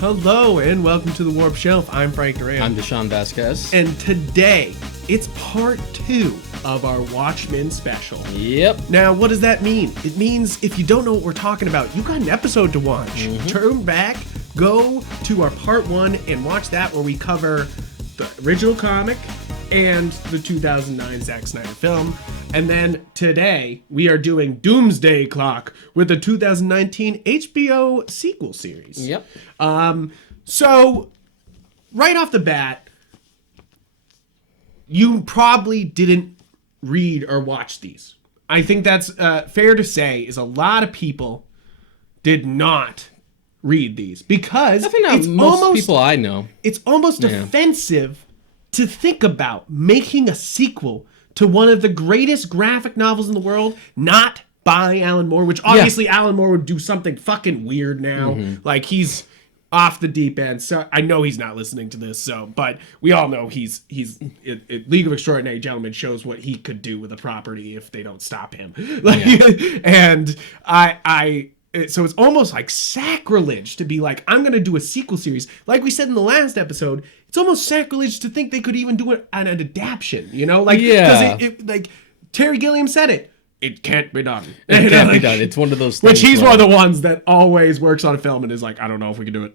Hello and welcome to the Warp Shelf. I'm Frank Duran. I'm Deshaun Vasquez. And today, it's part 2 of our Watchmen special. Yep. Now, what does that mean? It means if you don't know what we're talking about, you got an episode to watch. Turn back, go to our part 1 and watch that where we cover the original comic and the 2009 Zack Snyder film. And then today, we are doing Doomsday Clock with the 2019 HBO sequel series. Yep. So, right off the bat, you probably didn't read or watch these. I think that's fair to say is a lot of people did not read these because it's most almost, people I know. It's almost offensive to think about making a sequel to one of the greatest graphic novels in the world, not by Alan Moore, which obviously Alan Moore would do something fucking weird now. Like, he's off the deep end. So I know he's not listening to this, but we all know he's League of Extraordinary Gentlemen shows what he could do with a property if they don't stop him. And so it's almost like sacrilege to be like, I'm going to do a sequel series. Like we said in the last episode, it's almost sacrilege to think they could even do an adaptation, you know? Like, because like Terry Gilliam said it. It can't be done. It can't be done. It's one of those things. Which he's one of the ones that always works on a film and is like, I don't know if we can do it.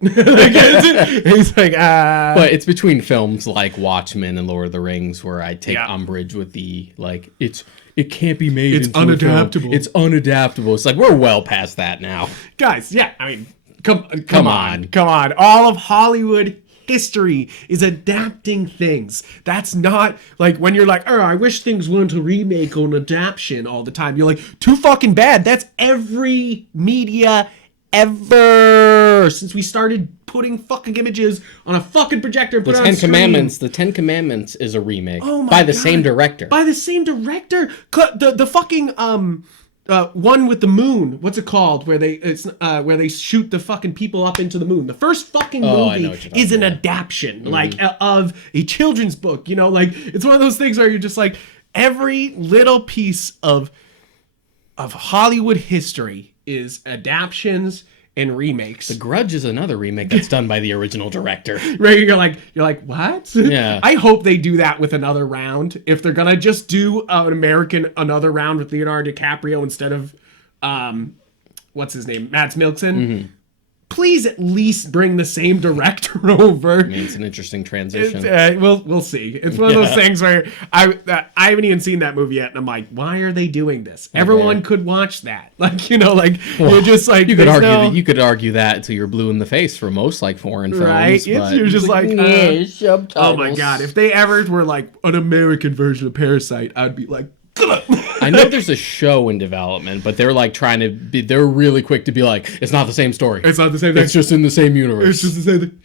He's like, But it's between films like Watchmen and Lord of the Rings where I take umbrage with the, like, it can't be made into unadaptable. It's unadaptable. It's like, we're well past that now. Guys, I mean, come on. All of Hollywood history is adapting things. That's not like when you're like, I wish things weren't a remake or an adaptation all the time. You're like, too fucking bad. That's every media ever since we started putting fucking images on a fucking projector. The Ten Commandments is a remake by the same director. The fucking one with the moon. What's it called? Where they shoot the fucking people up into the moon. The first fucking movie is an adaptation, like of a children's book. You know, like it's one of those things where you're just like, every little piece of Hollywood history is adaptions and remakes. The Grudge is another remake that's done by the original director. Right? You're like, what? Yeah. I hope they do that with Another Round. If they're gonna just do Another Round with Leonardo DiCaprio instead of what's his name, Mads Mikkelsen. Please at least bring the same director over. I mean, it's an interesting transition. We'll see. It's one of those things where I haven't even seen that movie yet, and I'm like, why are they doing this? Everyone could watch that. Like, you know, like you're just like you could argue that until you're blue in the face for most like foreign films. Right? You're just like subtitles. Oh my god! If they ever were like an American version of Parasite, I'd be like, I know there's a show in development, but they're like they're really quick to be like, it's not the same story. It's not the same thing. It's just in the same universe. It's just the same thing.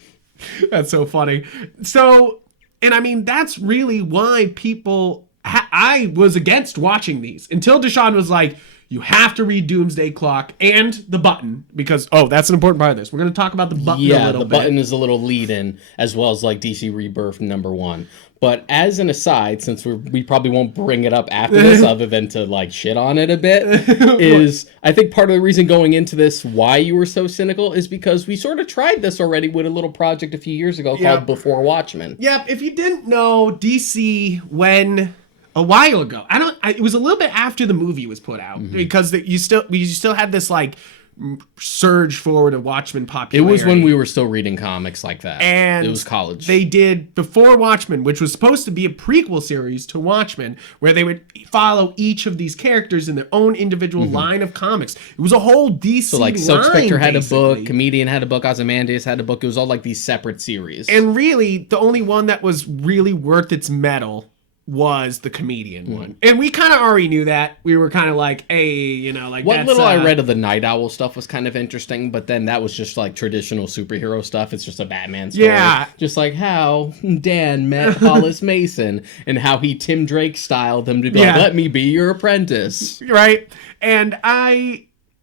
That's so funny. So, and I mean, that's really why people, I was against watching these until Deshaun was like, you have to read Doomsday Clock and The Button because, that's an important part of this. We're going to talk about The Button a little bit. The Button is a little lead-in, as well as like DC Rebirth #1. But as an aside, since we probably won't bring it up after this other than to like shit on it a bit, is I think part of the reason going into this, why you were so cynical, is because we sort of tried this already with a little project a few years ago called Before Watchmen. Yep, if you didn't know, DC, a while ago, it was a little bit after the movie was put out, because you still had this like surge forward of Watchmen popularity. It was when we were still reading comics like that. And it was college. They did Before Watchmen, which was supposed to be a prequel series to Watchmen, where they would follow each of these characters in their own individual line of comics. It was a whole DC so like line, Silk Spectre had basically. a book, Comedian had a book, Ozymandias had a book. It was all like these separate series. And really, the only one that was really worth its metal was the Comedian one. And we kind of already knew that. We were kind of like, hey, you know, like what little I read of the Night Owl stuff was kind of interesting, but then that was just like traditional superhero stuff. It's just a Batman story. Yeah. Just like how Dan met Hollis Mason and how he Tim Drake styled him to be like, let me be your apprentice. Right. And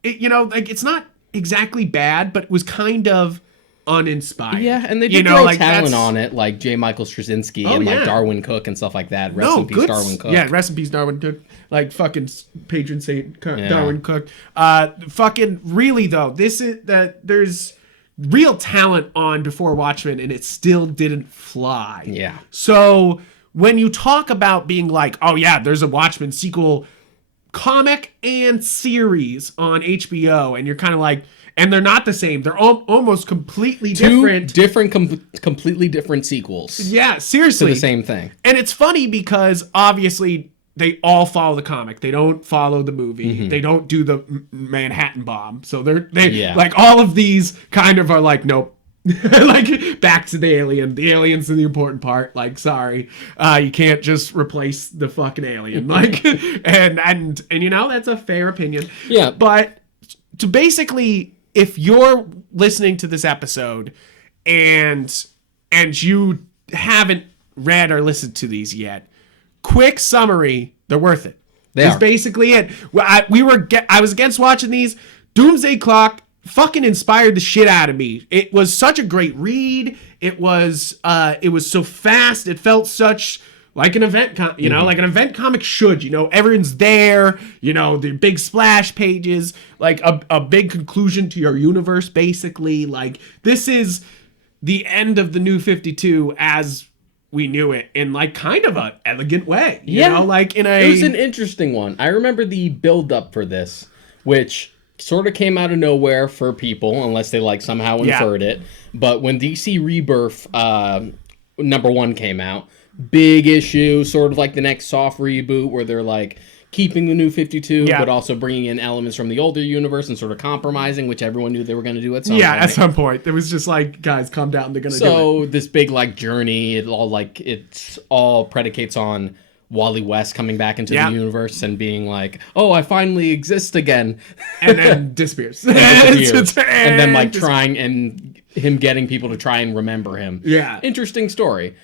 it's not exactly bad, but it was kind of uninspired. Yeah, and they did throw talent on it, like J. Michael Straczynski and like Darwin Cook and stuff like that. Rest in peace, Darwin Cook. Yeah, rest in peace, Darwin Cook. Like fucking patron saint Darwin Cook. Fucking really though, this is that there's real talent on before Watchmen, and it still didn't fly. Yeah. So when you talk about being like, oh yeah, there's a Watchmen sequel comic and series on HBO, and you're kind of like, and they're not the same. They're almost completely different. Completely different sequels. Yeah, seriously. To the same thing. And it's funny because obviously they all follow the comic. They don't follow the movie. Mm-hmm. They don't do the Manhattan bomb. So they like all of these kind of are like, nope. Like back to the alien. The alien's the important part. Like, sorry, you can't just replace the fucking alien. Like, and you know, that's a fair opinion. Yeah. But to basically, if you're listening to this episode and you haven't read or listened to these yet, quick summary: they're worth it. That's basically it. I was against watching these. Doomsday Clock fucking inspired the shit out of me. It was such a great read. It was so fast. It felt such like an event, like an event comic should. You know, everyone's there. You know, the big splash pages, like a big conclusion to your universe, basically. Like, this is the end of the New 52 as we knew it, in like kind of a elegant way. You know, like it was an interesting one. I remember the build up for this, which sort of came out of nowhere for people, unless they like somehow inferred it. But when DC Rebirth #1 came out, big issue, sort of like the next soft reboot where they're like keeping the New 52, but also bringing in elements from the older universe and sort of compromising, which everyone knew they were going to do at some point. Yeah, at some point. It was just like, guys, calm down, they're going to do it. So this big like journey, it's all predicates on Wally West coming back into the universe and being like, oh, I finally exist again. And then disappears. And then like trying, and him getting people to try and remember him. Yeah. Interesting story.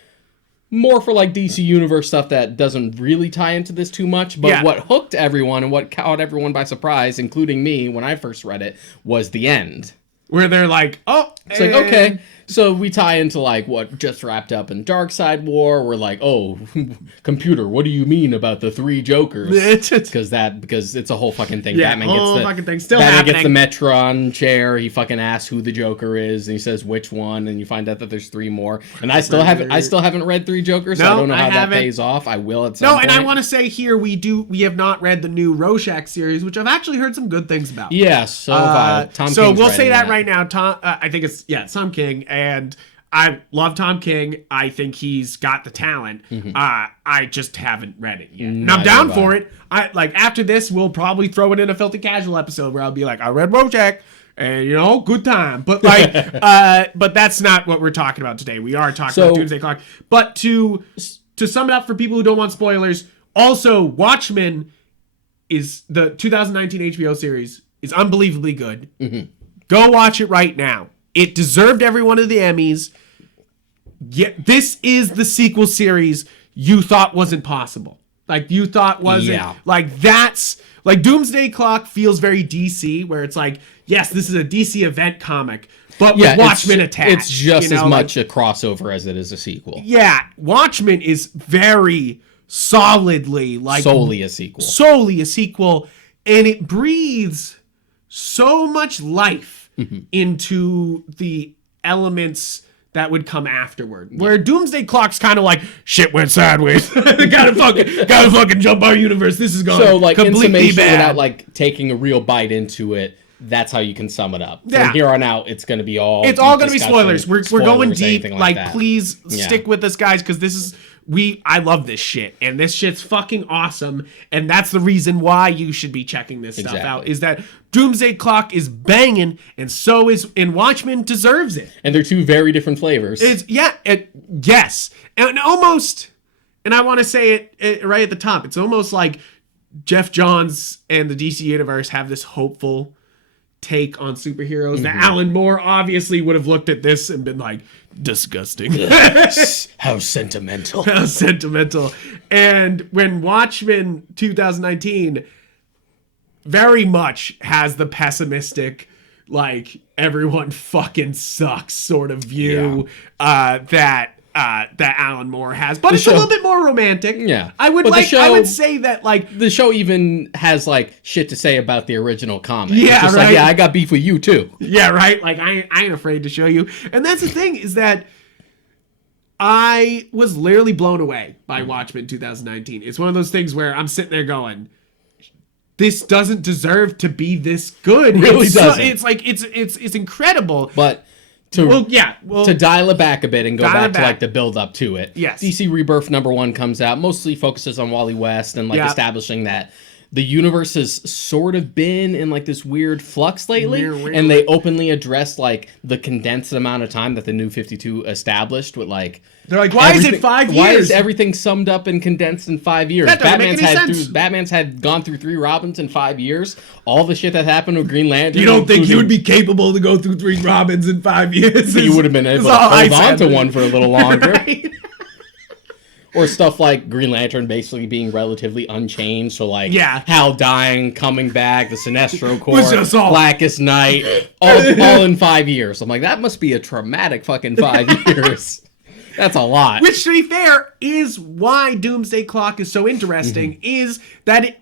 More for like DC Universe stuff that doesn't really tie into this too much, but what hooked everyone and what caught everyone by surprise, including me when I first read it, was the end. Where they're like, oh, it's like, okay. So we tie into like what just wrapped up in Darkseid War. We're like, oh, computer, what do you mean about the 3 Jokers? Because it's a whole fucking thing. Yeah, fucking thing still happening. Batman gets the Metron chair. He fucking asks who the Joker is, and he says which one, and you find out that there's 3 more. And I still haven't read 3 Jokers, so I don't know how that pays off. I will at some point. And I want to say here we have not read the new Rorschach series, which I've actually heard some good things about. Yes, so Tom King's so we'll say that right now. Tom, I think it's Tom King. And I love Tom King. I think he's got the talent. Mm-hmm. I just haven't read it yet. And I'm down for it. After this, we'll probably throw it in a Filthy Casual episode where I'll be like, I read Rorschach, and good time. But but that's not what we're talking about today. We are talking about Doomsday Clock. But to sum it up for people who don't want spoilers, also Watchmen is the 2019 HBO series is unbelievably good. Mm-hmm. Go watch it right now. It deserved every one of the Emmys. Yeah, this is the sequel series you thought wasn't possible. Like, you thought wasn't. Yeah. Like, that's. Like, Doomsday Clock feels very DC, where it's like, yes, this is a DC event comic, but with Watchmen attached. It's just as much a crossover as it is a sequel. Yeah, Watchmen is very solidly, like. Solely a sequel. And it breathes so much life into the elements that would come afterward. Where Doomsday Clock's kind of like, shit went sideways. gotta fucking jump our universe. This is going completely bad. Without like taking a real bite into it, that's how you can sum it up. From here on out, it's going to be all. It's all going to be spoilers. We're going deep. Like please stick with us, guys, because this is. I love this shit, and this shit's fucking awesome, and that's the reason why you should be checking this stuff out, is that Doomsday Clock is banging, and so is, and Watchmen deserves it. And they're 2 very different flavors. Yes. And almost, and I want to say it right at the top, it's almost like Jeff Johns and the DC Universe have this hopeful take on superheroes that Alan Moore obviously would have looked at this and been like, disgusting. How sentimental. How sentimental. And when Watchmen 2019 very much has the pessimistic, like, everyone fucking sucks sort of view that that Alan Moore has, but it's a little bit more romantic. Yeah, I would say that like the show even has like shit to say about the original comic. Yeah, it's just right. Like, yeah, I got beef with you too. Yeah, right. Like I ain't afraid to show you. And that's the thing is that I was literally blown away by Watchmen 2019. It's one of those things where I'm sitting there going, this doesn't deserve to be this good. It really doesn't. It's like it's incredible. But to dial it back a bit and go back to like the build up to it. Yes. DC Rebirth #1 comes out, mostly focuses on Wally West and like establishing that the universe has sort of been in like this weird flux lately, and they openly address like the condensed amount of time that the New 52 established with like they're like, why is it 5 years? Why is everything summed up and condensed in 5 years? That doesn't make any sense. Batman's had gone through 3 Robins in 5 years. All the shit that happened with Green Lantern. You don't think he would be capable to go through 3 Robins in 5 years? You would have been able to hold on to one for a little longer. Right? Or stuff like Green Lantern basically being relatively unchanged. So, like, Hal dying, coming back, the Sinestro Corps, Blackest Night, all in 5 years. I'm like, that must be a traumatic fucking 5 years. That's a lot. Which, to be fair, is why Doomsday Clock is so interesting, is that,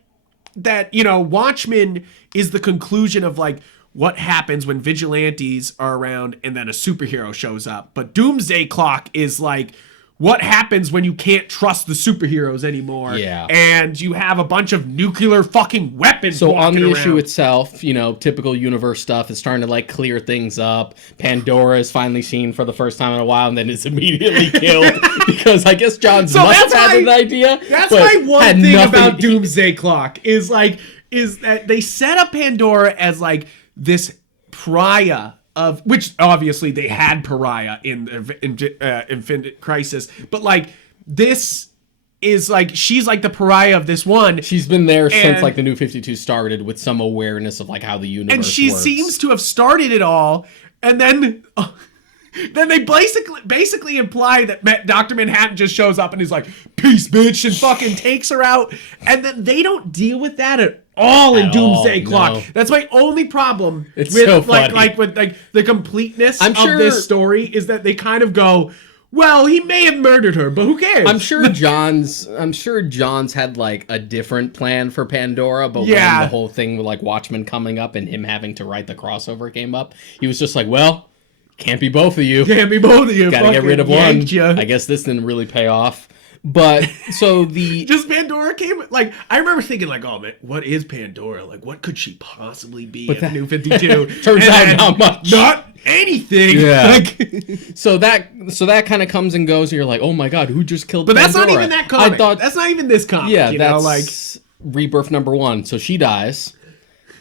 Watchmen is the conclusion of, like, what happens when vigilantes are around and then a superhero shows up. But Doomsday Clock is, like, what happens when you can't trust the superheroes anymore? Yeah. And you have a bunch of nuclear fucking weapons. So on the around. issue itself, typical universe stuff is starting to like clear things up. Pandora is finally seen for the first time in a while and then is immediately killed because I guess Johns must have had an idea. That's my one thing about Doomsday Clock is that they set up Pandora as like this pariah. Of which obviously they had pariah in Infinite Crisis, but like this is like she's like the pariah of this one. She's been there since like the New 52 started with some awareness of like how the universe and she works. Seems to have started it all, and then they basically imply that Dr. Manhattan just shows up and he's like, peace, bitch, and fucking takes her out, and then they don't deal with that at all in Doomsday Clock. No. That's my only problem with so funny. with the completeness of this story is that they kind of go, well, he may have murdered her, but who cares? I'm sure Johns had like a different plan for Pandora, but when the whole thing with like Watchmen coming up and him having to write the crossover came up, he was just like, well, can't be both of you. Can't be both of you. Gotta get rid of one. I guess this didn't really pay off. But so just Pandora came like I remember thinking like, oh man, what is Pandora? Like, what could she possibly be at the New 52? Turns out not much. Not anything. Yeah. So that kind of comes and goes, and you're like, oh my god, who just killed? But Pandora? That's not even that comic. That's not even this comic. Yeah, that's Rebirth #1. So she dies,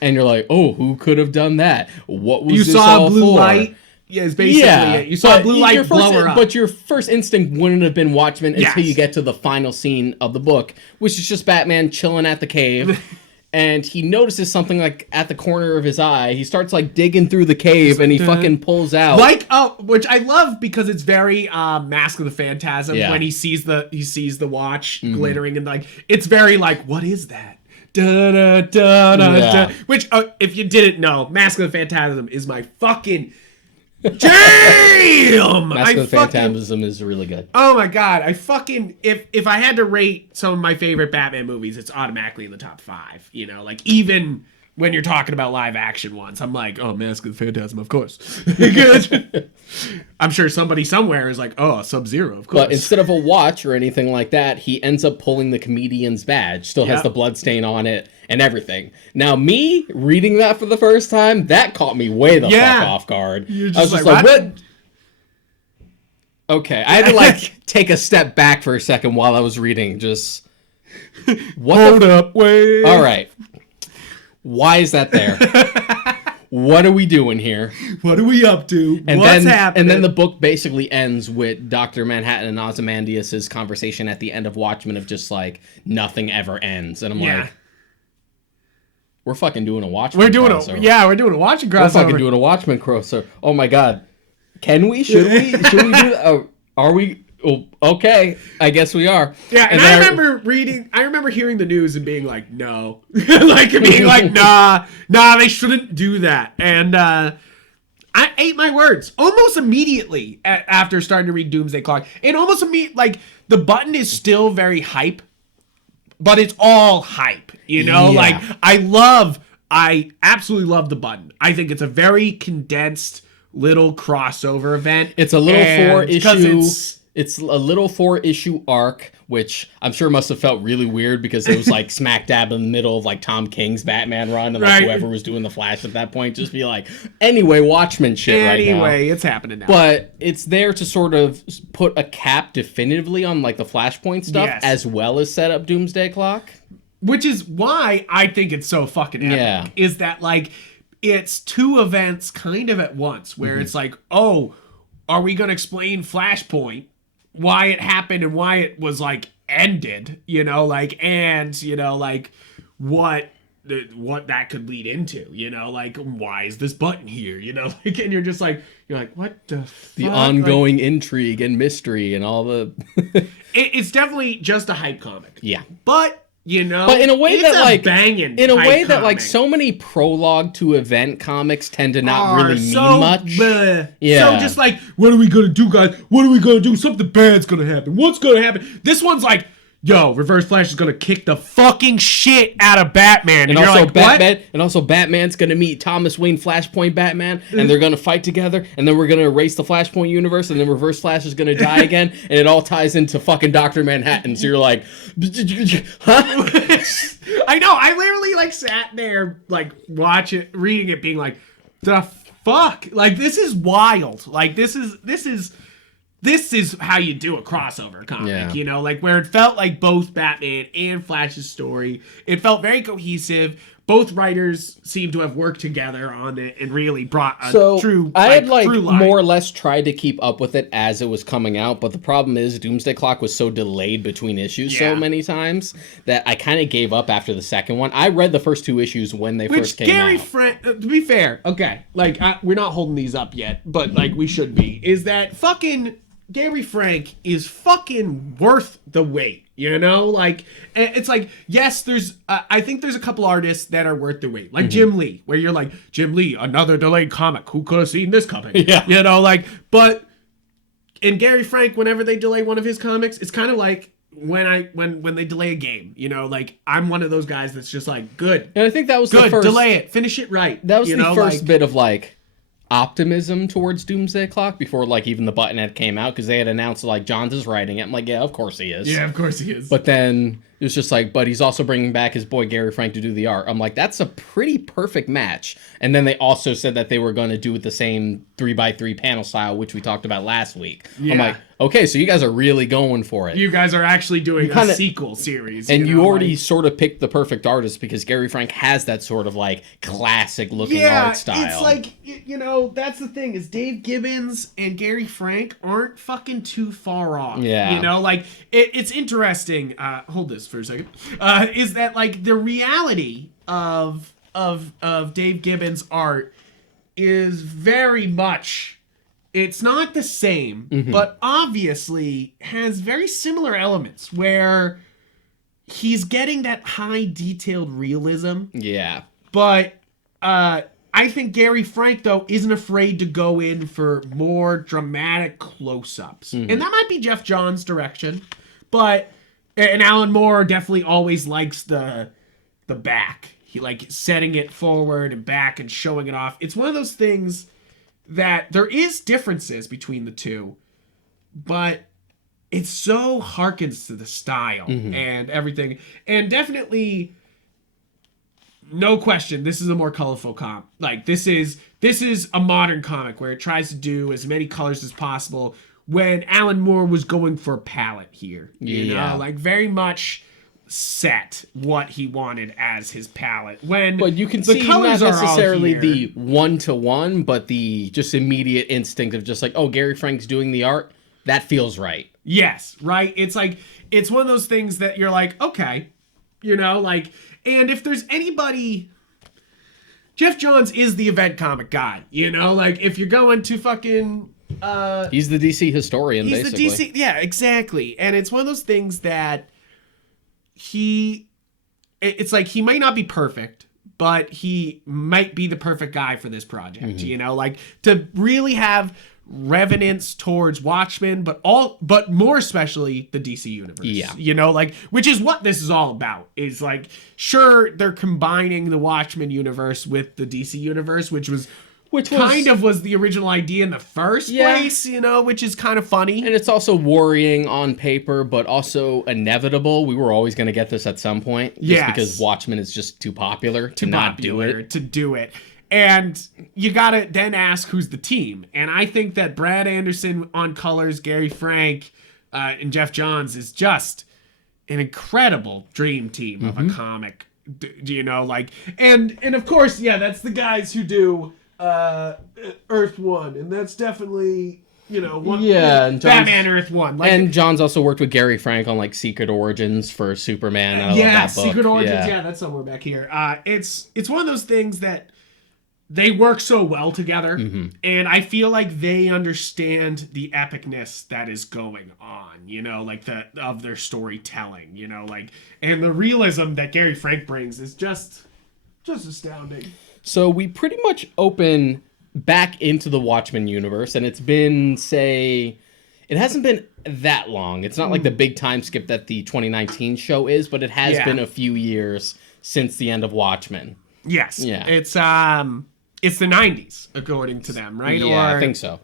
and you're like, oh, who could have done that? What was this all blue for? light? Yeah, it's basically it. You saw blue light blow her up. But your first instinct wouldn't have been Watchmen until you get to the final scene of the book, which is just Batman chilling at the cave. And he notices something like at the corner of his eye. He starts like digging through the cave and he fucking pulls out. Which I love because it's very Mask of the Phantasm when he sees the watch glittering and like it's very like, what is that? Da, da, da, da, da. Which if you didn't know, Mask of the Phantasm is my fucking damn! Mask of the Phantasm is really good. Oh my god, if I had to rate some of my favorite Batman movies, it's automatically in the top 5. Like even when you're talking about live action ones, I'm like, oh, Mask of the Phantasm, of course. I'm sure somebody somewhere is like, oh, Sub-Zero, of course. But instead of a watch or anything like that, he ends up pulling the comedian's badge. Still has the blood stain on it and everything. Now, me reading that for the first time, that caught me way the fuck off guard. I was just like, what? Okay, I had to like take a step back for a second while I was reading. Just hold up, wait. All right. Why is that there? What are we doing here? What are we up to? What's happening? And then the book basically ends with Dr. Manhattan and Ozymandias' conversation at the end of Watchmen of just like, nothing ever ends. And I'm like, we're fucking doing a Watchmen crossover. We're doing a Watchmen crossover. We're fucking doing a Watchmen crossover. Oh my god. Can we? Should we? Should we do that? Are we? Oh, okay, I guess we are. Yeah, and I remember hearing the news and being like, no. Like, being like, nah, they shouldn't do that. And I I ate my words almost immediately after starting to read Doomsday Clock. And almost immediately, like, the button is still very hype, but it's all hype, you know? Yeah. Like, I absolutely love the button. I think it's a very condensed little crossover event. It's a little 4-issue. It's a little 4-issue arc, which I'm sure must have felt really weird because it was like smack dab in the middle of like Tom King's Batman run, and like whoever was doing the Flash at that point just be like, anyway, Watchmen shit right now. Anyway, it's happening now. But it's there to sort of put a cap definitively on like the Flashpoint stuff, as well as set up Doomsday Clock. Which is why I think it's so fucking epic. Is that like it's two events kind of at once, where it's like, oh, are we going to explain Flashpoint? Why it happened and why it was like ended, you know, like, and you know, like what that could lead into, you know, like why is this button here, you know, like, and you're like, what the fuck? Ongoing intrigue and mystery and all the it's definitely just a hype comic, but you know, but in a way that like banging in a way that like so many prologue to event comics tend to not really mean much. So just like, what are we gonna do, guys? What are we gonna do? Something bad's gonna happen. What's gonna happen? This one's like, yo, Reverse Flash is gonna kick the fucking shit out of Batman, and you're also like, Batman, what? and also Batman's gonna meet Thomas Wayne Flashpoint Batman, and they're gonna fight together, and then we're gonna erase the Flashpoint universe, and then Reverse Flash is gonna die again, and it all ties into fucking Dr. Manhattan. So you're like, huh? I know. I literally like sat there like reading it, being like, the fuck? Like, this is wild. Like, this is how you do a crossover comic, you know, like where it felt like both Batman and Flash's story. It felt very cohesive. Both writers seem to have worked together on it and really brought a true. I had like more or less tried to keep up with it as it was coming out, but the problem is Doomsday Clock was so delayed between issues so many times that I kind of gave up after the second one. I read the first 2 issues when they first came out. To be fair, okay, like we're not holding these up yet, but like we should be. Is that fucking Gary Frank is fucking worth the wait, you know? Like, it's like, yes, there's, I think there's a couple artists that are worth the wait. Like Jim Lee, where you're like, Jim Lee, another delayed comic. Who could have seen this coming? Yeah. You know, like, but in Gary Frank, whenever they delay one of his comics, it's kind of like when they delay a game, you know, like, I'm one of those guys that's just like, good. And I think that was the first. Delay it. Finish it right. That was the first bit of, like, optimism towards Doomsday Clock before like even the button had came out, because they had announced like Johns is writing it. I'm like, yeah, of course he is. Yeah, of course he is. But then it was just like, but he's also bringing back his boy Gary Frank to do the art. I'm like, that's a pretty perfect match. And then they also said that they were going to do it the same 3x3 panel style, which we talked about last week. Yeah. I'm like, okay, so you guys are really going for it. You guys are actually doing a sequel series. And you already sort of picked the perfect artist, because Gary Frank has that sort of like classic looking art style. It's like, you know, that's the thing, is Dave Gibbons and Gary Frank aren't fucking too far off. Yeah. You know, like, it's interesting. Hold this for a second. Is that like the reality of Dave Gibbons' art is very much, it's not the same, but obviously has very similar elements where he's getting that high detailed realism. Yeah. But I think Gary Frank, though, isn't afraid to go in for more dramatic close-ups. And that might be Jeff Johns' direction, but and Alan Moore definitely always likes the back. He like setting it forward and back and showing it off. It's one of those things that there is differences between the two, but it so harkens to the style and everything. And definitely, no question, this is a more colorful comic. Like, this is a modern comic where it tries to do as many colors as possible, when Alan Moore was going for palette here. You know, like very much set what he wanted as his palette. But you can see not necessarily the one-to-one, but the just immediate instinct of just like, oh, Gary Frank's doing the art. That feels right. Yes, right? It's like, it's one of those things that you're like, okay, you know, like, and if there's anybody, Jeff Johns is the event comic guy, you know, like, if you're going to fucking, he's the DC historian, basically. He's the DC, yeah, exactly. And it's one of those things that it's like, he might not be perfect, but he might be the perfect guy for this project, you know, like to really have revenants towards Watchmen, but more especially the DC universe. Yeah. You know, like, which is what this is all about. Is like, sure, they're combining the Watchmen universe with the DC universe, which was the original idea in the first place, you know, which is kind of funny. And it's also worrying on paper, but also inevitable. We were always going to get this at some point. Just because Watchmen is just too popular to not do it. And you gotta then ask who's the team. And I think that Brad Anderson on colors, Gary Frank, and Jeff Johns is just an incredible dream team of a comic. You know, like, and of course, that's the guys who do Earth 1, and that's definitely, you know, and Batman Earth 1. Like, and John's also worked with Gary Frank on like Secret Origins for Superman. I love that book. Secret Origins, that's somewhere back here. It's one of those things that they work so well together, and I feel like they understand the epicness that is going on, you know, like of their storytelling, you know, like, and the realism that Gary Frank brings is just astounding. So we pretty much open back into the Watchmen universe, and it's been, it hasn't been that long. It's not like the big time skip that the 2019 show is, but it has been a few years since the end of Watchmen. Yes. Yeah. It's the 90s, according to them, right? Yeah, I think so.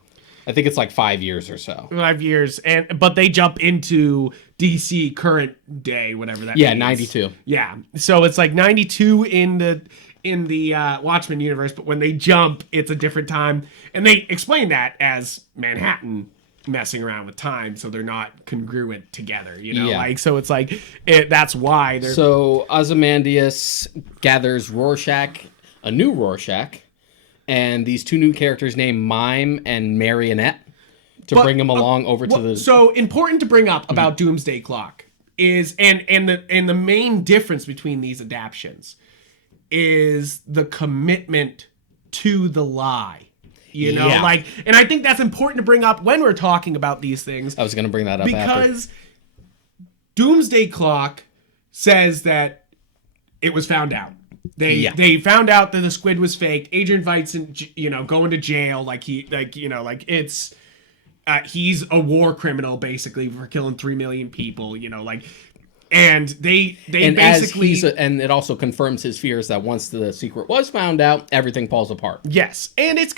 I think it's like 5 years or so. 5 years, but they jump into DC current day, whatever that means. Yeah, 92. Yeah, so it's like 92 in the Watchmen universe, but when they jump, it's a different time, and they explain that as Manhattan messing around with time, so they're not congruent together, you know? Like, so it's like, that's why they're... So Ozymandias gathers a new Rorschach, and these two new characters named Mime and Marionette to bring him along over to the... So important to bring up about Doomsday Clock is, and the main difference between these adaptions is the commitment to the lie. You know, like, and I think that's important to bring up when we're talking about these things. I was going to bring that up because Doomsday Clock says that it was found out. They found out that the squid was fake. Adrian Veidt's going to jail, it's he's a war criminal basically for killing 3 million people, you know, like, and they basically and it also confirms his fears that once the secret was found out, everything falls apart. Yes, and it's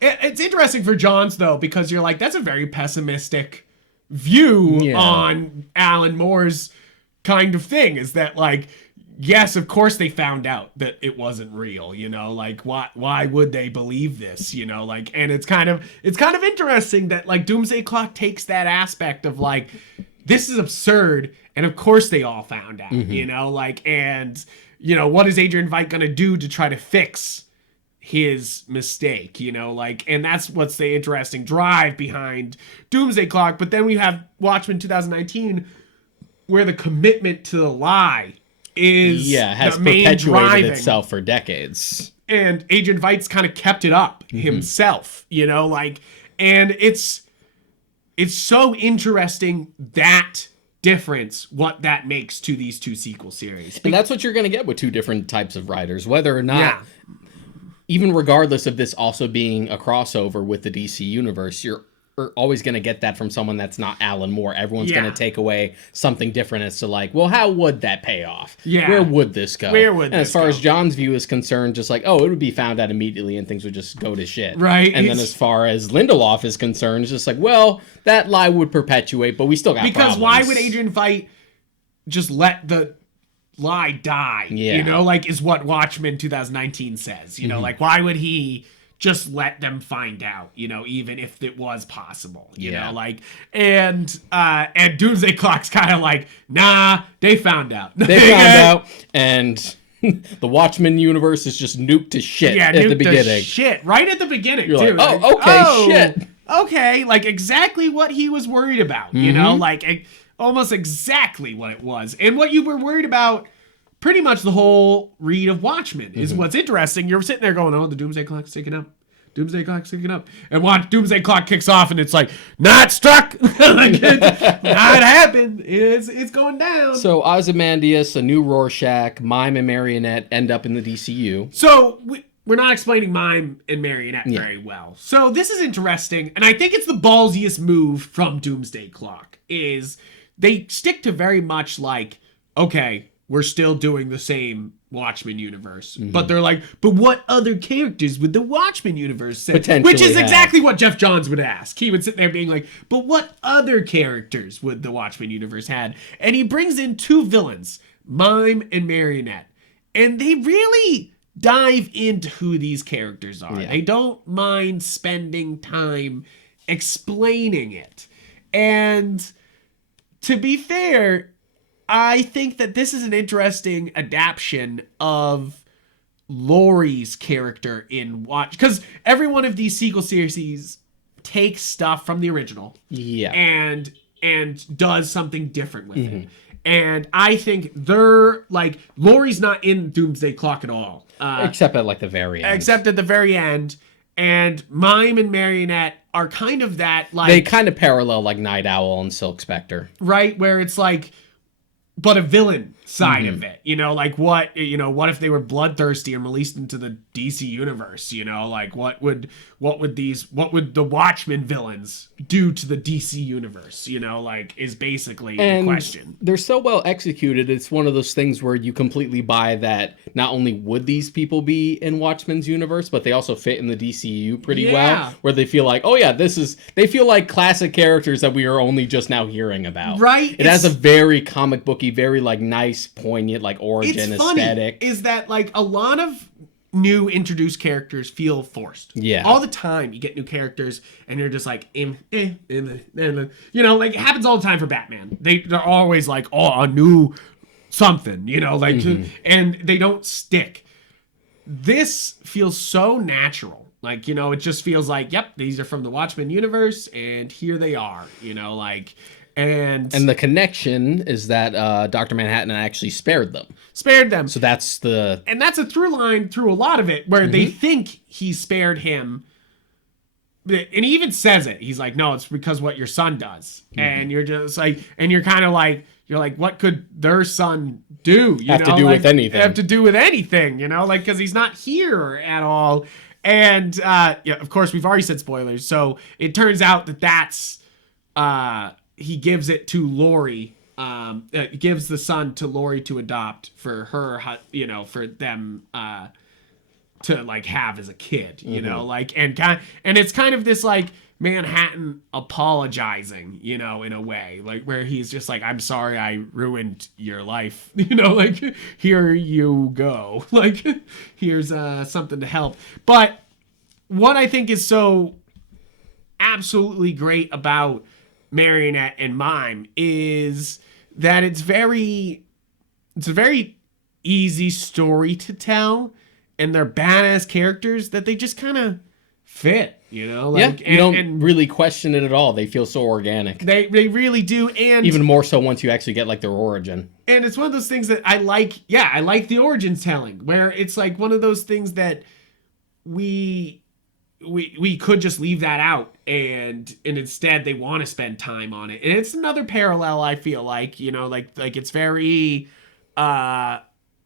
it's interesting for Johns though, because you're like, that's a very pessimistic view on Alan Moore's kind of thing, is that like, yes, of course they found out that it wasn't real, you know, like why would they believe this, you know, like, and it's kind of interesting that like Doomsday Clock takes that aspect of like, this is absurd, and of course they all found out, you know, like, and you know, what is Adrian Veidt gonna do to try to fix his mistake, you know, like, and that's what's the interesting drive behind Doomsday Clock. But then we have Watchmen 2019, where the commitment to the lie has the main perpetuated itself for decades, and Adrian Veidt's kind of kept it up himself, you know, like, and it's so interesting, that difference, what that makes to these two sequel series. And that's what you're going to get with two different types of writers, whether or not, even regardless of this also being a crossover with the DC universe, you're always going to get that from someone that's not Alan Moore. Everyone's going to take away something different as to like, well, how would that pay off? Yeah. Where would this go? And as far as John's view is concerned, just like, oh, it would be found out immediately and things would just go to shit. Right. And then as far as Lindelof is concerned, it's just like, well, that lie would perpetuate, but we still got problems. Because why would Adrian Veidt just let the lie die? Yeah. You know, like, is what Watchmen 2019 says. You know, like, why would he just let them find out, you know, even if it was possible, you know, like, and Doomsday Clock's kind of like, nah, they found out. They found out, and the Watchmen universe is just nuked to shit at the beginning. Shit, right at the beginning, You're too. Like, oh, okay, shit. Okay, like, exactly what he was worried about, you know, like, almost exactly what it was. And what you were worried about pretty much the whole read of Watchmen is what's interesting. You're sitting there going, oh, the Doomsday Clock's taken up. Doomsday Clock's ticking up. And watch, Doomsday Clock kicks off, and it's like, not struck! Like, it's not happened. It's going down. So Ozymandias, a new Rorschach, Mime and Marionette end up in the DCU. So we're not explaining Mime and Marionette very well. So this is interesting, and I think it's the ballsiest move from Doomsday Clock, is they stick to very much like, okay, we're still doing the same Watchmen universe. But they're like, but what other characters would the Watchmen universe say? Which is exactly what Jeff Johns would ask. He would sit there being like, but what other characters would the Watchmen universe had? And he brings in two villains, Mime and Marionette. And they really dive into who these characters are. They don't mind spending time explaining it. And to be fair, I think that this is an interesting adaptation of Laurie's character in Watch, because every one of these sequel series takes stuff from the original, and does something different with it. And I think they're like, Laurie's not in Doomsday Clock at all, except at like the very end. Except at the very end, and Mime and Marionette are kind of that, like, they kind of parallel like Night Owl and Silk Spectre, right? Where it's like, but a villain side of it, you know, like what if they were bloodthirsty and released into the DC universe, you know, like what would the Watchmen villains do to the DC universe, you know, like, is basically the question. They're so well executed. It's one of those things where you completely buy that not only would these people be in Watchmen's universe, but they also fit in the DCU pretty well, where they feel like, oh yeah, they feel like classic characters that we are only just now hearing about. Right. It has a very comic booky, very like nice, poignant, like origin aesthetic. Is that like a lot of new introduced characters feel forced. All the time you get new characters and you're just like, you know, like it happens all the time for Batman. They're always like, oh, a new something, you know, like, and they don't stick. This feels so natural. Like, you know, it just feels like, yep, these are from the Watchmen universe and here they are, you know, like, and the connection is that Dr. Manhattan actually spared them. So that's a through line through a lot of it, where they think he spared him. And he even says it. He's like, no, it's because what your son does. And you're just like, and you're kind of like, you're like, what could their son do? Have to do with anything, you know, like, because he's not here at all. And of course, we've already said spoilers. So it turns out that's he gives it to Laurie, gives the son to Laurie to adopt for her, you know, for them to like have as a kid, you know, like, and it's kind of this like Manhattan apologizing, you know, in a way, like where he's just like, I'm sorry I ruined your life, you know, like, here you go, like, here's something to help. But what I think is so absolutely great about Marionette and Mime is that it's a very easy story to tell, and they're badass characters that they just kind of fit, you know, like, you don't really question it at all. They feel so organic. They really do, and even more so once you actually get like their origin. And it's one of those things that I like. Yeah, I like the origin telling, where it's like one of those things that we could just leave that out, and instead they want to spend time on it. And it's another parallel, I feel like, you know, like it's very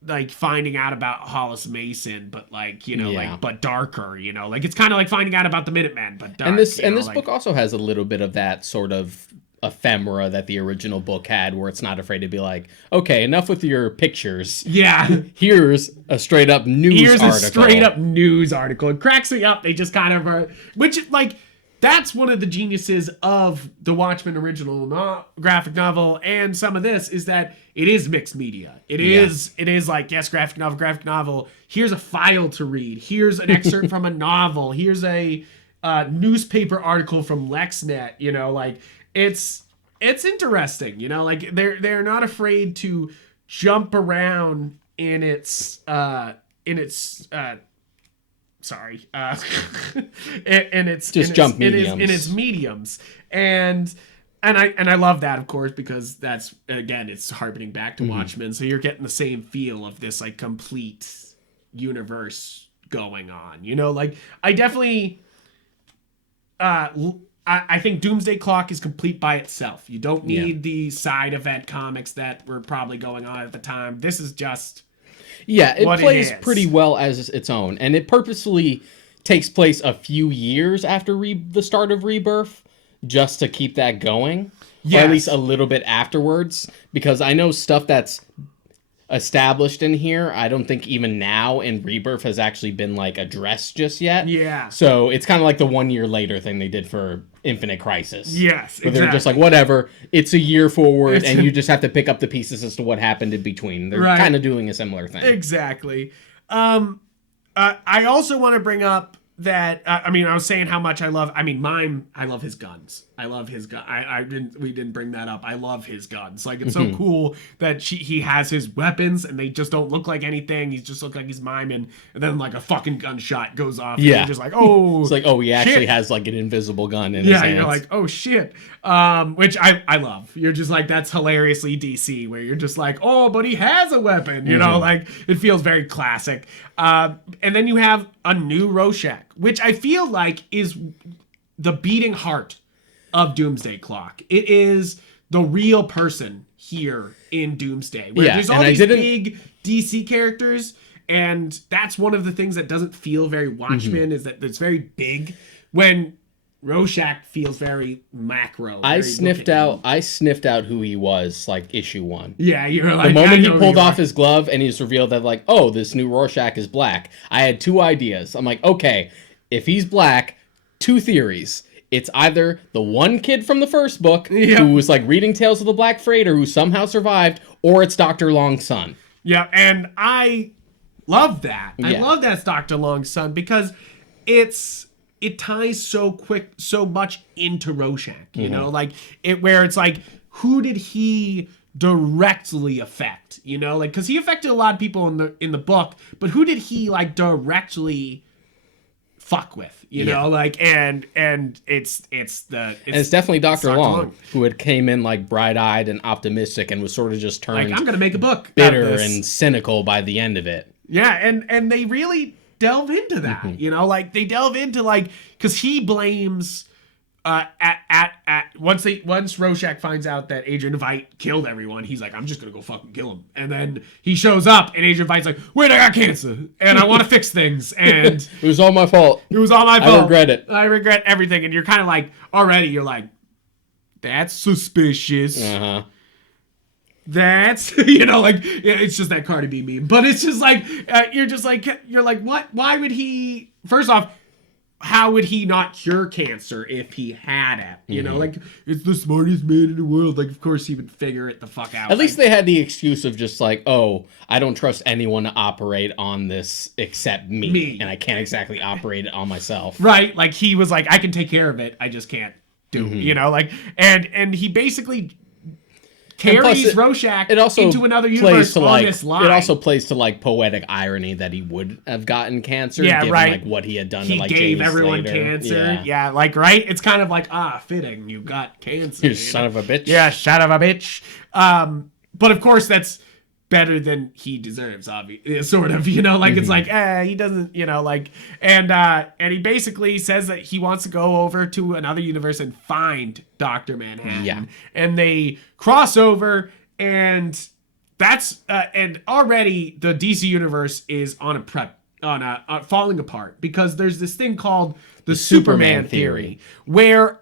like finding out about Hollis Mason, but like, you know, like, but darker, you know, like it's kind of like finding out about the Minutemen, but dark. And this book also has a little bit of that sort of ephemera that the original book had, where it's not afraid to be like, okay, enough with your pictures. Here's a straight up news article. It cracks me up. They just kind of are, which, like, that's one of the geniuses of the Watchmen original graphic novel, and some of this is that it is mixed media. It is like, yes, graphic novel. Here's a file to read. Here's an excerpt from a novel. Here's a newspaper article from LexNet. You know, like, it's interesting. You know, like they're not afraid to jump around in its mediums. And I love that, of course, because that's, again, it's harkening back to Watchmen. So you're getting the same feel of this like complete universe going on. You know, like I definitely I think Doomsday Clock is complete by itself. You don't need the side event comics that were probably going on at the time. This is just it plays pretty well as its own, and it purposely takes place a few years after the start of Rebirth, just to keep that going, or at least a little bit afterwards. Because I know stuff that's established in here, I don't think even now in Rebirth has actually been like addressed just yet. Yeah. So it's kind of like the 1 year later thing they did for Infinite Crisis. Yes, exactly. They're just like, whatever, it's a year forward, and you just have to pick up the pieces as to what happened in between. They're kind of doing a similar thing. Exactly. I also want to bring up that I was saying how much I love Mime. I love his guns. I love his gun. We didn't bring that up. I love his guns. Like, it's so cool that he has his weapons and they just don't look like anything. He just looks like he's miming, and then like a fucking gunshot goes off. Yeah, and you're just like, oh, it's like, oh, he actually has like an invisible gun in his hands. Yeah, you're like, oh shit. Which I love. You're just like, that's hilariously DC, where you're just like, oh, but he has a weapon. You know, like it feels very classic. And then you have a new Rorschach, which I feel like is the beating heart of Doomsday Clock. It is the real person here in Doomsday. Where there's all these big DC characters, and that's one of the things that doesn't feel very Watchmen, is that it's very big, when Rorschach feels very macro. I sniffed out who he was, like, issue 1. Yeah, you're like, the moment he pulled off his glove and he's revealed that, like, oh, this new Rorschach is black, I had 2 ideas. I'm like, okay, if he's black, 2 theories. It's either the one kid from the first book who was like reading Tales of the Black Freighter who somehow survived, or it's Dr. Long's son. Yeah, and I love that. I love that it's Dr. Long's son, because it ties so much into Rorschach, you know, like where it's like, who did he directly affect, you know, like, because he affected a lot of people in the book, but who did he like directly fuck with, you know, like, and it's definitely Dr. Long, who had came in like bright-eyed and optimistic and was sort of just turned like, I'm gonna make a book bitter and cynical by the end of it. Yeah, and they really delve into that, you know, like they delve into like, because he blames once Rorschach finds out that Adrian Veidt killed everyone, he's like, I'm just gonna go fucking kill him. And then he shows up, and Adrian Veidt's like, wait, I got cancer, and I want to fix things, and it was all my fault. It was all my fault. I regret it. I regret everything. And you're kind of like, already, you're like, that's suspicious. That's, you know, like, it's just that Cardi B meme. But it's just like, you're like, what? Why would he? First off, how would he not cure cancer if he had it? You know, like, it's the smartest man in the world. Like, of course he would figure it the fuck out. At least they had the excuse of just like, oh, I don't trust anyone to operate on this except me. And I can't exactly operate it on myself. Right. Like, he was like, I can take care of it, I just can't do it. You know, like, and he basically carries Rorschach into another universe on this line. It also plays to like poetic irony that he would have gotten cancer, given like what he had done. He to like gave James everyone Slater. cancer. Yeah, like, right. It's kind of like, fitting. You got cancer. You son of a bitch. Yeah, son of a bitch. But of course, that's better than he deserves, obviously, sort of, you know, like, it's like, he doesn't, you know, like, and he basically says that he wants to go over to another universe and find Dr. Manhattan. Yeah. And they cross over, and that's, and already the DC universe is falling apart, because there's this thing called the Superman theory, where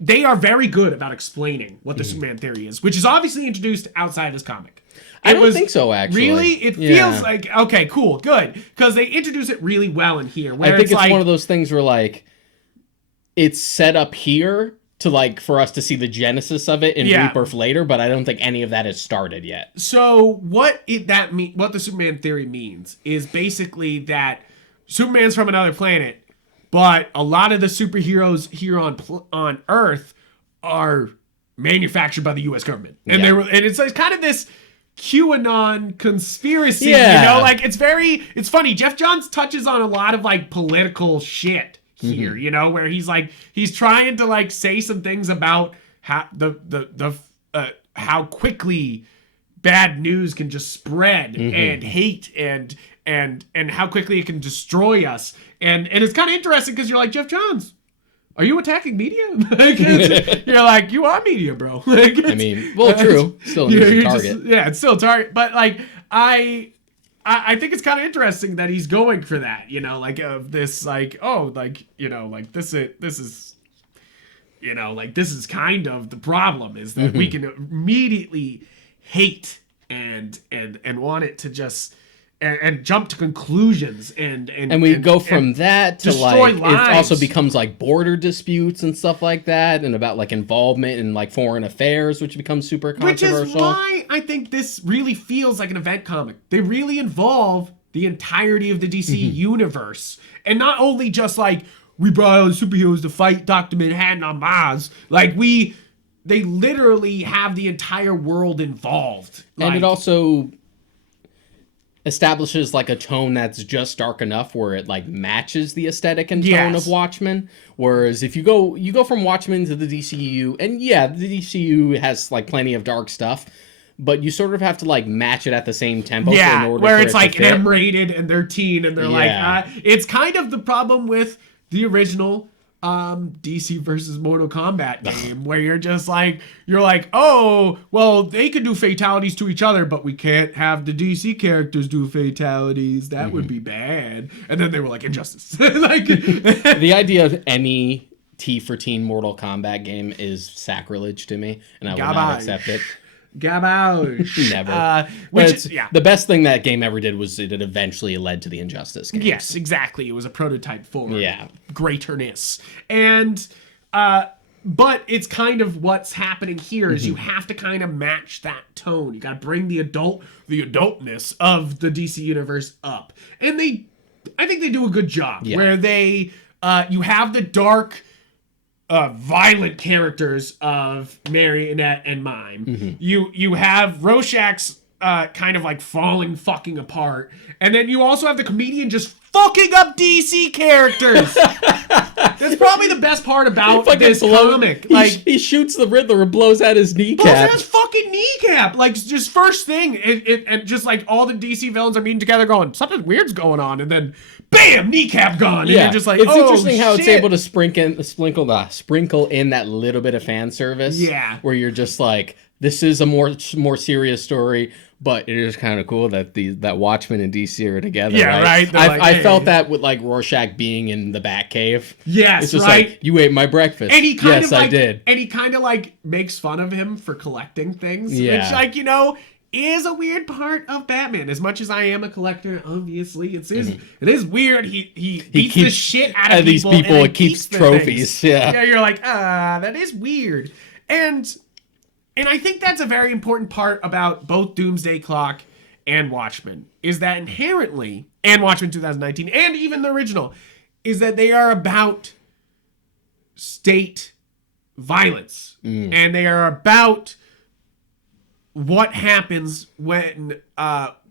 they are very good about explaining what the Superman theory is, which is obviously introduced outside this comic. I don't think so, actually. Really? It feels like, okay, cool, good. Because they introduce it really well in here. Where I think it's like, one of those things where, like, it's set up here to, like, for us to see the genesis of it in Rebirth later, but I don't think any of that has started yet. So what the Superman theory means is basically that Superman's from another planet, but a lot of the superheroes here on Earth are manufactured by the U.S. government. And it's like kind of this QAnon conspiracy, you know, like, it's funny. Jeff Johns touches on a lot of like political shit here, you know, where he's trying to like say some things about how how quickly bad news can just spread and hate and and how quickly it can destroy us. And it's kind of interesting because you're like, Jeff Johns, are you attacking media? You're like, you are media, bro. I mean, well, true. Still an easy target. It's still a target. But like, I think it's kind of interesting that he's going for that. You know, like this, like, oh, like, you know, like this is. You know, like this is kind of the problem is that we can immediately hate and want it to just and jump to conclusions and we go from that to like lives. It also becomes like border disputes and stuff like that, and about like involvement in like foreign affairs, which becomes super controversial. Which is why I think this really feels like an event comic. They really involve the entirety of the DC universe, and not only just like, we brought all the superheroes to fight Dr. Manhattan on Mars. Like, they literally have the entire world involved. And it also establishes, like, a tone that's just dark enough where it, like, matches the aesthetic and tone of Watchmen. Whereas if you go from Watchmen to the DCU, and yeah, the DCU has, like, plenty of dark stuff, but you sort of have to, like, match it at the same tempo. Yeah, in order where for it's, it like, to fit. M-rated and they're teen and they're like... it's kind of the problem with the original DC versus Mortal Kombat game, where you're like, oh, well, they could do fatalities to each other, but we can't have the DC characters do fatalities. That would be bad. And then they were like, Injustice. Like, the idea of any T for teen Mortal Kombat game is sacrilege to me, and I will not accept it. Garbage. Never. The best thing that game ever did was it eventually led to the Injustice game. Yes, exactly. It was a prototype for greaterness. And but it's kind of what's happening here is you have to kind of match that tone. You got to bring the adultness of the DC universe up. And I think they do a good job where they you have the dark violent characters of Marionette and Mime. You have Rorschach's kind of like falling fucking apart. And then you also have the comedian just fucking up DC characters. That's probably the best part about this comic. Like, he shoots the Riddler and blows out his kneecap. Blows out his fucking kneecap. Like, just first thing, and just like all the DC villains are meeting together going, something weird's going on. And then, bam, kneecap gone. And you're just like, it's interesting how it's able to sprinkle in that little bit of fan service. Yeah. Where you're just like, this is a more serious story, but it is kind of cool that that Watchmen and DC are together. Yeah, right. I felt that with like Rorschach being in the Batcave. Yes, it's just like, you ate my breakfast. And he kind of like, I did. And he kind of like makes fun of him for collecting things. Yeah. Which, like, you know, is a weird part of Batman. As much as I am a collector, obviously, it is weird. He beats the shit out of these people. And it keeps trophies. Yeah, you're like, that is weird. And I think that's a very important part about both Doomsday Clock and Watchmen, is that inherently, and Watchmen 2019, and even the original, is that they are about state violence. And they are about what happens when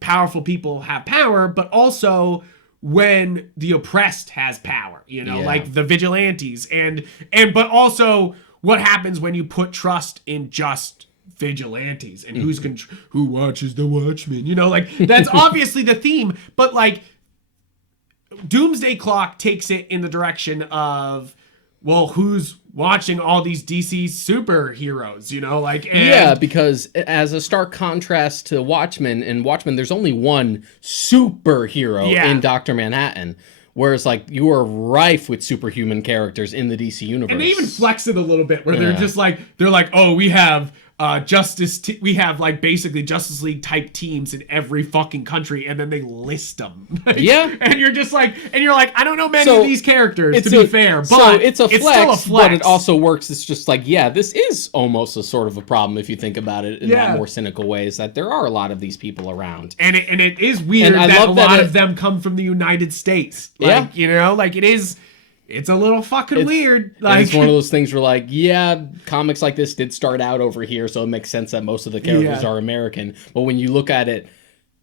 powerful people have power, but also when the oppressed has power, you know, like the vigilantes, but also what happens when you put trust in just vigilantes and who watches the Watchmen, you know, like that's obviously the theme, but like Doomsday Clock takes it in the direction of, well, who's watching all these DC superheroes, you know, like, because as a stark contrast to Watchmen, in Watchmen there's only one superhero in Dr. Manhattan. Whereas, like, you are rife with superhuman characters in the DC universe. And they even flex it a little bit, where they're like, oh, we have we have like basically Justice League type teams in every fucking country, and then they list them. And you're just like, I don't know many of these characters, to be fair, but it's still a flex, but it also works. It's just like, this is almost a sort of a problem if you think about it in that more cynical way, is that there are a lot of these people around. And it is weird that a lot of them come from the United States. Like, you know, like it's a little fucking weird. Like, it's one of those things where, like, comics like this did start out over here, so it makes sense that most of the characters are American. But when you look at it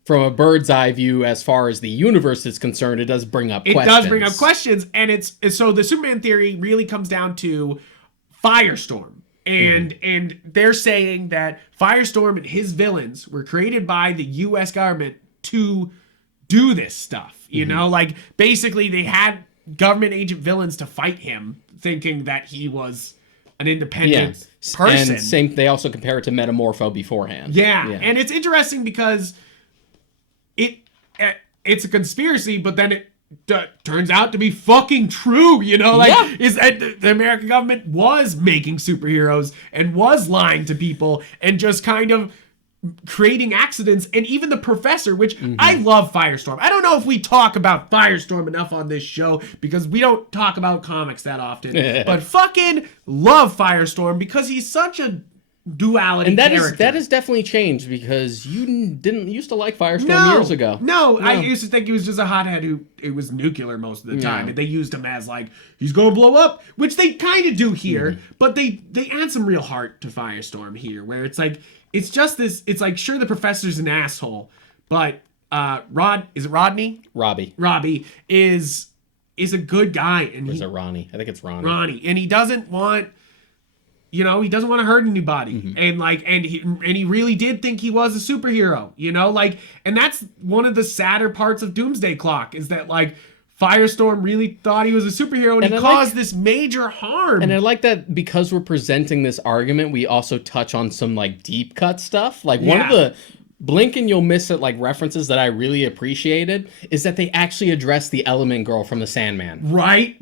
from a bird's eye view, as far as the universe is concerned, it does bring up questions. It does bring up questions, and it's so the Superman theory really comes down to Firestorm. And they're saying that Firestorm and his villains were created by the U.S. government to do this stuff. You know, like basically they had government agent villains to fight him, thinking that he was an independent person. And they also compare it to Metamorpho beforehand. Yeah, and it's interesting because it's a conspiracy, but then it turns out to be fucking true, you know? Like, is that the American government was making superheroes and was lying to people and just kind of creating accidents. And even the professor, which I love Firestorm. I don't know if we talk about Firestorm enough on this show because we don't talk about comics that often, but fucking love Firestorm because he's such a duality character. And that has definitely changed because you didn't used to like Firestorm years ago. No, I used to think he was just a hothead who it was nuclear most of the time, and they used him as like he's gonna blow up, which they kind of do here, but they add some real heart to Firestorm here, where it's like it's just this. It's like sure the professor's an asshole, but Rodney? Robbie is a good guy, and is it Ronnie? I think it's Ronnie. Ronnie, and he doesn't want. You know, he doesn't want to hurt anybody. And he really did think he was a superhero, you know, like, and that's one of the sadder parts of Doomsday Clock is that like Firestorm really thought he was a superhero and he caused this major harm. And I like that because we're presenting this argument, we also touch on some like deep cut stuff. Like one of the blink and you'll miss it like references that I really appreciated is that they actually address the Element Girl from the Sandman. Right?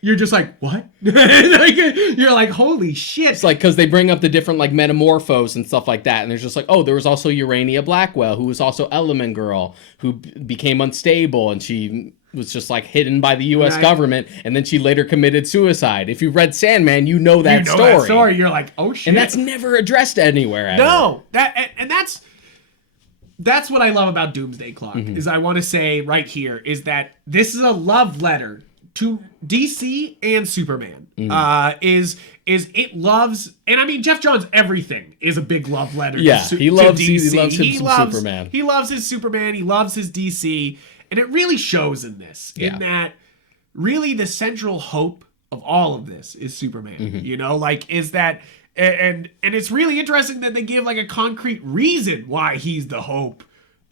You're just like, what? Like, you're like, holy shit. It's like, because they bring up the different, like, metamorphos and stuff like that. And there's just like, oh, there was also Urania Blackwell, who was also Element Girl, who became unstable. And she was just, like, hidden by the U.S. government. And then she later committed suicide. If you read Sandman, you know that story. That story. You're like, oh, shit. And that's never addressed anywhere ever. No. That's what I love about Doomsday Clock, is I want to say right here, is that this is a love letter to DC and Superman. Is it loves, and I mean Jeff Johns' everything is a big love letter. Yeah, to he loves DC. He loves Superman. He loves his Superman. He loves his DC, and it really shows in this. In that, really, the central hope of all of this is Superman. You know, like is that, and it's really interesting that they give like a concrete reason why he's the hope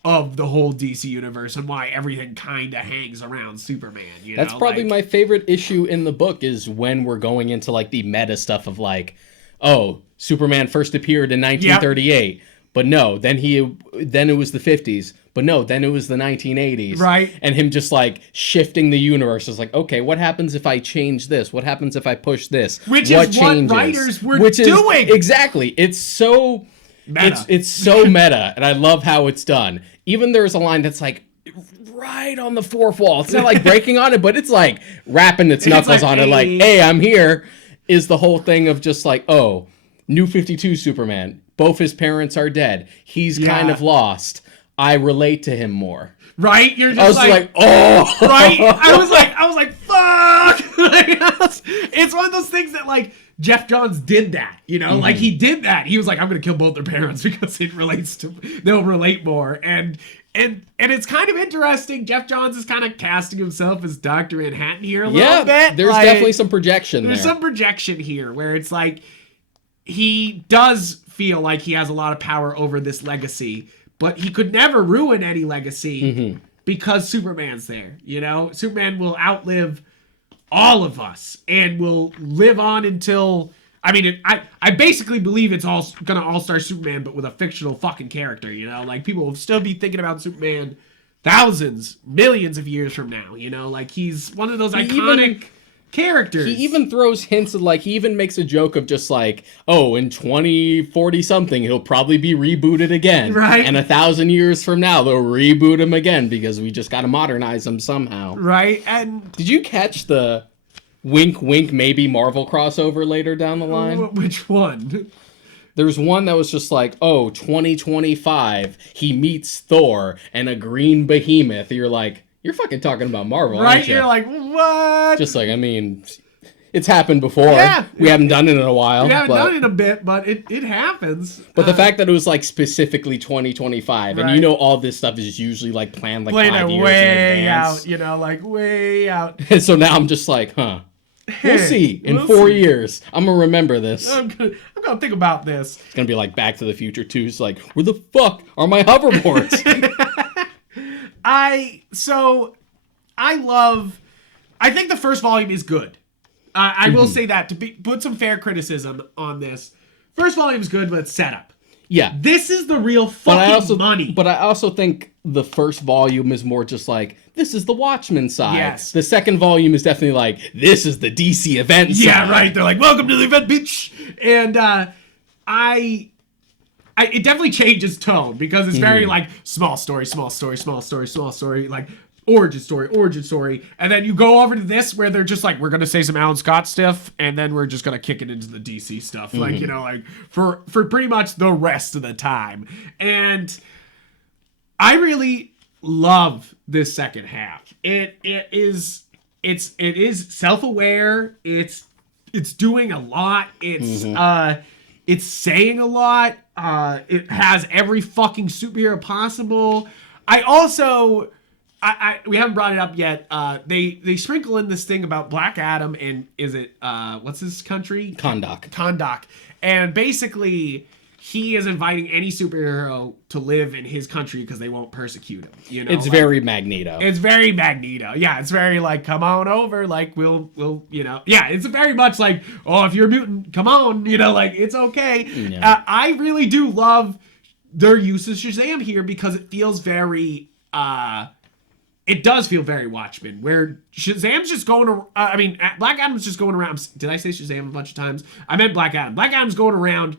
of the whole DC universe and why everything kind of hangs around Superman. You know? That's probably my favorite issue in the book is when we're going into like the meta stuff of like, oh, Superman first appeared in 1938, but no, then it was the 50s, but no, then it was the 1980s. Right. And him just like shifting the universe is like, okay, what happens if I change this? What happens if I push this? Which is what writers were doing. Exactly. It's so meta. It's so meta, and I love how it's done. Even there's a line that's like right on the fourth wall. It's not like breaking on it, but it's like rapping its knuckles on it like, hey, I'm here, is the whole thing of just like, oh, New 52 Superman. Both his parents are dead. He's kind of lost. I relate to him more. Right? You're just I was like, oh. Right? I was like, fuck. It's one of those things that like, Jeff Johns did that, you know, like he did that. He was like, I'm going to kill both their parents because they'll relate more. And it's kind of interesting. Jeff Johns is kind of casting himself as Dr. Manhattan here a little bit. There's definitely some projection there. There's some projection here where it's like, he does feel like he has a lot of power over this legacy, but he could never ruin any legacy because Superman's there, you know? Superman will outlive all of us and will live on until I basically believe it's all gonna all-star Superman but with a fictional fucking character, you know, like people will still be thinking about Superman thousands, millions of years from now, you know, like he's one of those iconic characters. He even throws hints of like, he even makes a joke of just like, oh, in 2040 something he'll probably be rebooted again, right? And 1,000 years from now they'll reboot him again because we just gotta modernize him somehow, right? And did you catch the wink wink maybe Marvel crossover later down the line? Which one? There's one that was just like, oh, 2025 he meets Thor and a green behemoth. You're like, you're fucking talking about Marvel, right? Aren't you? You're like, what? Just like, I mean, it's happened before. Yeah. We haven't done it in a while. We haven't done it in a bit, but it happens. But the fact that it was like specifically 2025, and you know all this stuff is usually like planned like 5 years way in advance. out, you know, like way out. And so now I'm just like, huh. We'll see. In 4 years, I'm gonna remember this. I'm gonna think about this. It's gonna be like Back to the Future 2. It's like, where the fuck are my hoverboards? I think the first volume is good. I will say that to put some fair criticism on this. First volume is good, but it's setup. Yeah. This is the real fucking money. But I also think the first volume is more just like, this is the Watchmen side. Yes. The second volume is definitely like, this is the DC event side. Yeah, right. They're like, welcome to the event, bitch. And it definitely changes tone because it's very like small story, like origin story. And then you go over to this where they're just like, we're going to say some Alan Scott stuff and then we're just going to kick it into the DC stuff. Like, you know, like for pretty much the rest of the time. And I really love this second half. It is self-aware. It's doing a lot. It's saying a lot. It has every fucking superhero possible. We haven't brought it up yet. They sprinkle in this thing about Black Adam and is it what's his country? Kahndaq. And basically he is inviting any superhero to live in his country because they won't persecute him. You know, it's very Magneto. It's very Magneto. Yeah, it's very like, come on over, like we'll you know. Yeah, it's very much like, oh, if you're a mutant, come on, you know, like it's okay. Yeah. I really do love their use of Shazam here because it feels very it does feel very Watchmen, where Shazam's just going around. Black Adam's just going around. Did I say Shazam a bunch of times? I meant Black Adam. Black Adam's going around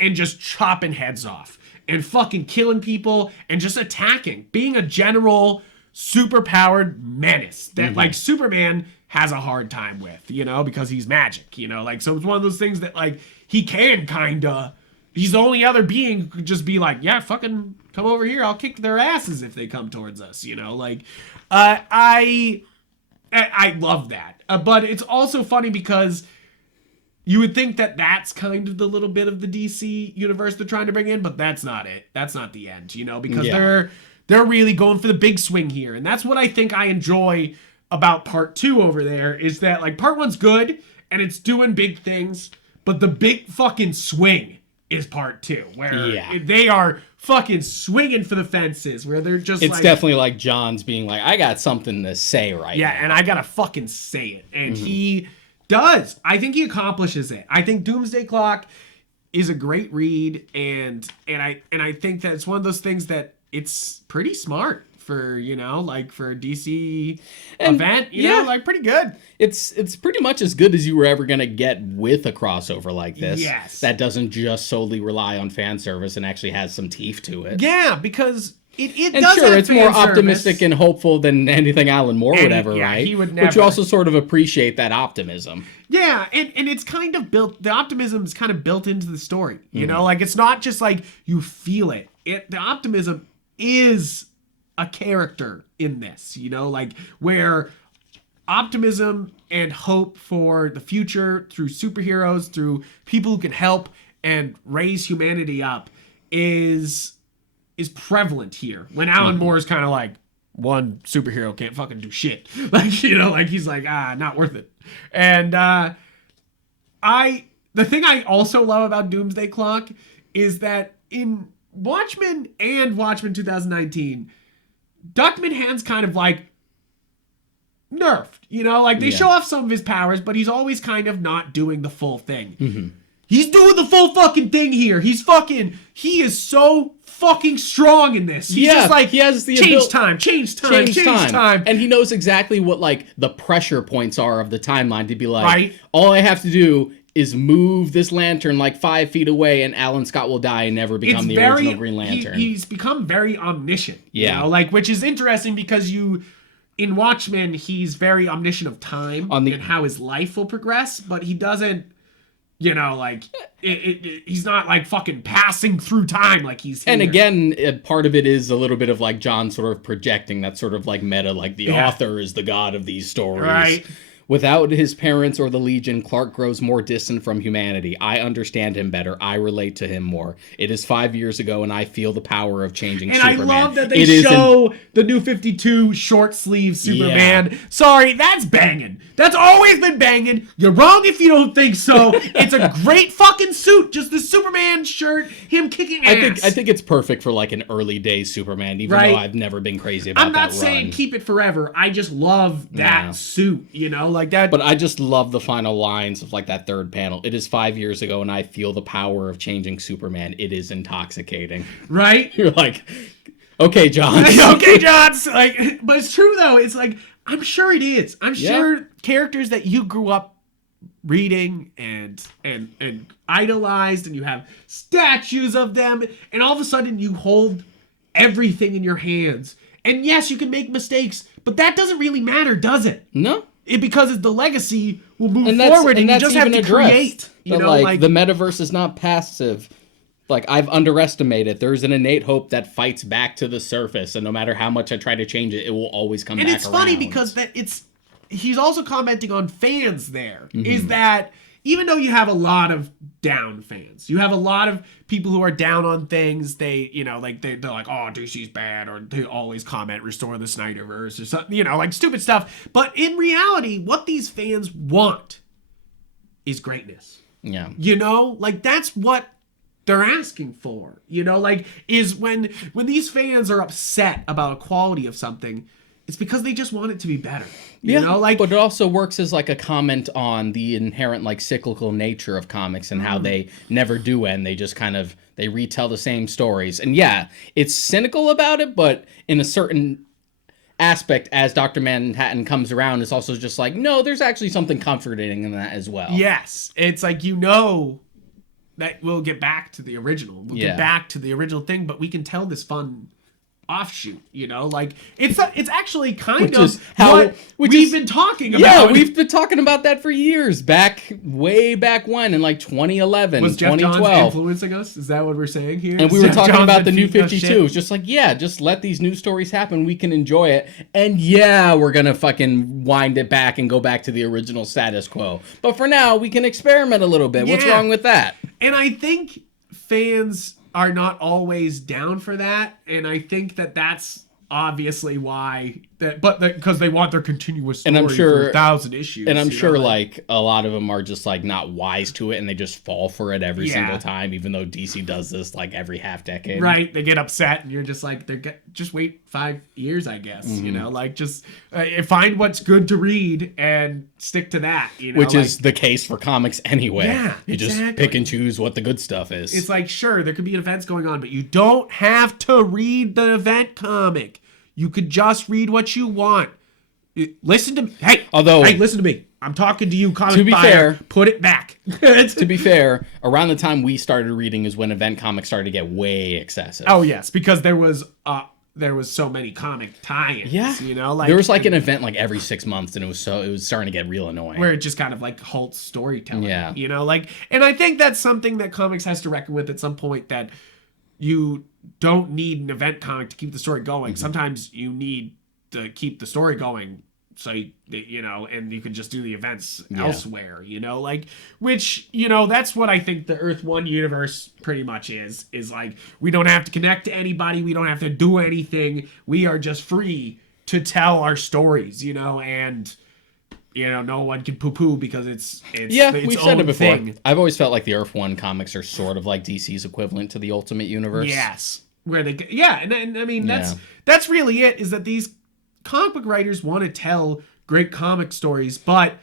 and just chopping heads off and fucking killing people and just attacking, being a general, super-powered menace that, like, Superman has a hard time with, you know, because he's magic, you know? Like, so it's one of those things that, like, he can kinda... He's the only other being who could just be like, yeah, fucking come over here. I'll kick their asses if they come towards us, you know? Like, I love that. But it's also funny because you would think that that's kind of the little bit of the DC universe they're trying to bring in, but that's not it. That's not the end, you know? Because they're really going for the big swing here. And that's what I think I enjoy about part 2 over there is that, like, part 1's good and it's doing big things, but the big fucking swing is part 2, where they are fucking swinging for the fences, where they're just it's definitely like John's being like, I got something to say right now. Yeah, and I gotta fucking say it. And he does. I think he accomplishes it. I think Doomsday Clock is a great read, and I think that it's one of those things that it's pretty smart for, you know, like for a DC event, you know, like pretty good. It's pretty much as good as you were ever going to get with a crossover like this. Yes. That doesn't just solely rely on fan service and actually has some teeth to it. Yeah, because it and does sure, have it's more fan optimistic service. and hopeful than anything Alan Moore would ever write. He would never. But you also sort of appreciate that optimism. Yeah, and it's kind of built, the optimism is kind of built into the story. You know, like it's not just like you feel it. The optimism is a character in this, you know, like where optimism and hope for the future through superheroes, through people who can help and raise humanity up is prevalent here. When Alan Moore is kind of like, one superhero can't fucking do shit. Like, you know, like he's like, not worth it. And the thing I also love about Doomsday Clock is that in Watchmen and Watchmen 2019, Dr. Manhattan's kind of like nerfed, you know, like they show off some of his powers, but he's always kind of not doing the full thing. He's doing the full fucking thing here. He is so fucking strong in this. He's just like, he has the change time. And he knows exactly what like the pressure points are of the timeline to be like, all I have to do is move this lantern like 5 feet away and Alan Scott will die and never become the original Green Lantern. He's become very omniscient. You know, like, which is interesting because in Watchmen, he's very omniscient of time and how his life will progress, but he doesn't, you know, like, he's not like fucking passing through time like he's here. And again, part of it is a little bit of like John sort of projecting that sort of like meta, like the author is the god of these stories. Right. Without his parents or the Legion, Clark grows more distant from humanity. I understand him better. I relate to him more. It is 5 years ago, and I feel the power of changing Superman. And I love that they show the New 52 short sleeve Superman. Yeah. Sorry, that's banging. That's always been banging. You're wrong if you don't think so. It's a great fucking suit. Just the Superman shirt, him kicking ass. I think it's perfect for like an early day Superman, even though I've never been crazy about that run. I'm not saying keep it forever. I just love that suit, you know, like that. But I just love the final lines of like that third panel. It is 5 years ago, and I feel the power of changing Superman. It is intoxicating. Right? You're like, okay, John. Okay, John. Like, but it's true though. It's like I'm sure it is. I'm sure characters that you grew up reading and idolized, and you have statues of them, and all of a sudden you hold everything in your hands. And yes, you can make mistakes, but that doesn't really matter, does it? No. Because the legacy will move forward, and you just have to create. You know, like the metaverse is not passive. Like, I've underestimated. There's an innate hope that fights back to the surface, and no matter how much I try to change it, it will always come back around. And it's funny because he's also commenting on fans there, is that even though you have a lot of down fans, you have a lot of people who are down on things, they, you know, like, they're like, oh, DC's bad, or they always comment, restore the Snyderverse, or something, you know, like stupid stuff. But in reality, what these fans want is greatness. Yeah. You know, like, that's what they're asking for, you know, like, is when these fans are upset about a quality of something, it's because they just want it to be better. You know, like, but it also works as like a comment on the inherent like cyclical nature of comics and how they never do end. They just kind of, they retell the same stories. And yeah, it's cynical about it, but in a certain aspect, as Dr. Manhattan comes around, it's also just like, no, there's actually something comforting in that as well. Yes. It's like, you know, that we'll get back to the original. We'll get back to the original thing, but we can tell this fun offshoot, you know, like it's actually kind of what we've been talking about. Yeah, we've been talking about that for years, way back when, in like 2011, was Jeff 2012. Johns influencing us? Is that what we're saying here? And we were talking about the New 52. It's just like, yeah, just let these new stories happen. We can enjoy it. And yeah, we're gonna fucking wind it back and go back to the original status quo. But for now, we can experiment a little bit. What's wrong with that? And I think fans are not always down for that, and I think that that's obviously why because they want their continuous story, and I'm sure, for 1,000 issues, and I'm sure like a lot of them are just like not wise to it, and they just fall for it every single time, even though DC does this like every half decade. Right? They get upset, and you're just like, just wait 5 years, I guess. You know, like just find what's good to read and stick to that. You know, which is the case for comics anyway. Yeah, you just pick and choose what the good stuff is. It's like, sure, there could be events going on, but you don't have to read the event comic. You could just read what you want. Listen to me. Hey, listen to me. I'm talking to you, comic buyer. Put it back. To be fair, around the time we started reading is when event comics started to get way excessive. Oh yes, because there was so many comic tie-ins. Yeah, you know, like there was like an event like every 6 months, and it was starting to get real annoying. Where it just kind of like halts storytelling. Yeah, you know, like, and I think that's something that comics has to reckon with at some point, that you don't need an event comic to keep the story going. Sometimes you need to keep the story going, so you know, and you can just do the events elsewhere, you know, like, which, you know, that's what I think the Earth 1 universe pretty much is like, we don't have to connect to anybody, we don't have to do anything, we are just free to tell our stories, you know, and you know, no one can poo-poo because it's we've said it before. Thing. I've always felt like the Earth 1 comics are sort of like DC's equivalent to the Ultimate Universe. Yes. Where they, and I mean, that's really it, is that these comic book writers want to tell great comic stories, but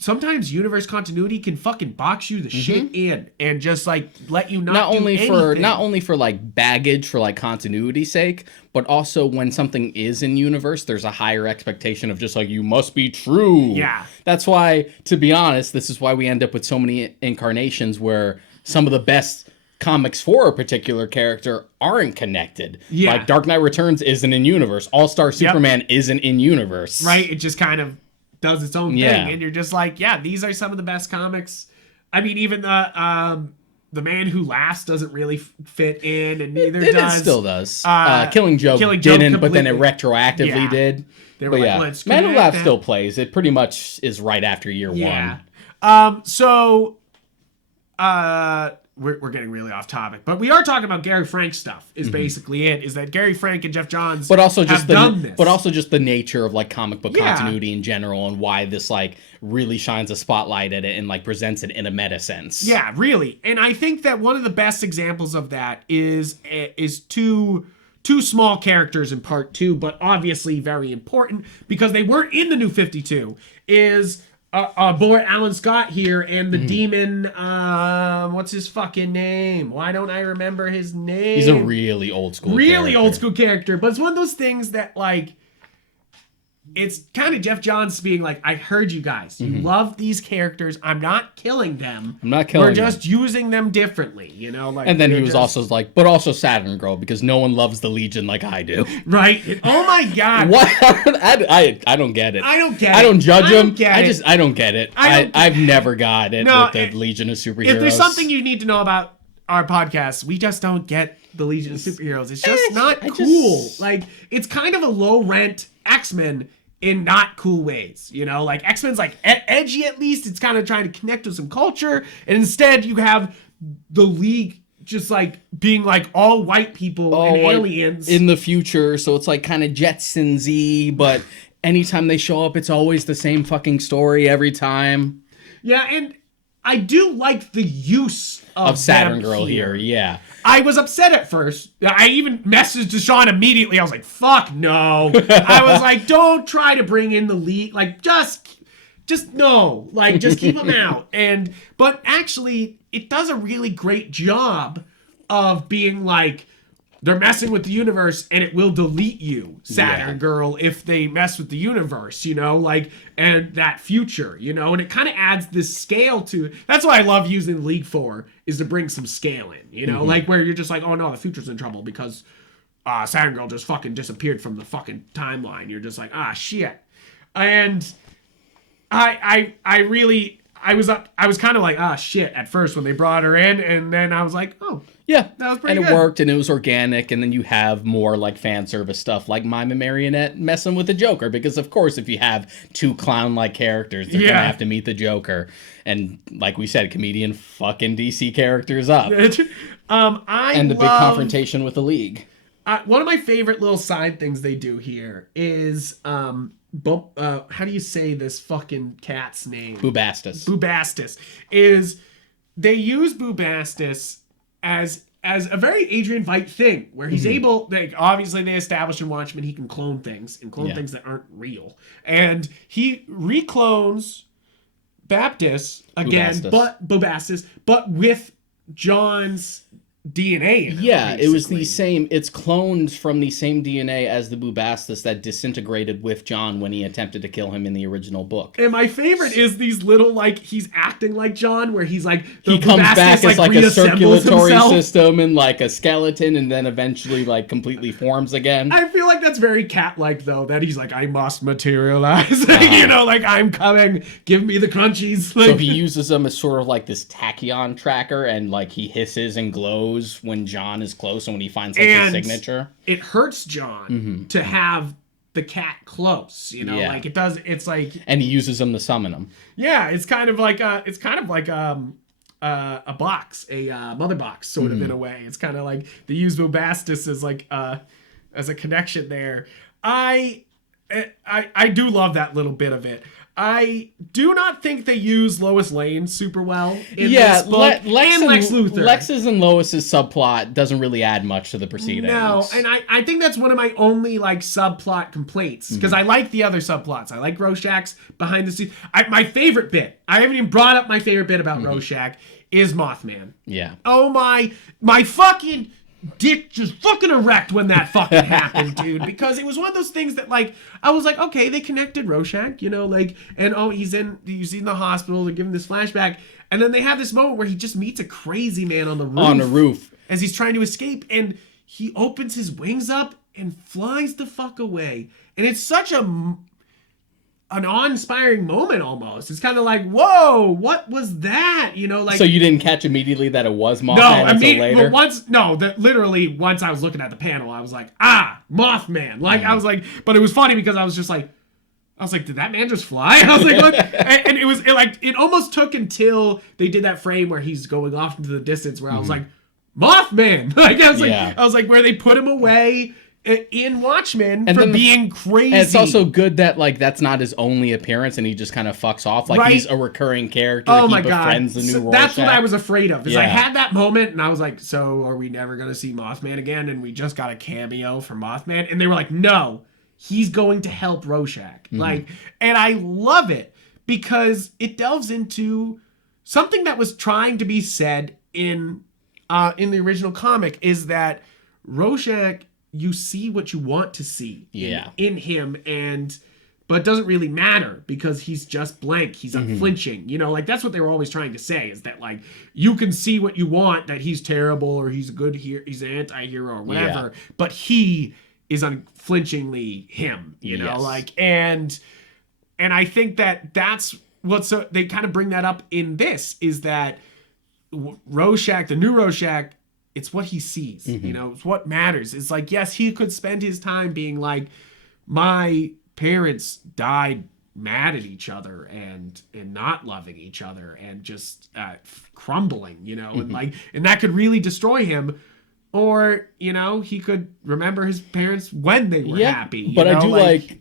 sometimes universe continuity can fucking box you the shit in and just like let you not only for like baggage for like continuity's sake, but also when something is in universe, there's a higher expectation of just like, you must be true. Yeah. That's why, to be honest, this is why we end up with so many incarnations where some of the best comics for a particular character aren't connected. Yeah. Like Dark Knight Returns isn't in universe. All-Star Superman isn't in universe. Right? It just kind of does its own thing, and you're just like, yeah, these are some of the best comics. I mean, even the The Man Who Laughs doesn't really fit in, and neither does. It still does. Killing Joke didn't, but then it retroactively did. They were let's Man Who Laughs still plays. It pretty much is right after year one. We're getting really off topic, but we are talking about Gary Frank stuff. Is basically it. Is that Gary Frank and Jeff Johns but also just done this? But also just the nature of like comic book continuity in general, and why this like really shines a spotlight at it and like presents it in a meta sense. Yeah, really. And I think that one of the best examples of that is two small characters in part 2, but obviously very important because they weren't in the New 52. Is boy Alan Scott here and the demon, what's his fucking name? Why don't I remember his name? He's a really old school character, but it's one of those things that like, it's kind of Jeff Johns being like, I heard you guys. You love these characters. I'm not killing them. We're just using them differently, you know? Like, and then he was also like, but also Saturn Girl, because no one loves the Legion like I do. Right? Oh my God. What? I don't get it. I don't get it. I don't judge him. I don't get it. I've never got it with the Legion of Superheroes. If there's something you need to know about our podcast, we just don't get the Legion of Superheroes. It's just not cool. Like, it's kind of a low-rent X-Men in not cool ways, you know? Like, X-Men's like edgy at least. It's kind of trying to connect with some culture. And instead you have the League just like being like all white people and aliens. In the future, so it's like kind of Jetsons-y, but anytime they show up, it's always the same fucking story every time. Yeah, and I do like the use of Saturn Girl here, yeah. I was upset at first. I even messaged Deshaun immediately. I was like, fuck no. I was like, don't try to bring in the League. Like, just no. Like, just keep them out. But actually, it does a really great job of being like, they're messing with the universe and it will delete you, Saturn Girl, if they mess with the universe, you know, like, and that future, you know, and it kind of adds this scale to, that's what I love using the League for, is to bring some scale in, you know, like where you're just like, oh no, the future's in trouble because Saturn Girl just fucking disappeared from the fucking timeline. You're just like, shit. And I was kind of like, shit at first when they brought her in, and then I was like, oh. Yeah, that was pretty good. And it worked, and it was organic, and then you have more, like, fan service stuff, like Mime and Marionette messing with the Joker, because, of course, if you have two clown-like characters, they're gonna have to meet the Joker, and, like we said, comedian fucking DC characters up. And the big confrontation with the League. One of my favorite little side things they do here is, how do you say this fucking cat's name? Bubastis. Bubastis. Is, they use Bubastis as a very Adrian Veidt thing, where he's able, like, obviously they established in Watchmen he can clone things, and clone things that aren't real. And he reclones Bubastis, but with John's DNA in it, it was the same. It's cloned from the same DNA as the Bubastis that disintegrated with John when he attempted to kill him in the original book. And my favorite is these little, like, he's acting like John, where he's like, he comes back as like a circulatory system and like a skeleton, and then eventually like completely forms again. I feel like that's very cat-like though, that he's like, I must materialize. You know, like, I'm coming, give me the crunchies. Like, so he uses them as sort of like this tachyon tracker, and like he hisses and glows when John is close and when he finds like his signature. It hurts John to have the cat close, you know, like it does. It's like, and he uses them to summon him. Yeah, it's kind of like a box, a mother box, sort of in a way. It's kind of like they use Bubastis as like as a connection there. I do love that little bit of it. I do not think they use Lois Lane super well in this book. Lex Luthor. Lex's and Lois's subplot doesn't really add much to the proceedings. No, and I think that's one of my only like subplot complaints, because I like the other subplots. I like Rorschach's behind the scenes. My favorite bit, I haven't even brought up my favorite bit about Rorschach, is Mothman. Yeah. Oh my fucking dick just fucking erect when that fucking happened, dude, because it was one of those things that, like, I was like, okay, they connected Rorschach, you know, like, and he's in the hospital, they're giving this flashback, and then they have this moment where he just meets a crazy man on the roof as he's trying to escape, and he opens his wings up and flies the fuck away. And it's such a an awe-inspiring moment almost. It's kind of like, whoa, what was that? You know, like. So you didn't catch immediately that it was Mothman until later? Literally once I was looking at the panel, I was like, Mothman. Like, I was like, but it was funny because I was like, did that man just fly? I was like, look, and it almost took until they did that frame where he's going off into the distance where I was like, Mothman. Like, I was like, where they put him away in Watchmen for being crazy. And it's also good that like that's not his only appearance and he just kind of fucks off. Like he's a recurring character. Oh he my God. befriends the new Rorschach. That's what I was afraid of. Is I had that moment and I was like, so are we never going to see Mothman again? And we just got a cameo for Mothman. And they were like, no, he's going to help Rorschach. Like, and I love it because it delves into something that was trying to be said in the original comic is that Rorschach, you see what you want to see in him, but it doesn't really matter because he's just blank. He's unflinching. You know, like that's what they were always trying to say is that like you can see what you want, that he's terrible or he's he's an anti-hero or whatever, but he is unflinchingly him, you know, like, and I think that that's they kind of bring that up in this is that Rorschach, the new Rorschach, it's what he sees, you know, it's what matters. It's like, yes, he could spend his time being like, my parents died mad at each other and not loving each other and just crumbling, you know, and that could really destroy him. Or, you know, he could remember his parents when they were happy. But I do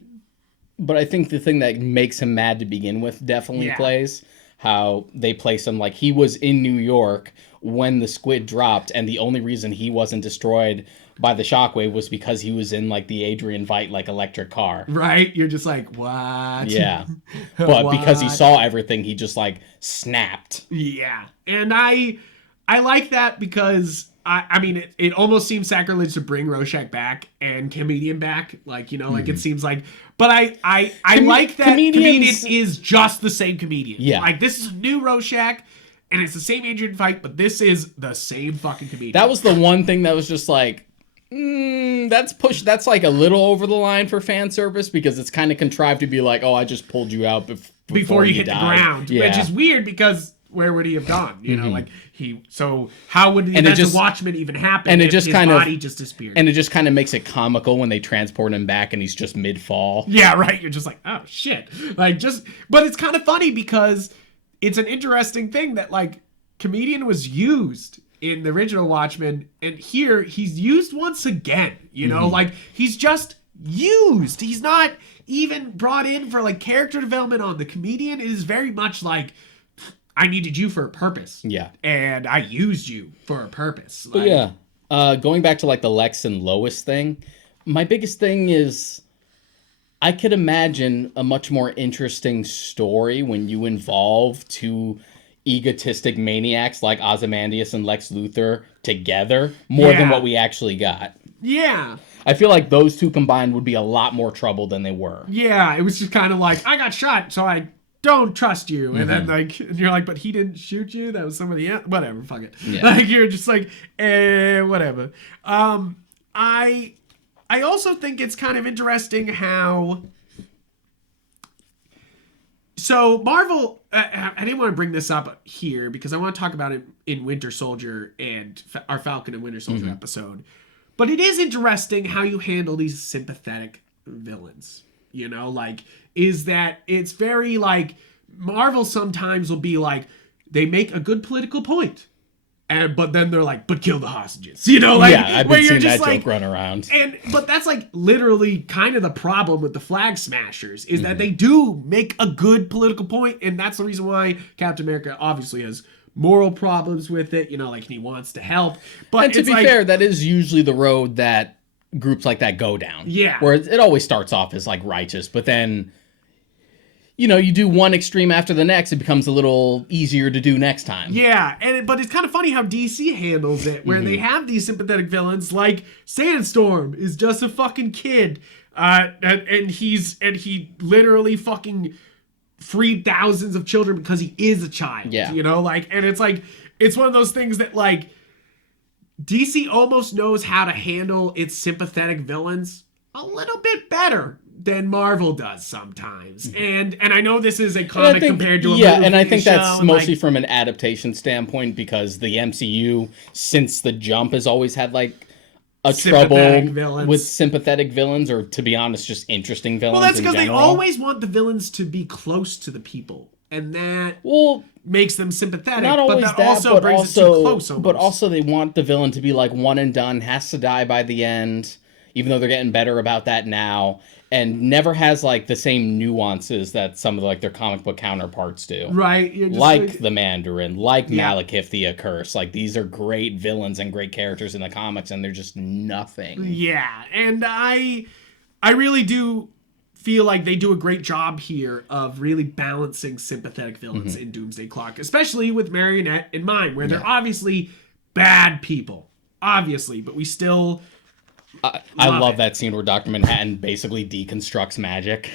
but I think the thing that makes him mad to begin with definitely plays how they place him like he was in New York when the squid dropped, and the only reason he wasn't destroyed by the shockwave was because he was in like the Adrian Veidt like electric car. Right? You're just like, what? Yeah. But because he saw everything, he just like snapped. Yeah. And I like that because I mean, it almost seems sacrilege to bring Rorschach back and Comedian back. Like, you know, like it seems like, but I like that Comedian is just the same Comedian. Yeah. Like this is a new Rorschach and it's the same Adrian Veidt, but this is the same fucking Comedian. That was the one thing that was just like, that's like a little over the line for fan service because it's kind of contrived to be like, oh, I just pulled you out before you hit the ground. Yeah. Which is weird because where would he have gone? You know, like so how would the events of Watchmen even happen and if his body just disappeared? And it just kind of makes it comical when they transport him back and he's just mid-fall. Yeah, right. You're just like, oh shit. Like but it's kind of funny because it's an interesting thing that like Comedian was used in the original Watchmen, and here he's used once again, you know, like he's just used. He's not even brought in for like character development on the Comedian. It is very much like, I needed you for a purpose. Yeah. And I used you for a purpose. Like, yeah. Going back to like the Lex and Lois thing, my biggest thing is I could imagine a much more interesting story when you involve two egotistic maniacs like Ozymandias and Lex Luthor together more than what we actually got. Yeah. I feel like those two combined would be a lot more trouble than they were. Yeah, it was just kind of like, I got shot, so I don't trust you. And then like, and you're like, but he didn't shoot you? That was somebody else? Whatever, fuck it. Yeah. Like, you're just like, whatever. I also think it's kind of interesting how... So Marvel, I didn't want to bring this up here because I want to talk about it in Winter Soldier and our Falcon and Winter Soldier episode. But it is interesting how you handle these sympathetic villains. You know, like, is that it's very like Marvel sometimes will be like, they make a good political point. But then they're like, but kill the hostages, you know, like, yeah, I've been seeing that joke run around. But that's like literally kind of the problem with the Flag Smashers is that they do make a good political point, and that's the reason why Captain America obviously has moral problems with it, you know, like he wants to help. But and to be fair, that is usually the road that groups like that go down. Yeah, where it always starts off as like righteous, but then, you know, you do one extreme after the next, it becomes a little easier to do next time. Yeah, but it's kind of funny how DC handles it, where they have these sympathetic villains, like Sandstorm is just a fucking kid, and he literally fucking freed thousands of children because he is a child. Yeah, you know, like, and it's like, it's one of those things that like DC almost knows how to handle its sympathetic villains a little bit better than Marvel does sometimes. And I know this is a comic compared to a movie. And I think that's mostly from an adaptation standpoint, because the MCU, since the jump, has always had like a trouble with sympathetic villains, or to be honest, just interesting villains. Well, that's because they always want the villains to be close to the people, and that makes them sympathetic. Not always, but that also brings it too close. Almost. But also, they want the villain to be like one and done, has to die by the end, even though they're getting better about that now. And never has like the same nuances that some of like their comic book counterparts do. Right. Like the Mandarin, like Malekith the Accursed. Like, these are great villains and great characters in the comics, and they're just nothing. Yeah. And I really do feel like they do a great job here of really balancing sympathetic villains in Doomsday Clock, especially with Marionette in mind, where they're obviously bad people. Obviously, but we still... I love that scene where Dr. Manhattan basically deconstructs magic.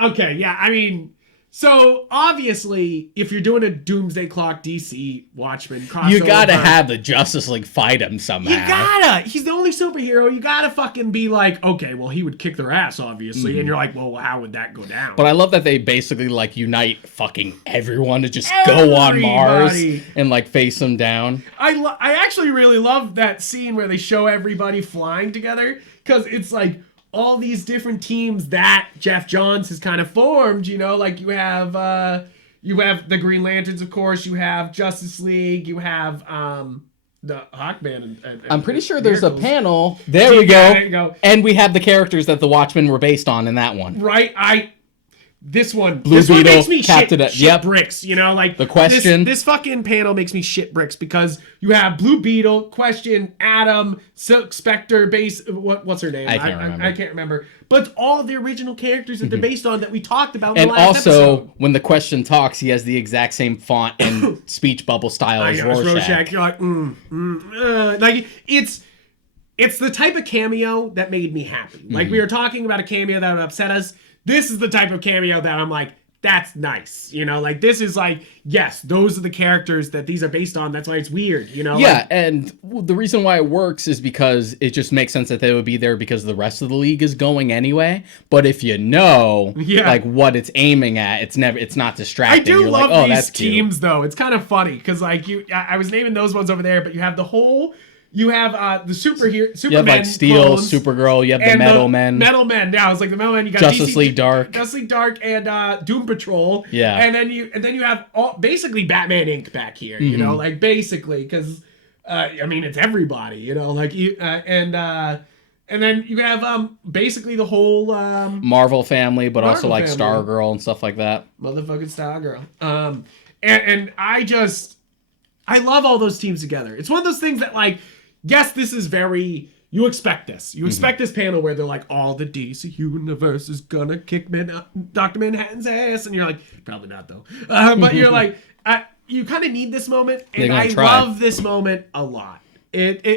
Okay, yeah, I mean, so obviously, if you're doing a Doomsday Clock DC Watchmen crossover, you gotta have the Justice League fight him somehow. You gotta. He's the only superhero. You gotta fucking be like, okay, well, he would kick their ass, obviously, and you're like, well, how would that go down? But I love that they basically like unite fucking everyone to just go on Mars and like face them down. I actually really love that scene where they show everybody flying together, because it's like all these different teams that Jeff Johns has kind of formed, you know, like you have the Green Lanterns, of course, you have Justice League, you have the Hawkman and I'm pretty sure there's a panel. There we go. And we have the characters that the Watchmen were based on in that one. Right. This one Beetle, makes me Captain shit bricks, you know, like the Question. This fucking panel makes me shit bricks, because you have Blue Beetle, Question, Atom, Silk Spectre, what's her name? I can't remember. But it's all the original characters that they're based on that we talked about in the And last also, episode. when the Question talks, he has the exact same font and speech bubble style as Rorschach. You're like, like it's the type of cameo that made me happy. Like, we were talking about a cameo that would upset us. This is the type of cameo that I'm like, that's nice. You know, like, this is like, yes, those are the characters that these are based on. That's why it's weird, you know? Yeah, like, and the reason why it works is because it just makes sense that they would be there because the rest of the league is going anyway. But if you know, like, what it's aiming at, it's not distracting. I do You're love like, these teams, though. It's kind of funny, because, like, I was naming those ones over there, but you have the whole... You have the Superman. You have like Steel, clones, Supergirl. You have the Metal Men. Metal Men. Yeah, it's like the Metal Men. You got Justice League Dark. Justice League Dark and Doom Patrol. Yeah. And then you have basically Batman Inc. back here. You know, like, basically, because I mean, it's everybody. You know, like and then you have basically the whole Marvel family, but also like family. Stargirl and stuff like that. Motherfucking Stargirl. And I love all those teams together. It's one of those things that, like, yes, this is very... You expect this. You expect this panel where they're like, all the DC universe is gonna kick Dr. Manhattan's ass. And you're like, probably not, though. But you're like, you kind of need this moment. And I love this moment a lot.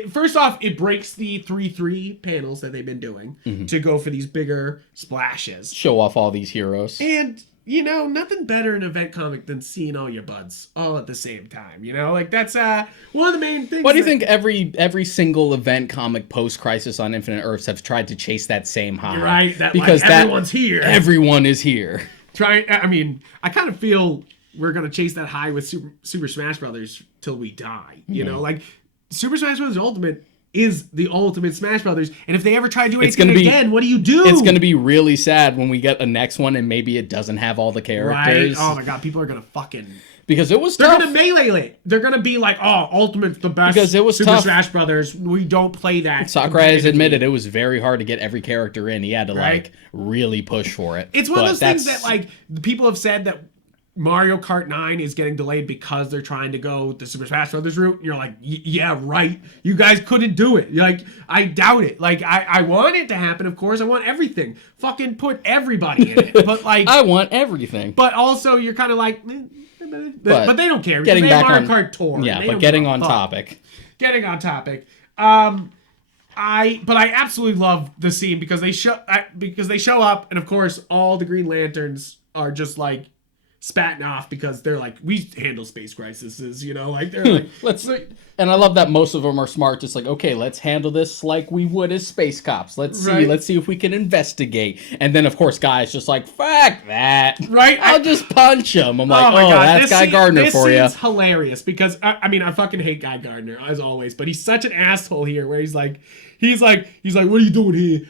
First off, it breaks the 3-3 panels that they've been doing to go for these bigger splashes. Show off all these heroes. And... You know, nothing better in an event comic than seeing all your buds all at the same time. You know, like, that's one of the main things. Why do you think every single event comic post Crisis on Infinite Earths have tried to chase that same high? Right, because like, everyone's here. Everyone is here. I mean, I kind of feel we're gonna chase that high with Super Smash Brothers till we die. You know, like, Super Smash Brothers Ultimate is the ultimate Smash Brothers, and if they ever try to do anything again, what do you do? It's gonna be really sad when we get a next one and maybe it doesn't have all the characters. Right? Oh my god, people are gonna fucking... Because it was They're tough. gonna melee it. They're gonna be like, oh, Ultimate's the best. Because it was Super tough. Smash Brothers. We don't play that. Sakurai has admitted it was very hard to get every character in. He had to like really push for it. It's one of those things that, like, people have said that Mario Kart 9 is getting delayed because they're trying to go the Super Smash Brothers route. And you're like, yeah, right. You guys couldn't do it. Like, I doubt it. Like, I want it to happen, of course. I want everything. Fucking put everybody in it. But, like... I want everything. But also, you're kind of like... But they don't care. Getting back Mario Kart Tour. Yeah, but getting on topic. Getting on topic. I absolutely love the scene because they show up, and of course, all the Green Lanterns are just, like, spatting off because they're like, we handle space crises, you know, like, they're like, And I love that most of them are smart, just like, okay, let's handle this like we would as space cops. Let's see if we can investigate. And then, of course, Guy's just like, fuck that. Right? I'll just punch him. I'm like, oh, that's Guy Gardner for you. This is hilarious because, I fucking hate Guy Gardner, as always, but he's such an asshole here where he's like, what are you doing here?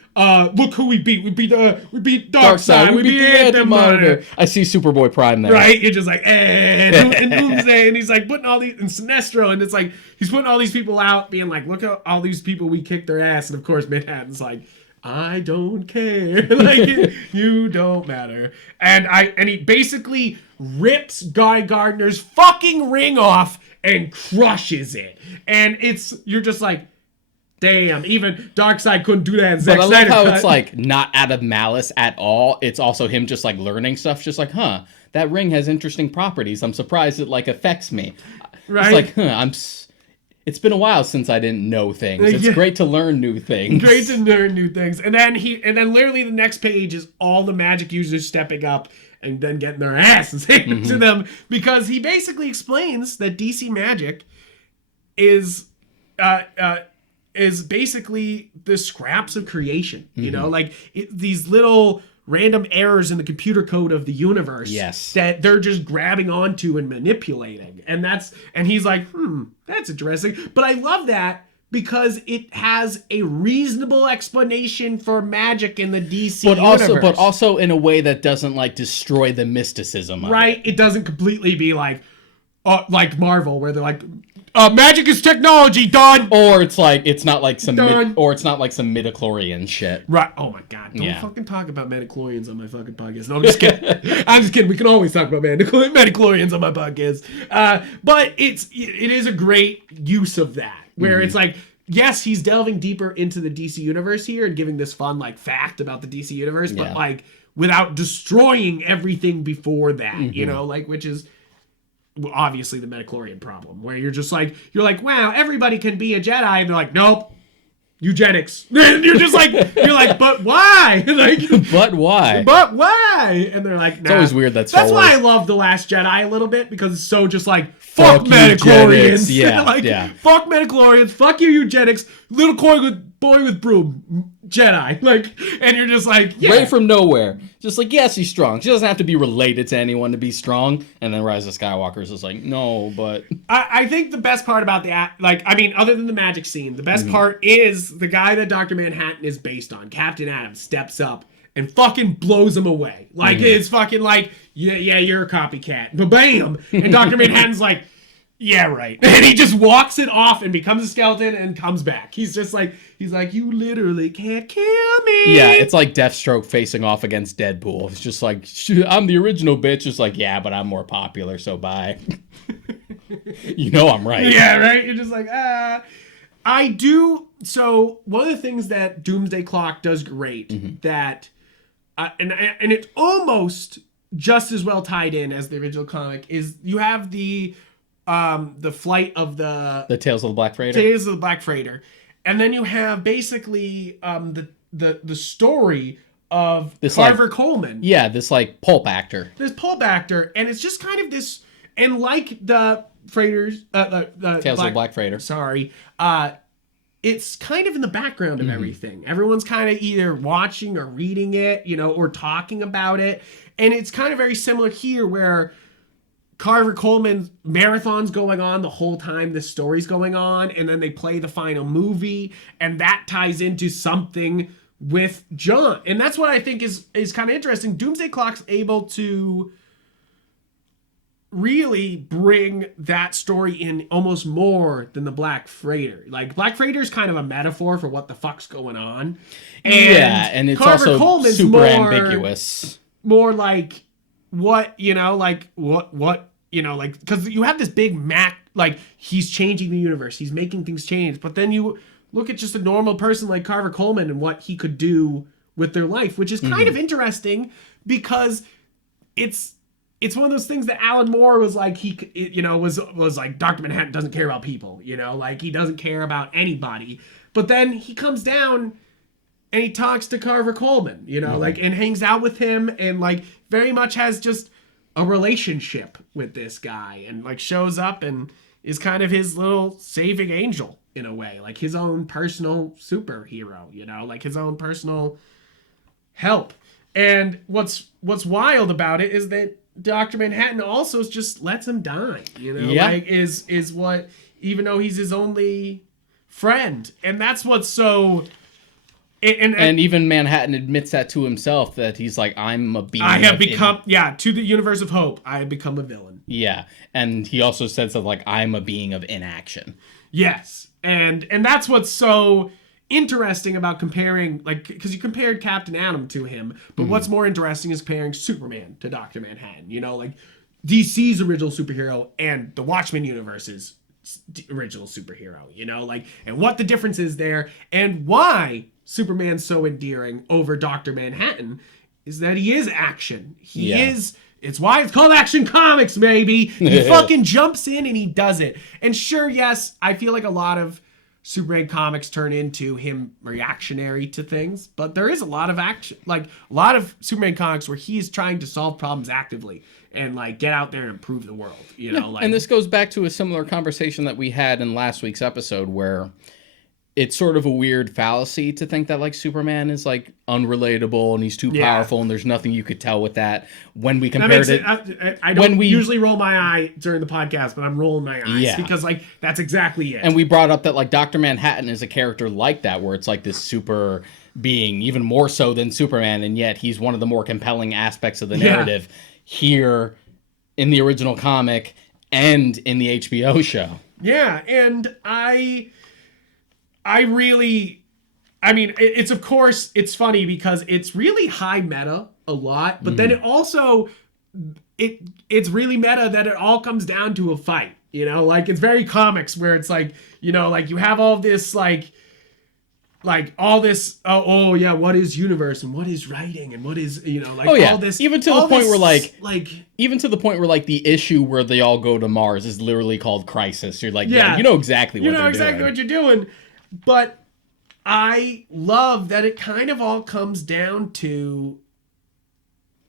Look who we beat. We beat Darkseid. We beat the Anti-Monitor. I see Superboy Prime there. Right? You're just like, and Doomsday, and he's like putting all these, and Sinestro, and it's like, he's putting all these people out, being like, look at all these people we kicked their ass, and of course Manhattan's like, I don't care. Like, you don't matter. And he basically rips Guy Gardner's fucking ring off and crushes it. And you're just like, damn, even Darkseid couldn't do that in Zack Snyder But I love how cut. it's like not out of malice at all. It's also him just like learning stuff, just like, that ring has interesting properties. I'm surprised it like affects me. Right? It's like, it's been a while since I didn't know things. It's great to learn new things. Great to learn new things. And then literally the next page is all the magic users stepping up and then getting their asses handed to them, because he basically explains that DC Magic is basically the scraps of creation, you know, like these little random errors in the computer code of the universe that they're just grabbing onto and manipulating. And he's like, that's interesting. But I love that because it has a reasonable explanation for magic in the DC universe. But also in a way that doesn't like destroy the mysticism of it. It doesn't completely be like Marvel, where they're like, magic is technology, done. Or it's not like some midichlorian shit. Right. Oh my god. Don't fucking talk about midichlorians on my fucking podcast. No, I'm just kidding. I'm just kidding. We can always talk about midichlorians on my podcast. But it is a great use of that, where it's like, yes, he's delving deeper into the DC universe here and giving this fun like fact about the DC universe, but like without destroying everything before that, you know, like, which is obviously the midichlorian problem, where you're like, wow, everybody can be a Jedi, and they're like, nope, eugenics. And you're like, but why? But why? But why? And they're like, nah. It's always weird that's why I love The Last Jedi a little bit, because it's so just like, fuck midichlorians. Fuck midichlorians, fuck your eugenics, little boy with broom, Jedi. Like, and you're just like, right from nowhere. Just like, yes, he's strong. She doesn't have to be related to anyone to be strong. And then Rise of Skywalker is just like, no, but... I think the best part about other than the magic scene, the best part is the guy that Dr. Manhattan is based on, Captain Adam, steps up and fucking blows him away. Like, it's fucking like, yeah, you're a copycat. But bam! And Dr. Manhattan's like, yeah, right. And he just walks it off and becomes a skeleton and comes back. He's like, you literally can't kill me. Yeah, it's like Deathstroke facing off against Deadpool. It's just like, I'm the original bitch. It's like, yeah, but I'm more popular, so bye. You know I'm right. Yeah, right? You're just like, I do. So one of the things that Doomsday Clock does great, that, and it's almost just as well tied in as the original comic, is you have the flight of the Tales of the Black Freighter. Tales of the Black Freighter. And then you have basically the story of this Carver Coleman. Yeah, this like pulp actor. This pulp actor, and it's just kind of this, and like the Freighters, the Tales of the Black Freighter. Sorry, it's kind of in the background of everything. Everyone's kind of either watching or reading it, you know, or talking about it, and it's kind of very similar here, where Carver Coleman's marathon's going on the whole time this story's going on, and then they play the final movie, and that ties into something with John. And that's what I think is kind of interesting. Doomsday Clock's able to really bring that story in almost more than the Black Freighter. Like, Black Freighter's kind of a metaphor for what the fuck's going on. And it's Carver also Coleman's super ambiguous. More like, what, you know, like, what, you know, like, because you have this big like, he's changing the universe, he's making things change, but then you look at just a normal person like Carver Coleman and what he could do with their life, which is kind of interesting, because it's one of those things that Alan Moore was like, was like, Dr. Manhattan doesn't care about people, you know, like, he doesn't care about anybody, but then he comes down and he talks to Carver Coleman, you know, like, and hangs out with him, and like very much has just a relationship with this guy, and like shows up, and is kind of his little saving angel in a way, like his own personal superhero, you know, like his own personal help. And what's wild about it is that Dr. Manhattan also just lets him die, you know, like is what, even though he's his only friend. And that's what's so... And even Manhattan admits that to himself, that he's like, I'm a being. I have become, to the universe of hope, I have become a villain. Yeah. And he also says that, like, I'm a being of inaction. Yes. And that's what's so interesting about comparing, like, because you compared Captain Atom to him, but what's more interesting is comparing Superman to Dr. Manhattan. You know, like DC's original superhero and the Watchmen universe's original superhero, you know, like, and what the difference is there, and why Superman's so endearing over Dr. Manhattan is that he is action. He is... It's why it's called Action Comics, maybe. He fucking jumps in and he does it. And sure, yes, I feel like a lot of Superman comics turn into him reactionary to things, but there is a lot of action, like a lot of Superman comics where he's trying to solve problems actively and like get out there and improve the world, you know. Like, and this goes back to a similar conversation that we had in last week's episode, where it's sort of a weird fallacy to think that like Superman is like unrelatable and he's too powerful and there's nothing you could tell with that. When we compared it, I don't usually roll my eye during the podcast, but I'm rolling my eyes because like that's exactly it. And we brought up that like Dr. Manhattan is a character like that, where it's like this super being, even more so than Superman, and yet he's one of the more compelling aspects of the narrative here in the original comic and in the HBO show. Yeah, and I really, I mean, it's of course, it's funny because it's really high meta a lot, but then it also, it's really meta that it all comes down to a fight, you know, like it's very comics where it's like, you know, like you have all this like all this, what is universe and what is writing and what is, you know, like all this. Even to the point where even to the point where like the issue where they all go to Mars is literally called Crisis. You're like, you know exactly what you're doing. But I love that it kind of all comes down to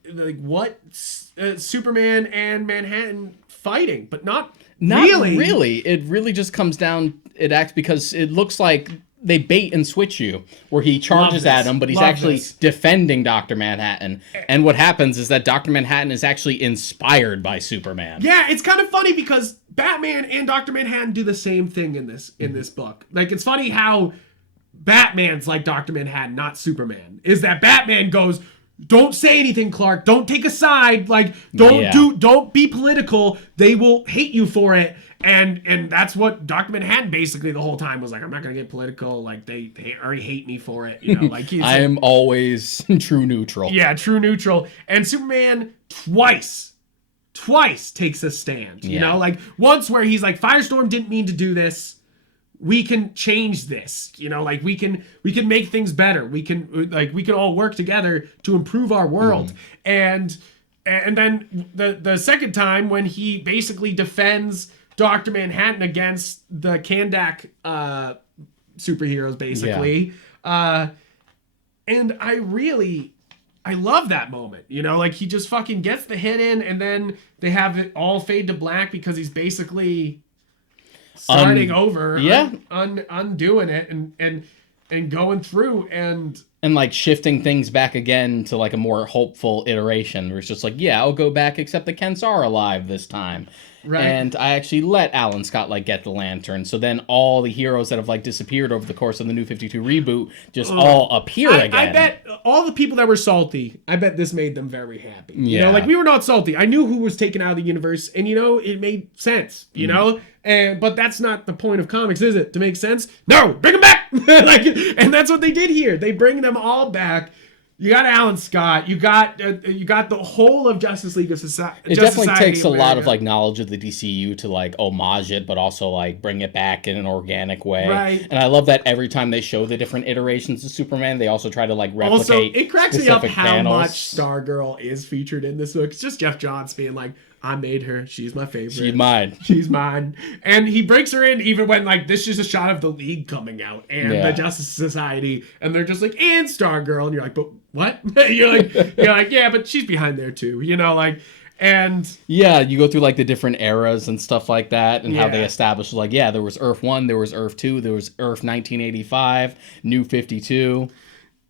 like what Superman and Manhattan fighting, but not really. It really just comes down. It acts because it looks like they bait and switch you, where he charges at him, but he's actually defending Dr. Manhattan. And what happens is that Dr. Manhattan is actually inspired by Superman. Yeah, it's kind of funny because Batman and Dr. Manhattan do the same thing in this book. Like, it's funny how Batman's like Dr. Manhattan, not Superman. Is that Batman goes, don't say anything, Clark. Don't take a side. Like, don't be political. They will hate you for it. And that's what Dr. Manhattan basically the whole time was like, I'm not gonna get political. Like they already hate me for it. You know, like he's I am always true neutral. Yeah, true neutral. And Superman twice takes a stand. You know, like once where he's like, Firestorm didn't mean to do this. We can change this. You know, like we can make things better. We can all work together to improve our world. And then the second time when he basically defends Dr. Manhattan against the Kandak superheroes, basically. And I love that moment. You know, like he just fucking gets the hit in, and then they have it all fade to black because he's basically starting over, undoing it, and going through and like shifting things back again to like a more hopeful iteration where it's just like, I'll go back except the Kents are alive this time. Right. And I actually let Alan Scott like get the lantern. So then all the heroes that have like disappeared over the course of the New 52 reboot just all appear again. I bet all the people that were salty, I bet this made them very happy. You know, like we were not salty. I knew who was taken out of the universe, and you know, it made sense, you know? But that's not the point of comics, is it? To make sense? No, bring them back. And that's what they did here. They bring them all back. You got Alan Scott. You got the whole of Justice League of Society. It definitely takes a lot of like knowledge of the DCU to like homage it, but also like bring it back in an organic way. Right. And I love that every time they show the different iterations of Superman, they also try to like replicate. Also, it cracks me up how much Stargirl is featured in this book. It's just Jeff Johns being like, I made her. She's my favorite. She's mine. And he breaks her in even when, like, this is a shot of the League coming out and the Justice Society. And they're just like, and Stargirl. And you're like, but what? you're like, yeah, but she's behind there too. You know, like, And yeah, you go through like the different eras and stuff like that, and how they established like, yeah, there was Earth 1, there was Earth 2, there was Earth 1985, New 52.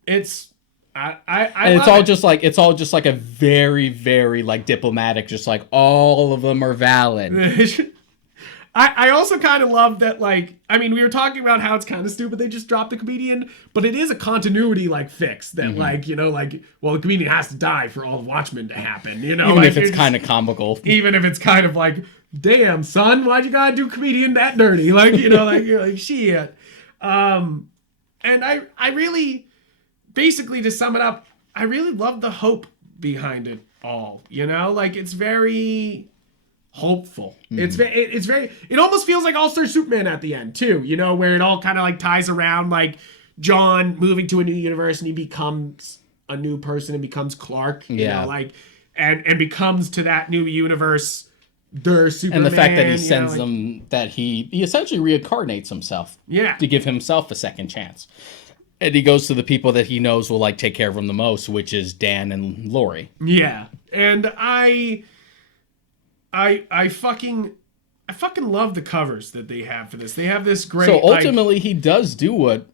It's it's all just like a very, very like diplomatic, just like all of them are valid. I also kind of love that, like, I mean, we were talking about how it's kind of stupid they just dropped the comedian, but it is a continuity, like, fix that, like, you know, like, well, the comedian has to die for all of Watchmen to happen, you know? Even like, if it's kind of comical. Even if it's kind of like, damn, son, why'd you gotta do comedian that dirty? Like, you know, like, you're like, shit. And I really, basically, to sum it up, I really love the hope behind it all, you know? Like, it's very hopeful. It's very it almost feels like All-Star Superman at the end too, you know, where it all kind of like ties around like John moving to a new universe and he becomes a new person and becomes Clark, you know, like and becomes to that new universe their Superman. And the fact that he sends them, that he essentially reincarnates himself to give himself a second chance. And he goes to the people that he knows will like take care of him the most, which is Dan and Lori. Yeah. And I fucking love the covers that they have for this. They have this great. So ultimately, he does do what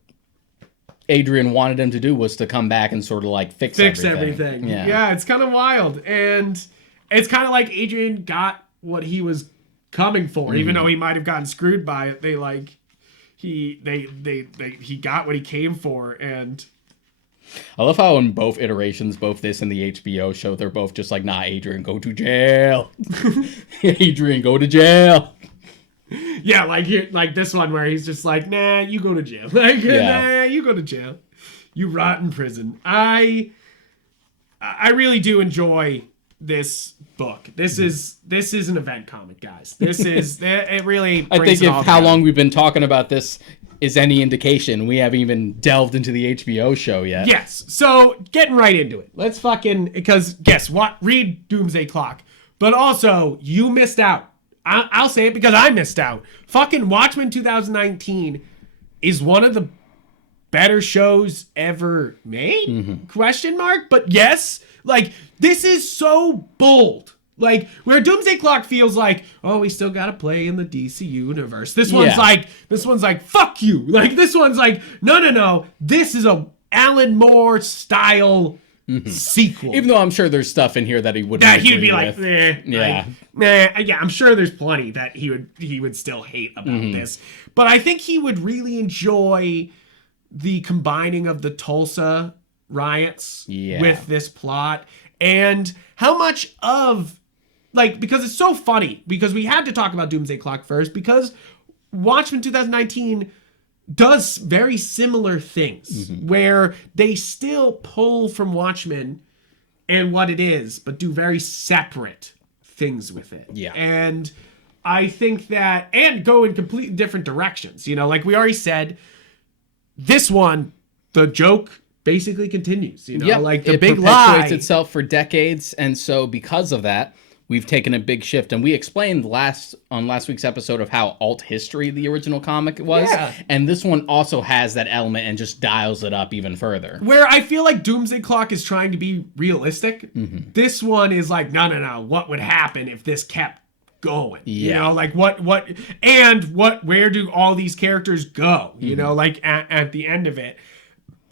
Adrian wanted him to do, was to come back and sort of like fix everything. Yeah, it's kind of wild, and it's kind of like Adrian got what he was coming for, even though he might have gotten screwed by it. They like he got what he came for, and. I love how in both iterations, both this and the HBO show, they're both just like, nah, Adrian, go to jail. Adrian, go to jail. Yeah, like this one where he's just like, nah, you go to jail. Like, nah, you go to jail. You rot in prison. I really do enjoy this book. This is an event comic, guys. This is it really brings I think it if all how together. long we've been talking about this is any indication, we haven't even delved into the HBO show yet. Yes. So, getting right into it. Let's because guess what? Read Doomsday Clock. But also, you missed out. I'll say it because I missed out. Fucking Watchmen 2019 is one of the better shows ever made? Question mark. But yes, like, this is so bold. Like, where Doomsday Clock feels like, oh, we still gotta play in the DC universe. This one's like, fuck you. Like, this one's like, no. This is a Alan Moore style sequel. Even though I'm sure there's stuff in here that he wouldn't agree he'd be with. like, yeah, I'm sure there's plenty that he would still hate about this. But I think he would really enjoy the combining of the Tulsa riots with this plot, and how much of, like, because it's so funny, because we had to talk about Doomsday Clock first, because Watchmen 2019 does very similar things, where they still pull from Watchmen and what it is, but do very separate things with it. Yeah. And I think that, and go in completely different directions. You know, like we already said, this one, the joke basically continues. You know, like the big lie. It perpetuates itself for decades, and so because of that, we've taken a big shift, and we explained on last week's episode of how alt history the original comic was, and this one also has that element and just dials it up even further. Where I feel like Doomsday Clock is trying to be realistic, this one is like, no, what would happen if this kept going? You know, like where do all these characters go? You know, like at the end of it.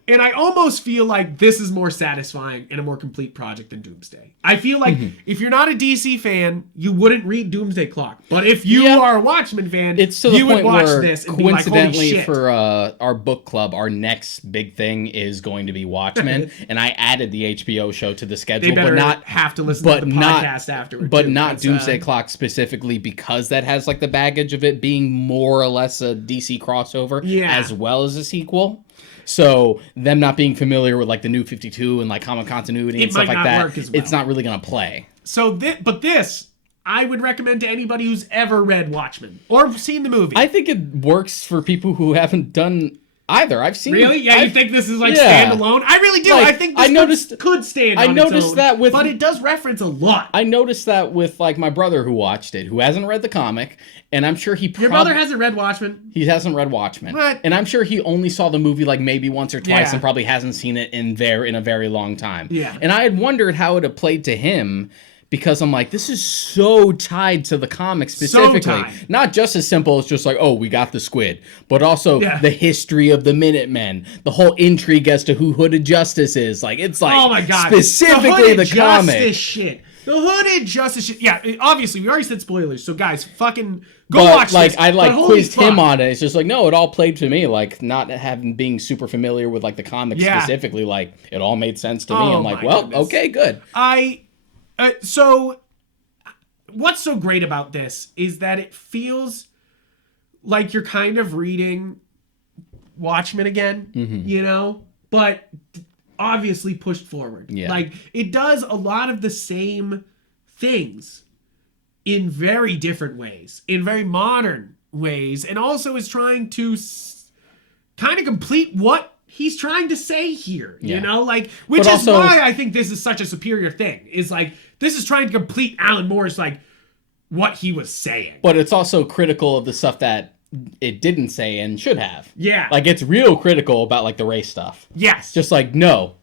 And I almost feel like this is more satisfying and a more complete project than Doomsday. I feel like if you're not a DC fan, you wouldn't read Doomsday Clock. But if you are a Watchmen fan, it's to the you point would watch where, this and be like, holy shit. for our book club, our next big thing is going to be Watchmen. And I added the HBO show to the schedule. They better but not have to listen to the podcast afterwards. But not Doomsday Clock specifically, because that has like the baggage of it being more or less a DC crossover as well as a sequel. So them not being familiar with like the New 52 and like comic continuity and stuff like that, it's not really gonna play. So, but this I would recommend to anybody who's ever read Watchmen or seen the movie. I think it works for people who haven't done either. I've seen. Really? Yeah, you think this is like standalone? I really do. Like, I think this could stand on its own, that with, but it does reference a lot. I noticed that with like my brother who watched it, who hasn't read the comic, and I'm sure he. Your brother hasn't read Watchmen? He hasn't read Watchmen. What? And I'm sure he only saw the movie like maybe once or twice, and probably hasn't seen it in a very long time. Yeah. And I had wondered how it had played to him, because I'm like, this is so tied to the comic specifically. So tied. Not just as simple as just like, oh, we got the squid, but also the history of the Minutemen, the whole intrigue as to who Hooded Justice is. Like, it's like, oh my God, specifically the comic. Justice shit. The Hooded Justice shit. Yeah, obviously, we already said spoilers, so guys, fucking go watch like, this. I like quizzed him on it. It's just like, no, it all played to me. Like, not being super familiar with like the comics specifically, like, it all made sense to me. I'm like, well, okay, good. So, what's so great about this is that it feels like you're kind of reading Watchmen again, you know, but obviously pushed forward. Yeah. Like, it does a lot of the same things in very different ways, in very modern ways, and also is trying to kind of complete what he's trying to say here, you know, like, which is also why I think this is such a superior thing, is like, this is trying to complete Alan Moore's, like, what he was saying. But it's also critical of the stuff that it didn't say and should have. Yeah. Like, it's real critical about, like, the race stuff. Yes. Just like, no,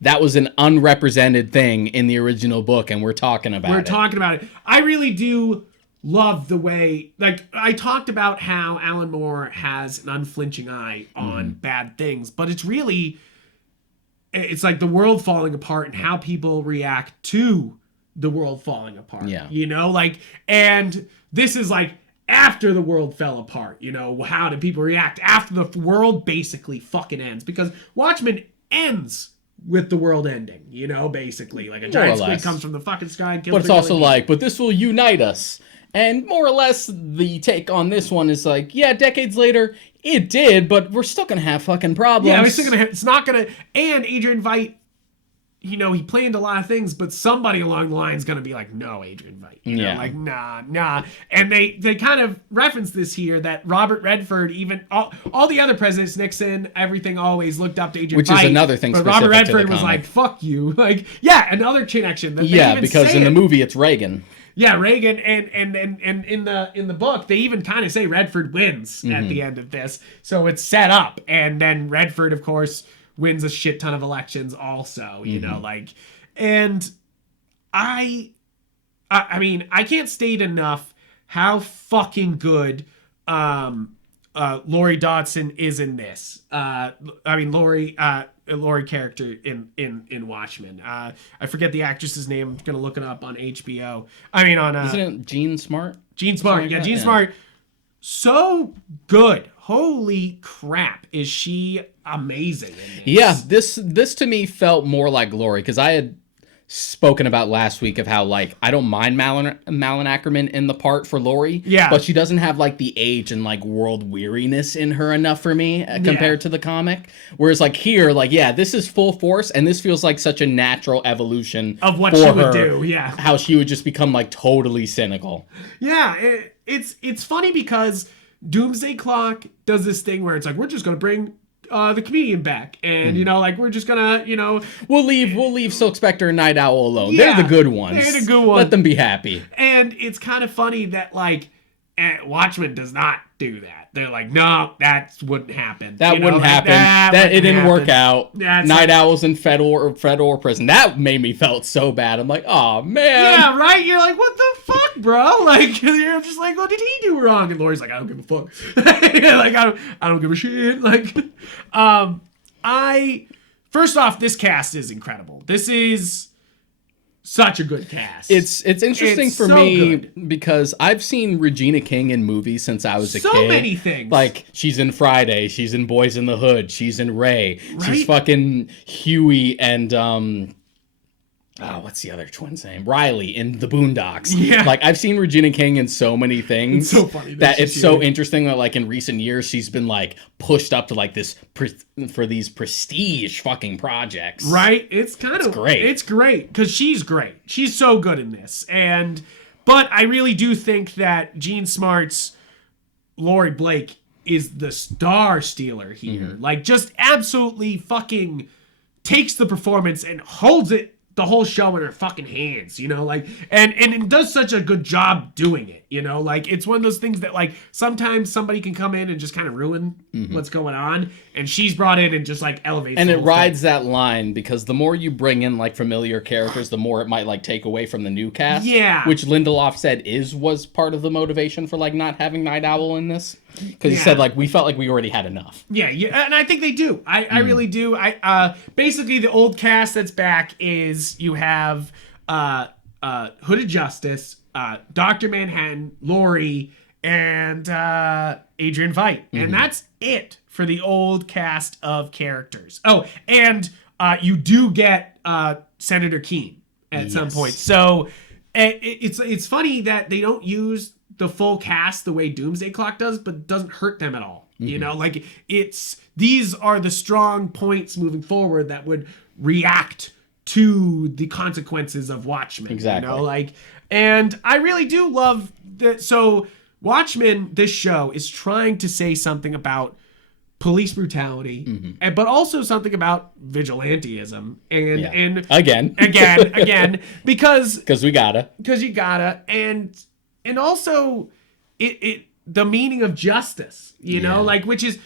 that was an unrepresented thing in the original book, and we're talking about it. We're talking about it. I really do love the way, like, I talked about how Alan Moore has an unflinching eye on bad things, but it's really, it's like the world falling apart and how people react to the world falling apart. Yeah. You know, like, and this is like after the world fell apart, you know, how did people react after the world basically fucking ends? Because Watchmen ends with the world ending, you know, basically. Like, a giant squid comes from the fucking sky and kills. But it's also like, but this will unite us. And more or less, the take on this one is like, yeah, decades later, it did, but we're still gonna have fucking problems. Yeah, we're still gonna have, it's not gonna, and Adrian Veidt, you know, he planned a lot of things, but somebody along the line is gonna be like, no, Adrian Veidt. You know, like, nah. And they kind of reference this here, that Robert Redford, even all the other presidents, Nixon, everything, always looked up to Adrian Veidt. Which is another thing but specific Robert Redford to the was comic. like, fuck you. Like, yeah, another connection. Because in the movie, it's Reagan. Yeah, Reagan, and in the book, they even kind of say Redford wins at the end of this. So it's set up. And then Redford, of course, wins a shit ton of elections also, you know, like, and I mean, I can't state enough how fucking good Laurie Dodson is in this. I mean, Laurie character in Watchmen. I forget the actress's name. I'm gonna look it up on HBO. I mean, on isn't it Jean Smart? Jean Smart, yeah, Jean Smart. So good. Holy crap, is she amazing in this? Yeah, this to me felt more like Laurie, because I had spoken about last week of how, like, I don't mind Malin Ackerman in the part for Laurie, but she doesn't have, like, the age and, like, world weariness in her enough for me compared to the comic. Whereas, like, here, like, yeah, this is full force, and this feels like such a natural evolution of what she would do. How she would just become, like, totally cynical. Yeah, it's funny because Doomsday Clock does this thing where it's like, we're just gonna bring the comedian back, and you know, like, we're just gonna, you know, we'll leave Silk Spectre and Night Owl alone. They're the good ones. They're the good ones. Let them be happy. And it's kind of funny that, like, Watchmen does not do that. They're like, no, that wouldn't happen. That wouldn't happen. It didn't work out. Night Owl's in federal prison. That made me felt so bad. I'm like, oh man. Yeah, right. You're like, what the fuck, bro? Like, you're just like, what did he do wrong? And Laurie's like, I don't give a fuck. Like, I don't give a shit. Like, first off, this cast is incredible. This is such a good cast. It's interesting for me because I've seen Regina King in movies since I was a kid. So many things. Like, she's in Friday, she's in Boys in the Hood, she's in Ray, she's fucking Huey and what's the other twin's name? Riley in The Boondocks. Yeah. Like, I've seen Regina King in so many things. It's so funny. That it's so interesting that, like, in recent years, she's been, like, pushed up to, like, this for these prestige fucking projects. Right? It's great. It's great, because she's great. She's so good in this. But I really do think that Jean Smart's Laurie Blake is the star stealer here. Like, just absolutely fucking takes the performance and holds it the whole show in her fucking hands, you know, like, and it does such a good job doing it, you know, like, it's one of those things that, like, sometimes somebody can come in and just kind of ruin what's going on, and she's brought in and just, like, elevates and the it whole rides thing. that line, because the more you bring in, like, familiar characters, the more it might, like, take away from the new cast. Yeah. Which Lindelof said was part of the motivation for, like, not having Night Owl in this. Because he said, like, we felt like we already had enough. Yeah, and I think they do. I really do. Basically, the old cast that's back is you have Hooded Justice, Dr. Manhattan, Laurie, and Adrian Veidt. And that's it for the old cast of characters. Oh, and you do get Senator Keene at some point. So it's funny that they don't use the full cast the way Doomsday Clock does, but it doesn't hurt them at all. You know, like, these are the strong points moving forward that would react to the consequences of Watchmen. Exactly. You know, like, and I really do love that. So Watchmen, this show, is trying to say something about police brutality, but also something about vigilantism and again, because we gotta. Because you gotta, and also the meaning of justice, you know, like, which is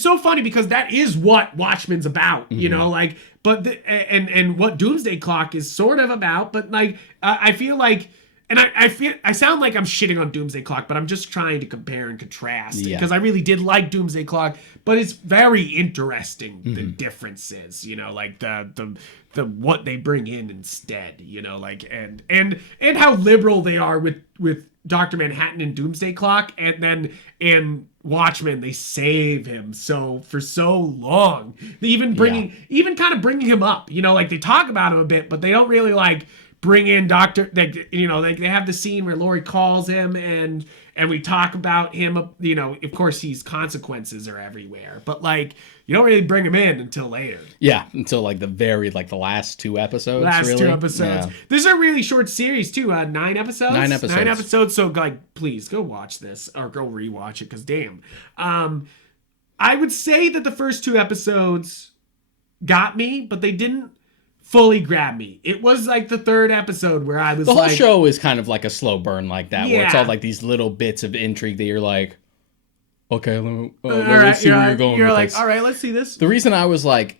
so funny, because that is what Watchmen's about, you know, like, but and what Doomsday Clock is sort of about, but, like, I feel like, and I sound like I'm shitting on Doomsday Clock, but I'm just trying to compare and contrast, because I really did like Doomsday Clock, but it's very interesting, the differences, you know, like the what they bring in instead, you know, like, and how liberal they are with Dr. Manhattan and Doomsday Clock, and then in Watchmen they save him for so long. They even kind of bringing him up, you know, like, they talk about him a bit, but they don't really, like, bring in they have the scene where Laurie calls him and we talk about him, you know, of course his consequences are everywhere, but, like, you don't really bring him in until later. Yeah, until, like, the last two episodes. Yeah. This is a really short series too. 9 episodes. 9 episodes. 9 episodes. So, like, please go watch this or go rewatch it, because damn. I would say that the first 2 episodes got me, but they didn't fully grab me. It was, like, the 3rd episode where I was the whole show is kind of like a slow burn like that, where it's Yeah. all, like, these little bits of intrigue that you're like, okay, let me see where you're going with like, this. all right, let's see this. The reason I was, like,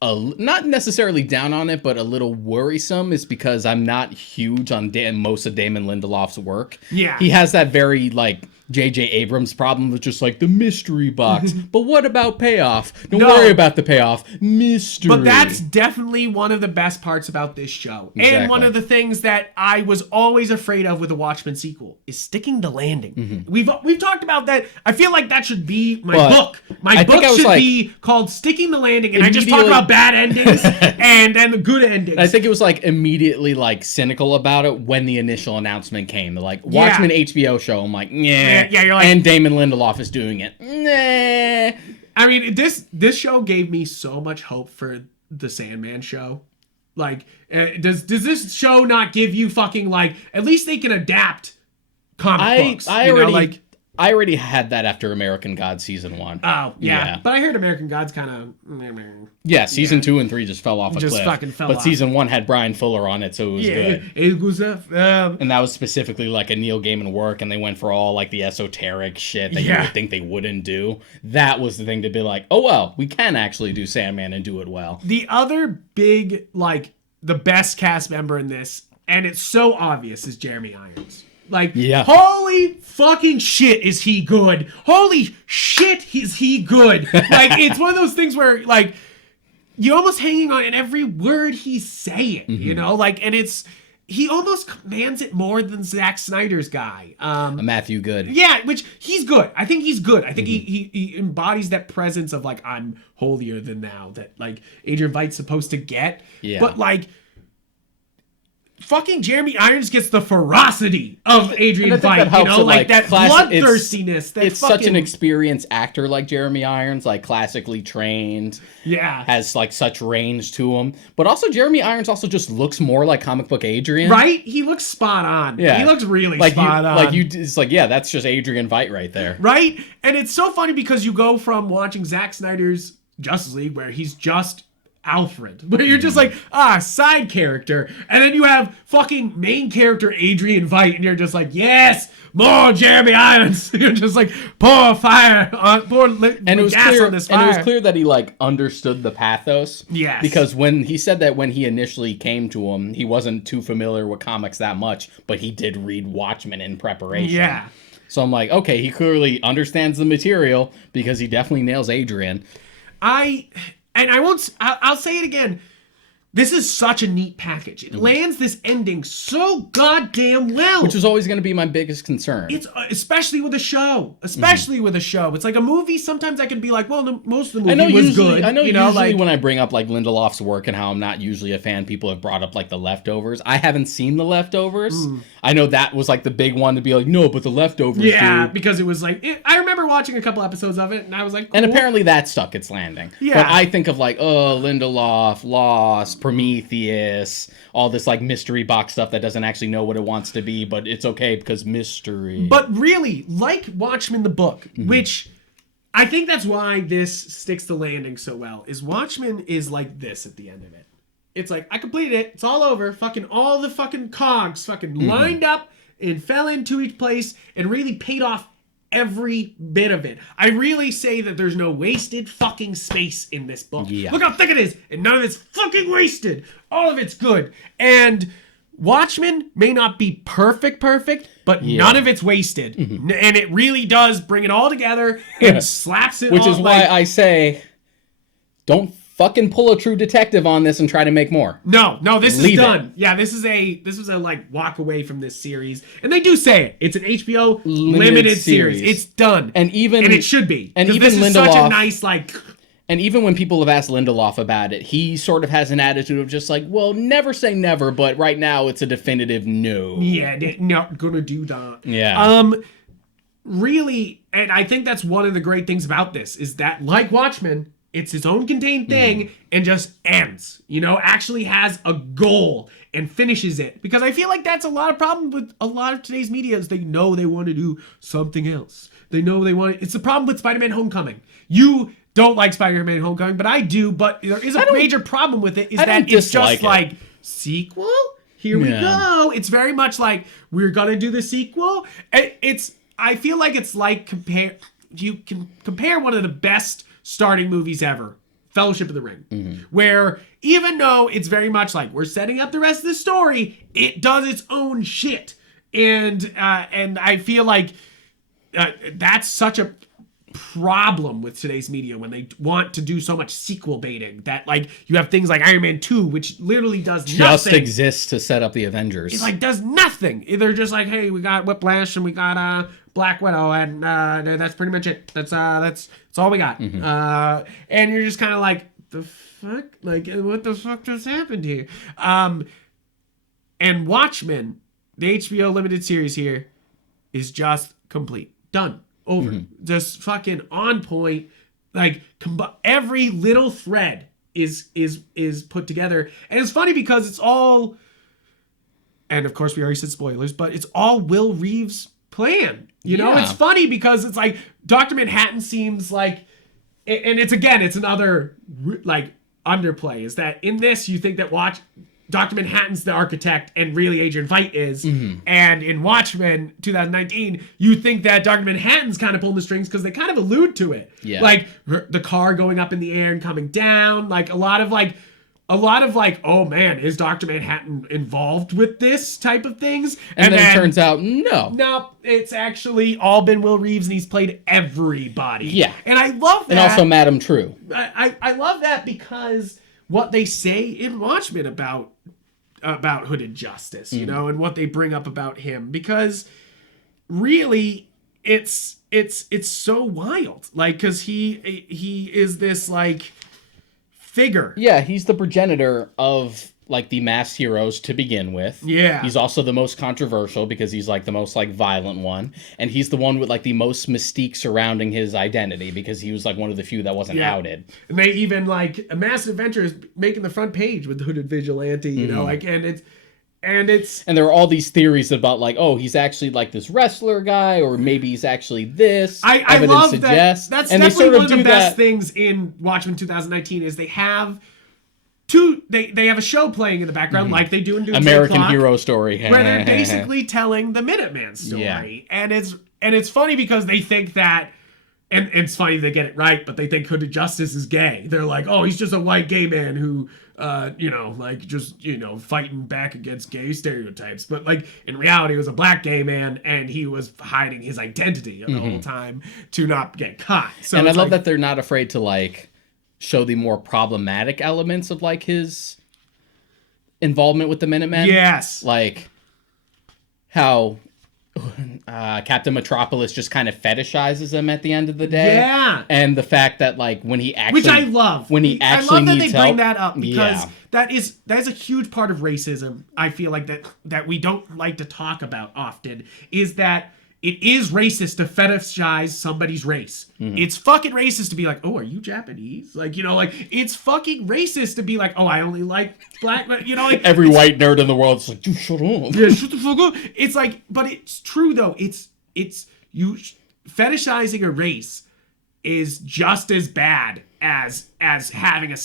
not necessarily down on it, but a little worrisome, is because I'm not huge on most of Damon Lindelof's work. Yeah. He has that very, like, J.J. Abrams problem with just, like, the mystery box. But what about payoff? Don't worry about the payoff. Mystery. But that's definitely one of the best parts about this show. Exactly. And one of the things that I was always afraid of with a Watchmen sequel is sticking the landing. We've talked about that. I feel like that should be my book. My book should be called Sticking the Landing, and I just talk about bad endings and the good endings. I think it was, like, immediately, like, cynical about it when the initial announcement came. They're like, Watchmen HBO show. I'm like, yeah. Yeah, you're like, and Damon Lindelof is doing it. Nah. I mean, this show gave me so much hope for the Sandman show. Like, does this show not give you fucking, like, at least they can adapt comic books? I already had that after American Gods season 1. Oh, yeah. But I heard American Gods kind of... Yeah, season 2 and 3 just fell off a cliff. Fucking fell but off. Season 1 had Brian Fuller on it, so it was good. It was and that was specifically, like, a Neil Gaiman work, and they went for all, like, the esoteric shit that you would think they wouldn't do. That was the thing to be like, oh, well, we can actually do Sandman and do it well. The other big, like, the best cast member in this, and it's so obvious, is Jeremy Irons. Like, holy fucking shit, is he good? Holy shit, is he good? Like, it's one of those things where, like, you're almost hanging on in every word he's saying, you know? Like, and he almost commands it more than Zack Snyder's guy. Matthew Good. Yeah, which he's good. I think he's good. I think he embodies that presence of, like, I'm holier than thou that, like, Adrian Veidt's supposed to get. Yeah. But, like, fucking Jeremy Irons gets the ferocity of Adrian Veidt, you know, like that bloodthirstiness. It's such an experienced actor, like Jeremy Irons, like classically trained. Yeah, has like such range to him. But also Jeremy Irons also just looks more like comic book Adrian. Right? He looks spot on. Yeah, he looks really spot on. It's like, yeah, that's just Adrian Veidt right there. Right? And it's so funny because you go from watching Zack Snyder's Justice League, where he's just Alfred, where you're just like, side character, and then you have fucking main character Adrian Veidt, and you're just like, yes, more Jeremy Irons. You're just like, pour fire on, and it was gas clear, on this fire. and it was clear that he like understood the pathos. Yes, because when he said that when he initially came to him, he wasn't too familiar with comics that much, but he did read Watchmen in preparation. Yeah. So I'm like, okay, he clearly understands the material because he definitely nails Adrian. I'll say it again. This is such a neat package. It lands this ending so goddamn well. Which is always going to be my biggest concern. It's especially with a show. With a show. It's like a movie, sometimes I can be like, well, most of the movie was good. I know usually when I bring up like Lindelof's work and how I'm not usually a fan, people have brought up like The Leftovers. I haven't seen The Leftovers. I know that was like the big one to be like, no, but The Leftovers. Yeah, because it was like, I remember watching a couple episodes of it and I was like, cool. And apparently that stuck its landing. Yeah. But I think of like, Lindelof, Lost, Prometheus, all this like mystery box stuff that doesn't actually know what it wants to be, but it's okay because mystery. But really, like Watchmen the book, which I think that's why this sticks the landing so well, is Watchmen is like this at the end of it. It's like, I completed it, it's all over, fucking all the fucking cogs fucking lined up and fell into each place and really paid off every bit of it. I really say that there's no wasted fucking space in this book. Yeah. Look how thick it is, and none of it's fucking wasted. All of it's good. And Watchmen may not be perfect, but none of it's wasted. And it really does bring it all together and slaps it Which all. Which is why I say, don't fucking pull a True Detective on this and try to make more. No, this is done. Yeah, this was a like walk away from this series, and they do say it. It's an HBO limited series. It's done, and it should be. And even this is such a nice like. And even when people have asked Lindelof about it, he sort of has an attitude of just like, well, never say never, but right now it's a definitive no. Yeah, they're not gonna do that. Yeah. Really, and I think that's one of the great things about this is that, like Watchmen, it's its own contained thing and just ends, actually has a goal and finishes it. Because I feel like that's a lot of problem with a lot of today's media is they know they want to do something else. They know they want to, it's the problem with Spider-Man Homecoming. You don't like Spider-Man Homecoming, but I do, but there is a major problem with it is that it's just like, sequel? Here we go. It's very much like, we're going to do the sequel. I feel like it's like you can compare one of the best starting movies ever, Fellowship of the Ring, where even though it's very much like we're setting up the rest of the story, it does its own shit, and I feel like that's such a problem with today's media when they want to do so much sequel baiting that like you have things like Iron Man 2, which literally does nothing. Just exists to set up the Avengers. It like does nothing. They're just like, hey, we got Whiplash and we got Black Widow, and that's pretty much it. That's all we got. And you're just kind of like, the fuck? Like, what the fuck just happened here? And Watchmen, the HBO limited series here, is just complete. Done. Over. Just fucking on point. Like, every little thread is put together. And it's funny because it's all, and of course we already said spoilers, but it's all Will Reeves' plan. It's funny because it's like Dr. Manhattan seems like, and it's another like underplay is that in this you think that Dr. Manhattan's the architect and really Adrian Veidt is, and in Watchmen 2019 you think that Dr. Manhattan's kind of pulling the strings because they kind of allude to it, like the car going up in the air and coming down, like a lot of like, oh man, is Dr. Manhattan involved with this type of things? And then it turns out, no, it's actually all been Will Reeves and he's played everybody. Yeah. And I love that. And also Madame True. I love that because what they say in Watchmen about Hooded Justice, and what they bring up about him, because really it's so wild, like, because he is this like figure. Yeah, he's the progenitor of like the masked heroes to begin with. Yeah. He's also the most controversial because he's like the most like violent one. And he's the one with like the most mystique surrounding his identity because he was like one of the few that wasn't outed. And they even like A Massive Adventure is making the front page with the Hooded Vigilante, like, and there are all these theories about like, oh, he's actually like this wrestler guy, or maybe he's actually this. I love that. That's definitely one of the best things in Watchmen 2019 is they have they have a show playing in the background like they do in Doomsday American Clock, Hero Story, where they're basically telling the Minuteman story, and it's funny because they think that. And it's funny they get it right, but they think Hooded Justice is gay. They're like, oh, he's just a white gay man who, fighting back against gay stereotypes. But, like, in reality, he was a black gay man, and he was hiding his identity the whole time to not get caught. So and I love that they're not afraid to, like, show the more problematic elements of, like, his involvement with the Minutemen. Yes. Like, how... Captain Metropolis just kind of fetishizes him at the end of the day. Yeah. And the fact that, like, when he actually... Which I love. I love that needs they bring help, that up because that is a huge part of racism, I feel like, that we don't like to talk about often, is that it is racist to fetishize somebody's race. Mm-hmm. It's fucking racist to be like, oh, are you Japanese? Like, it's fucking racist to be like, oh, I only like black, like... Every white nerd in the world is like, dude, shut up. Yeah, shut the fuck up. It's like, but it's true, though. It's you fetishizing a race is just as bad as having a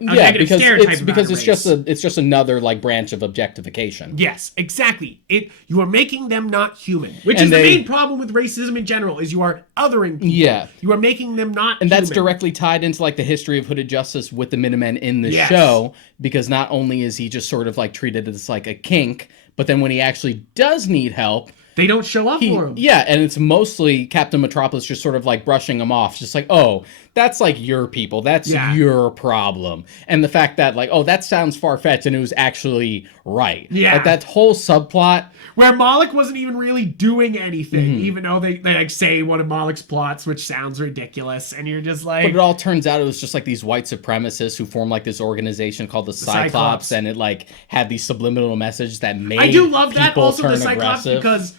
negative stereotype because it's just another like branch of objectification. Yes, exactly. You are making them not human, which is the main problem with racism in general. Is you are othering people. Yeah, you are making them not. And human. That's directly tied into like the history of Hooded Justice with the Minutemen in the show, because not only is he just sort of like treated as like a kink, but then when he actually does need help, they don't show up for him. Yeah, and it's mostly Captain Metropolis just sort of like brushing him off. Just like, oh, that's like your people. That's your problem. And the fact that like, oh, that sounds far-fetched and it was actually right. Yeah. Like that whole subplot. Where Moloch wasn't even really doing anything, even though they like say one of Moloch's plots, which sounds ridiculous. And you're just like... But it all turns out it was just like these white supremacists who formed like this organization called the Cyclops. And it like had these subliminal messages that made I do love that also, the Cyclops, aggressive. Because...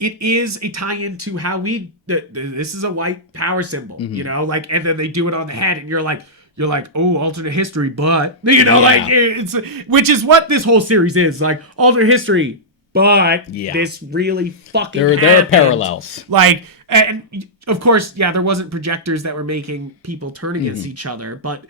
it is a tie-in to how this is a white power symbol, like, and then they do it on the head, and you're like, oh, alternate history, but, like, it's, which is what this whole series is, like, alternate history, but this really fucking there are parallels. Like, and of course, there wasn't projectors that were making people turn against each other, but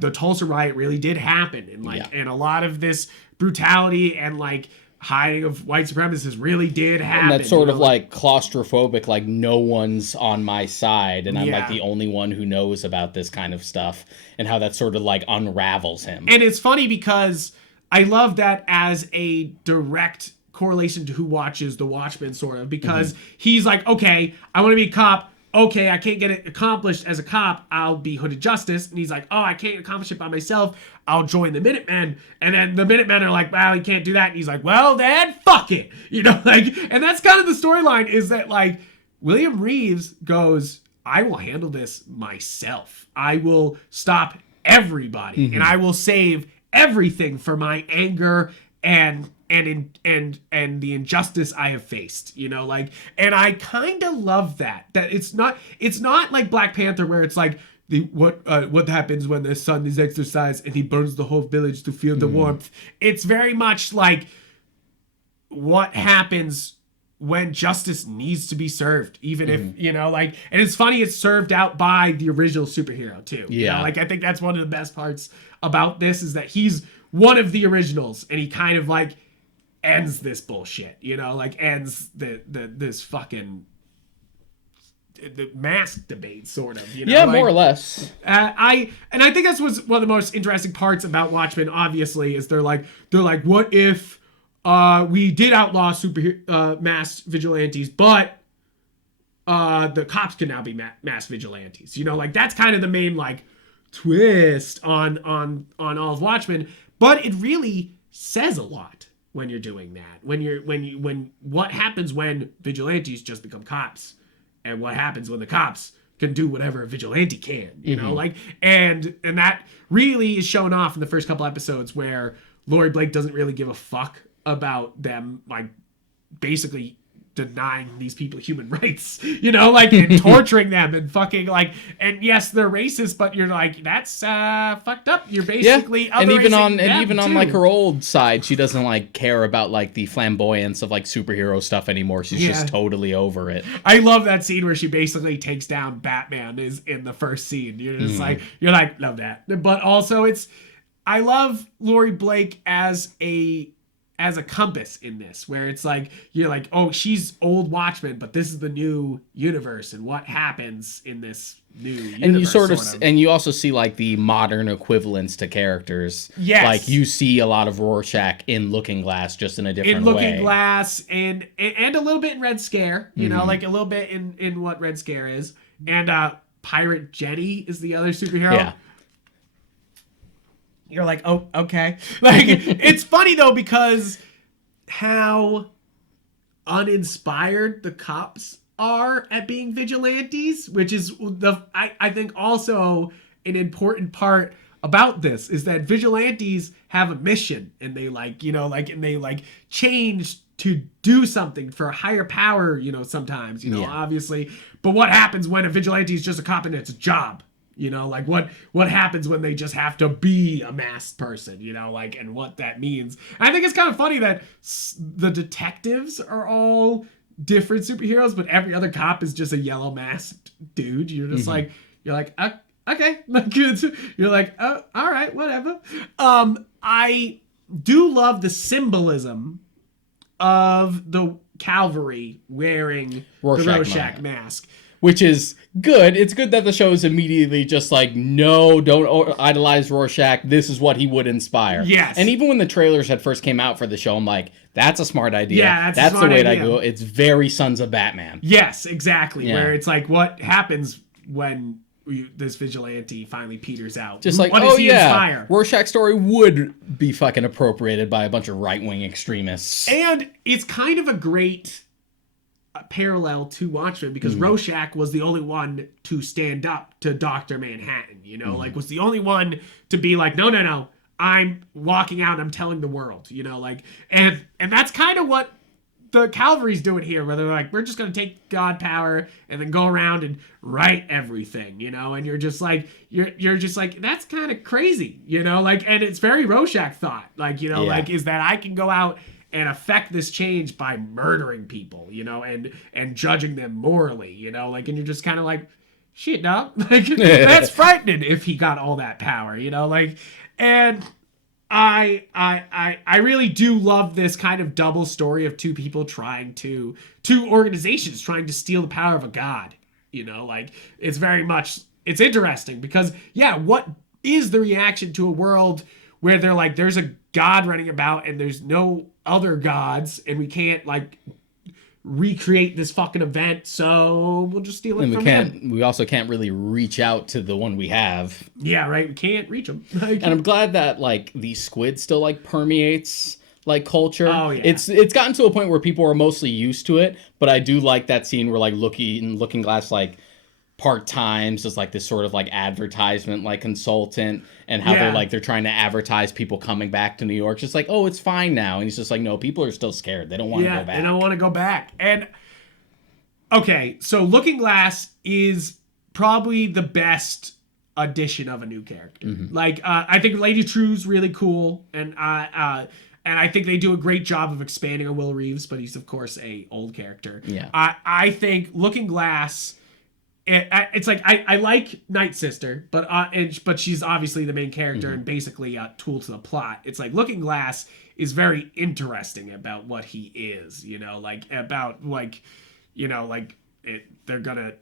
the Tulsa riot really did happen, and like, and a lot of this brutality and like, hiding of white supremacists really did happen. And that sort of like claustrophobic, like no one's on my side and I'm like the only one who knows about this kind of stuff, and how that sort of like unravels him. And it's funny because I love that as a direct correlation to who watches the Watchmen, sort of, because he's like, okay, I want to be a cop. Okay, I can't get it accomplished as a cop. I'll be Hooded Justice. And he's like, oh, I can't accomplish it by myself. I'll join the Minutemen. And then the Minutemen are like, well, he can't do that. And he's like, well, then fuck it. And that's kind of the storyline, is that like William Reeves goes, I will handle this myself. I will stop everybody and I will save everything for my anger and the injustice I have faced, and I kind of love that it's not like Black Panther, where it's like what happens when the sun is exercised and he burns the whole village to feel the warmth. It's very much like what happens when justice needs to be served, even if, and it's funny, it's served out by the original superhero too. I think that's one of the best parts about this, is that he's one of the originals, and he kind of like ends this bullshit, ends this fucking the mask debate, sort of, more or less. I think that's was one of the most interesting parts about Watchmen, obviously, is they're like, what if we did outlaw masked vigilantes, but the cops can now be masked vigilantes, that's kind of the main like twist on all of Watchmen. But it really says a lot when you're doing that. When what happens when vigilantes just become cops, and what happens when the cops can do whatever a vigilante can, and that really is shown off in the first couple episodes, where Laurie Blake doesn't really give a fuck about them, like basically denying these people human rights, and torturing them and fucking like, and yes, they're racist, but you're like, that's fucked up. You're basically and even on like her old side, she doesn't like care about like the flamboyance of like superhero stuff anymore. She's just totally over it. I love that scene where she basically takes down Batman is in the first scene. You're just like, love that. But also I love Laurie Blake as a compass in this, where it's like you're like, oh, she's old Watchmen, but this is the new universe, and what happens in this new universe. And you sort of and you also see like the modern equivalents to characters. Yes, like you see a lot of Rorschach in Looking Glass, just in a different way. In Looking Glass, and a little bit in Red Scare, you know, like a little bit in what Red Scare is, and Pirate Jenny is the other superhero. Yeah. You're like, oh, okay. Like, it's funny, though, because how uninspired the cops are at being vigilantes, which is, I think, also an important part about this, is that vigilantes have a mission, and they, like, you know, like, and they, like, change to do something for a higher power, you know, sometimes, you know, obviously. But what happens when a vigilante is just a cop and it's a job? You know, like what happens when they just have to be a masked person, you know, like, and what that means. I think it's kind of funny that the detectives are all different superheroes, but every other cop is just a yellow masked dude. You're just like, you're like, okay, you're like, oh, all right, whatever. I do love the symbolism of the cavalry wearing the Rorschach mask. Which is good. It's good that the show is immediately just like, no, don't idolize Rorschach. This is what he would inspire. Yes. And even when the trailers had first came out for the show, I'm like, that's a smart idea. Yeah, that's the way to go. It's very Sons of Batman. Yes, exactly. Yeah. Where it's like, what happens when this vigilante finally peters out? Just like, what does he inspire? Rorschach's story would be fucking appropriated by a bunch of right-wing extremists. And it's kind of a great parallel to Watchmen, because Rorschach was the only one to stand up to Dr. Manhattan, you know, like was the only one to be like, no, I'm walking out and I'm telling the world, you know, like, and that's kind of what the cavalry's doing here, where they're like, we're just going to take God power and then go around and right everything, you know, and you're just like, that's kind of crazy, you know, like, and it's very Rorschach thought, like, you know, like, is that I can go out and affect this change by murdering people, you know, and judging them morally, you know, like, and you're just kind of like, shit, no, like, that's frightening if he got all that power, you know, like, and I really do love this kind of double story of two organizations trying to steal the power of a god, you know, like, it's very much, it's interesting because, what is the reaction to a world where they're like, there's a god running about and there's no other gods and we can't like recreate this fucking event, so we'll just steal it from him. We also can't really reach out to the one we have. Yeah, right. We can't reach them. And I'm glad that like the squid still like permeates like culture. Oh yeah. It's gotten to a point where people are mostly used to it, but I do like that scene where like Looking Glass like part-times as like this sort of like advertisement like consultant, and how they're trying to advertise people coming back to New York, just like, oh, it's fine now, and he's just like, no, people are still scared, they don't want to go back. They don't want to go back. And okay, so Looking Glass is probably the best addition of a new character. Like I think Lady True's really cool, and I think they do a great job of expanding on Will Reeves, but he's of course a old character. I think Looking Glass, it's like I like Night Sister, but she's obviously the main character and basically a tool to the plot. It's like Looking Glass is very interesting about what he is, you know, like about like, you know, like they're gonna,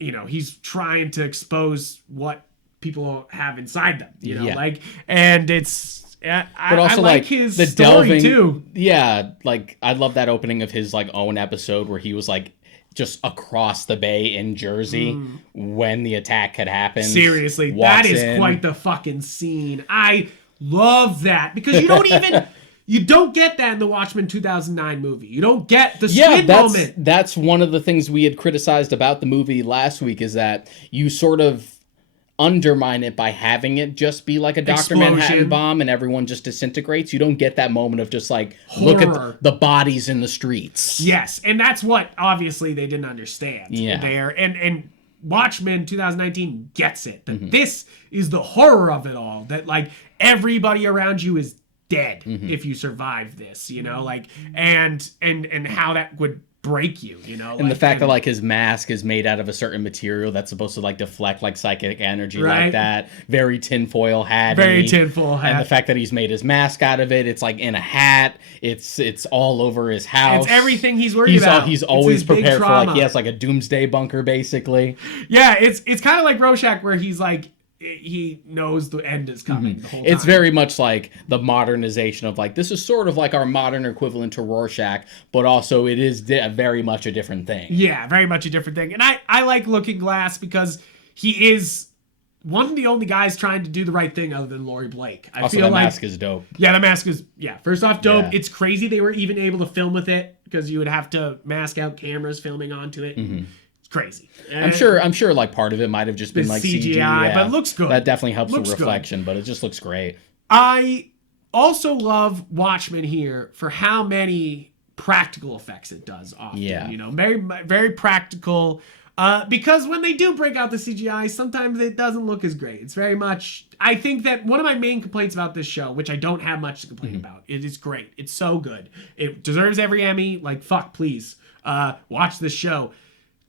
you know, he's trying to expose what people have inside them, you know, like, and it's. But also I like his the story delving too. Yeah, like I love that opening of his like own episode where he was like just across the bay in Jersey when the attack had happened. Seriously, that is quite the fucking scene. I love that because you don't get that in the Watchmen 2009 movie. You don't get the squid moment. That's one of the things we had criticized about the movie last week, is that you sort of undermine it by having it just be like a Dr. Manhattan bomb and everyone just disintegrates. You don't get that moment of just like horror. Look at the bodies in the streets. Yes, and that's what obviously they didn't understand there. And Watchmen 2019 gets it. That this is the horror of it all. That like everybody around you is dead if you survive this, you know, like and how that would break you, you know? And the fact that like his mask is made out of a certain material that's supposed to like deflect like psychic energy like that. Very tinfoil hat. Very tinfoil hat. And the fact that he's made his mask out of it, it's like in a hat. It's all over his house. It's everything he's worried about. He's always prepared for like he has like a doomsday bunker basically. Yeah, it's kind of like Rorschach where he's like he knows the end is coming the whole time. It's very much like the modernization of like, this is sort of like our modern equivalent to Rorschach, but also it is very much a different thing. Yeah, very much a different thing. And I like Looking Glass because he is one of the only guys trying to do the right thing other than Laurie Blake. I also, feel the like, mask is dope. Yeah, the mask is, first off, dope. Yeah. It's crazy they were even able to film with it because you would have to mask out cameras filming onto it. Crazy. I'm sure like part of it might have just been like CGI, but it looks good. That definitely helps with reflection, but it just looks great. I also love Watchmen here for how many practical effects it does often. Yeah. You know, very, very practical. Because when they do break out the CGI, sometimes it doesn't look as great. It's very much, I think that one of my main complaints about this show, which I don't have much to complain about, it is great. It's so good. It deserves every Emmy. Like, fuck, please. Watch this show.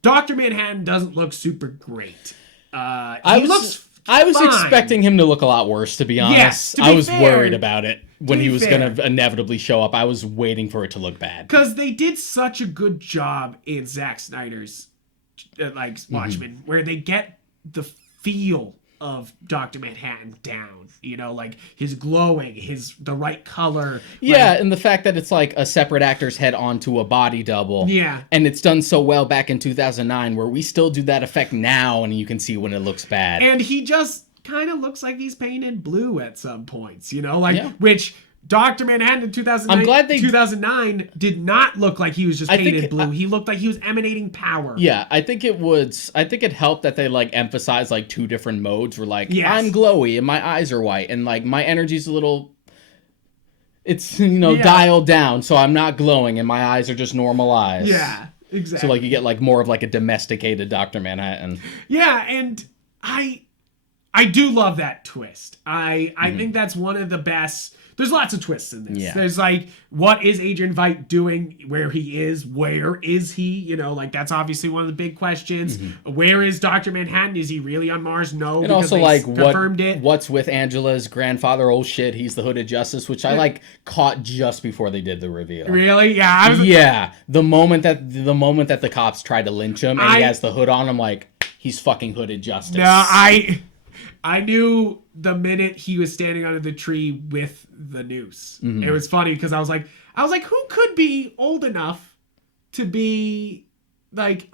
Dr. Manhattan doesn't look super great. I was expecting him to look a lot worse, to be honest. Yes, I was worried about it when he was going to inevitably show up. I was waiting for it to look bad. Because they did such a good job in Zack Snyder's Watchmen, where they get the feel of Dr. Manhattan down, you know, like his glowing, the right color. Yeah, and the fact that it's like a separate actor's head onto a body double. Yeah. And it's done so well back in 2009 where we still do that effect now and you can see when it looks bad. And he just kind of looks like he's painted blue at some points, you know, like, which Dr. Manhattan in 2009 did not look like he was just painted blue. He looked like he was emanating power. Yeah, I think it helped that they like emphasized like two different modes where like I'm glowy and my eyes are white and like my energy's a little dialed down, so I'm not glowing and my eyes are just normal eyes. Yeah, exactly. So like you get like more of like a domesticated Dr. Manhattan. Yeah, and I do love that twist. I think that's one of the best. There's lots of twists in this. Yeah. There's like, what is Adrian Veidt doing where he is? Where is he? You know, like that's obviously one of the big questions. Where is Dr. Manhattan? Is he really on Mars? No. And also like confirmed it. What's with Angela's grandfather? Oh shit, he's the Hooded Justice, which I like caught just before they did the reveal. Really? Yeah. The moment that the cops tried to lynch him and he has the hood on, I'm like, he's fucking Hooded Justice. No, I knew the minute he was standing under the tree with the noose. It was funny because I was like, who could be old enough to be like,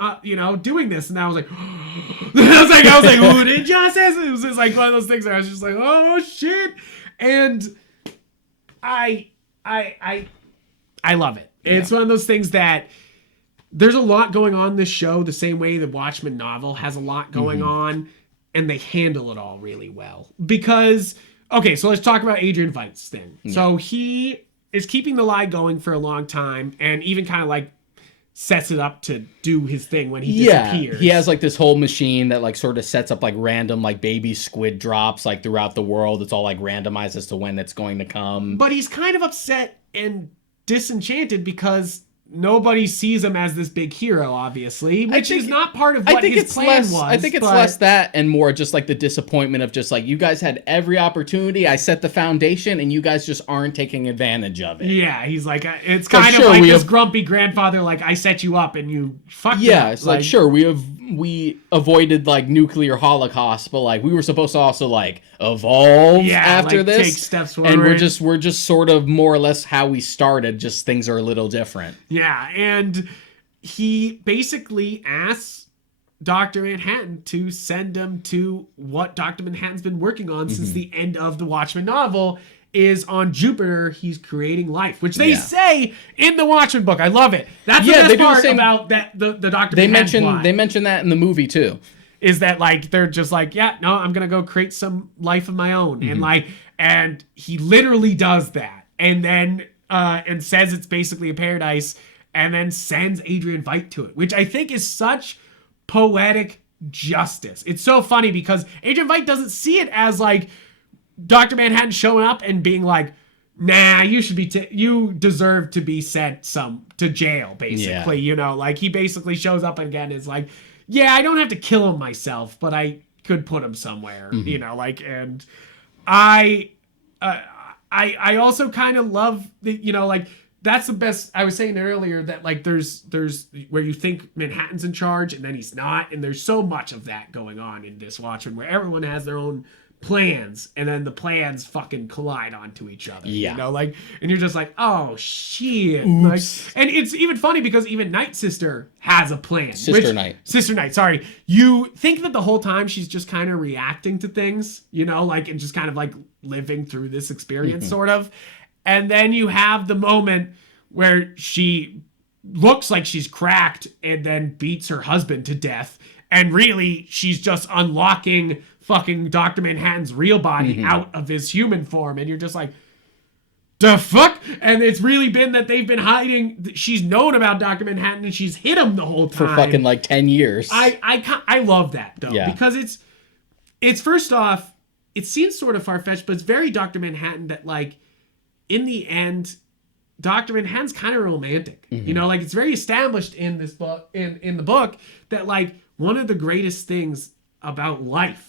doing this? And I was like, I was like, who did Justice? It was just like one of those things where I was just like, oh shit. And I love it. Yeah. It's one of those things that there's a lot going on in this show, the same way the Watchmen novel has a lot going on. And they handle it all really well. Because, okay, so let's talk about Adrian Veidt's thing. Yeah. So he is keeping the lie going for a long time and even kind of like sets it up to do his thing when he disappears. He has like this whole machine that like sort of sets up like random like baby squid drops like throughout the world. It's all like randomized as to when it's going to come. But he's kind of upset and disenchanted because nobody sees him as this big hero, obviously, which is not part of what his plan was. I think it's less that and more just like the disappointment of just like, you guys had every opportunity. I set the foundation and you guys just aren't taking advantage of it. Yeah, he's like, it's kind of like this grumpy grandfather, like, I set you up and you fucked up. Yeah, it's like, sure, we avoided like nuclear holocaust, but like we were supposed to also like evolve after like, this. Take steps forward. And we're just sort of more or less how we started, just things are a little different. Yeah, and he basically asks Dr. Manhattan to send him to what Dr. Manhattan's been working on since the end of the Watchmen novel, is on Jupiter. He's creating life, which they say in the Watchmen book. I love it. That's the best part about that. The Dr. Manhattan plot. They mention that in the movie too. Is that like they're just like, I'm gonna go create some life of my own, and he literally does that, and then and says it's basically a paradise, and then sends Adrian Veidt to it, which I think is such poetic justice. It's so funny because Adrian Veidt doesn't see it as like Dr. Manhattan showing up and being like, nah, you should be you deserve to be sent to jail, basically. You know, like he basically shows up again. Is like, yeah, I don't have to kill him myself, but I could put him somewhere. You know, like, and I also kind of love the, you know, like, that's the best. I was saying earlier that, like, there's where you think Manhattan's in charge and then he's not, and there's so much of that going on in this Watchmen where everyone has their own plans and then the plans fucking collide onto each other. You know, like, and you're just like, oh shit. Like, and it's even funny because even Night Sister has a plan. Sister Night, sorry. You think that the whole time she's just kind of reacting to things, you know, like, and just kind of like living through this experience sort of. And then you have the moment where she looks like she's cracked and then beats her husband to death. And really, she's just unlocking fucking Dr. Manhattan's real body out of his human form. And you're just like, the fuck? And it's really been that they've been hiding. She's known about Dr. Manhattan and she's hid him the whole time. For fucking like 10 years. I love that, though. Yeah. Because it's first off, it seems sort of far-fetched, but it's very Dr. Manhattan that, like, in the end, Dr. Manhattan's kind of romantic. You know, like, it's very established in this book, in the book, that, like, one of the greatest things about life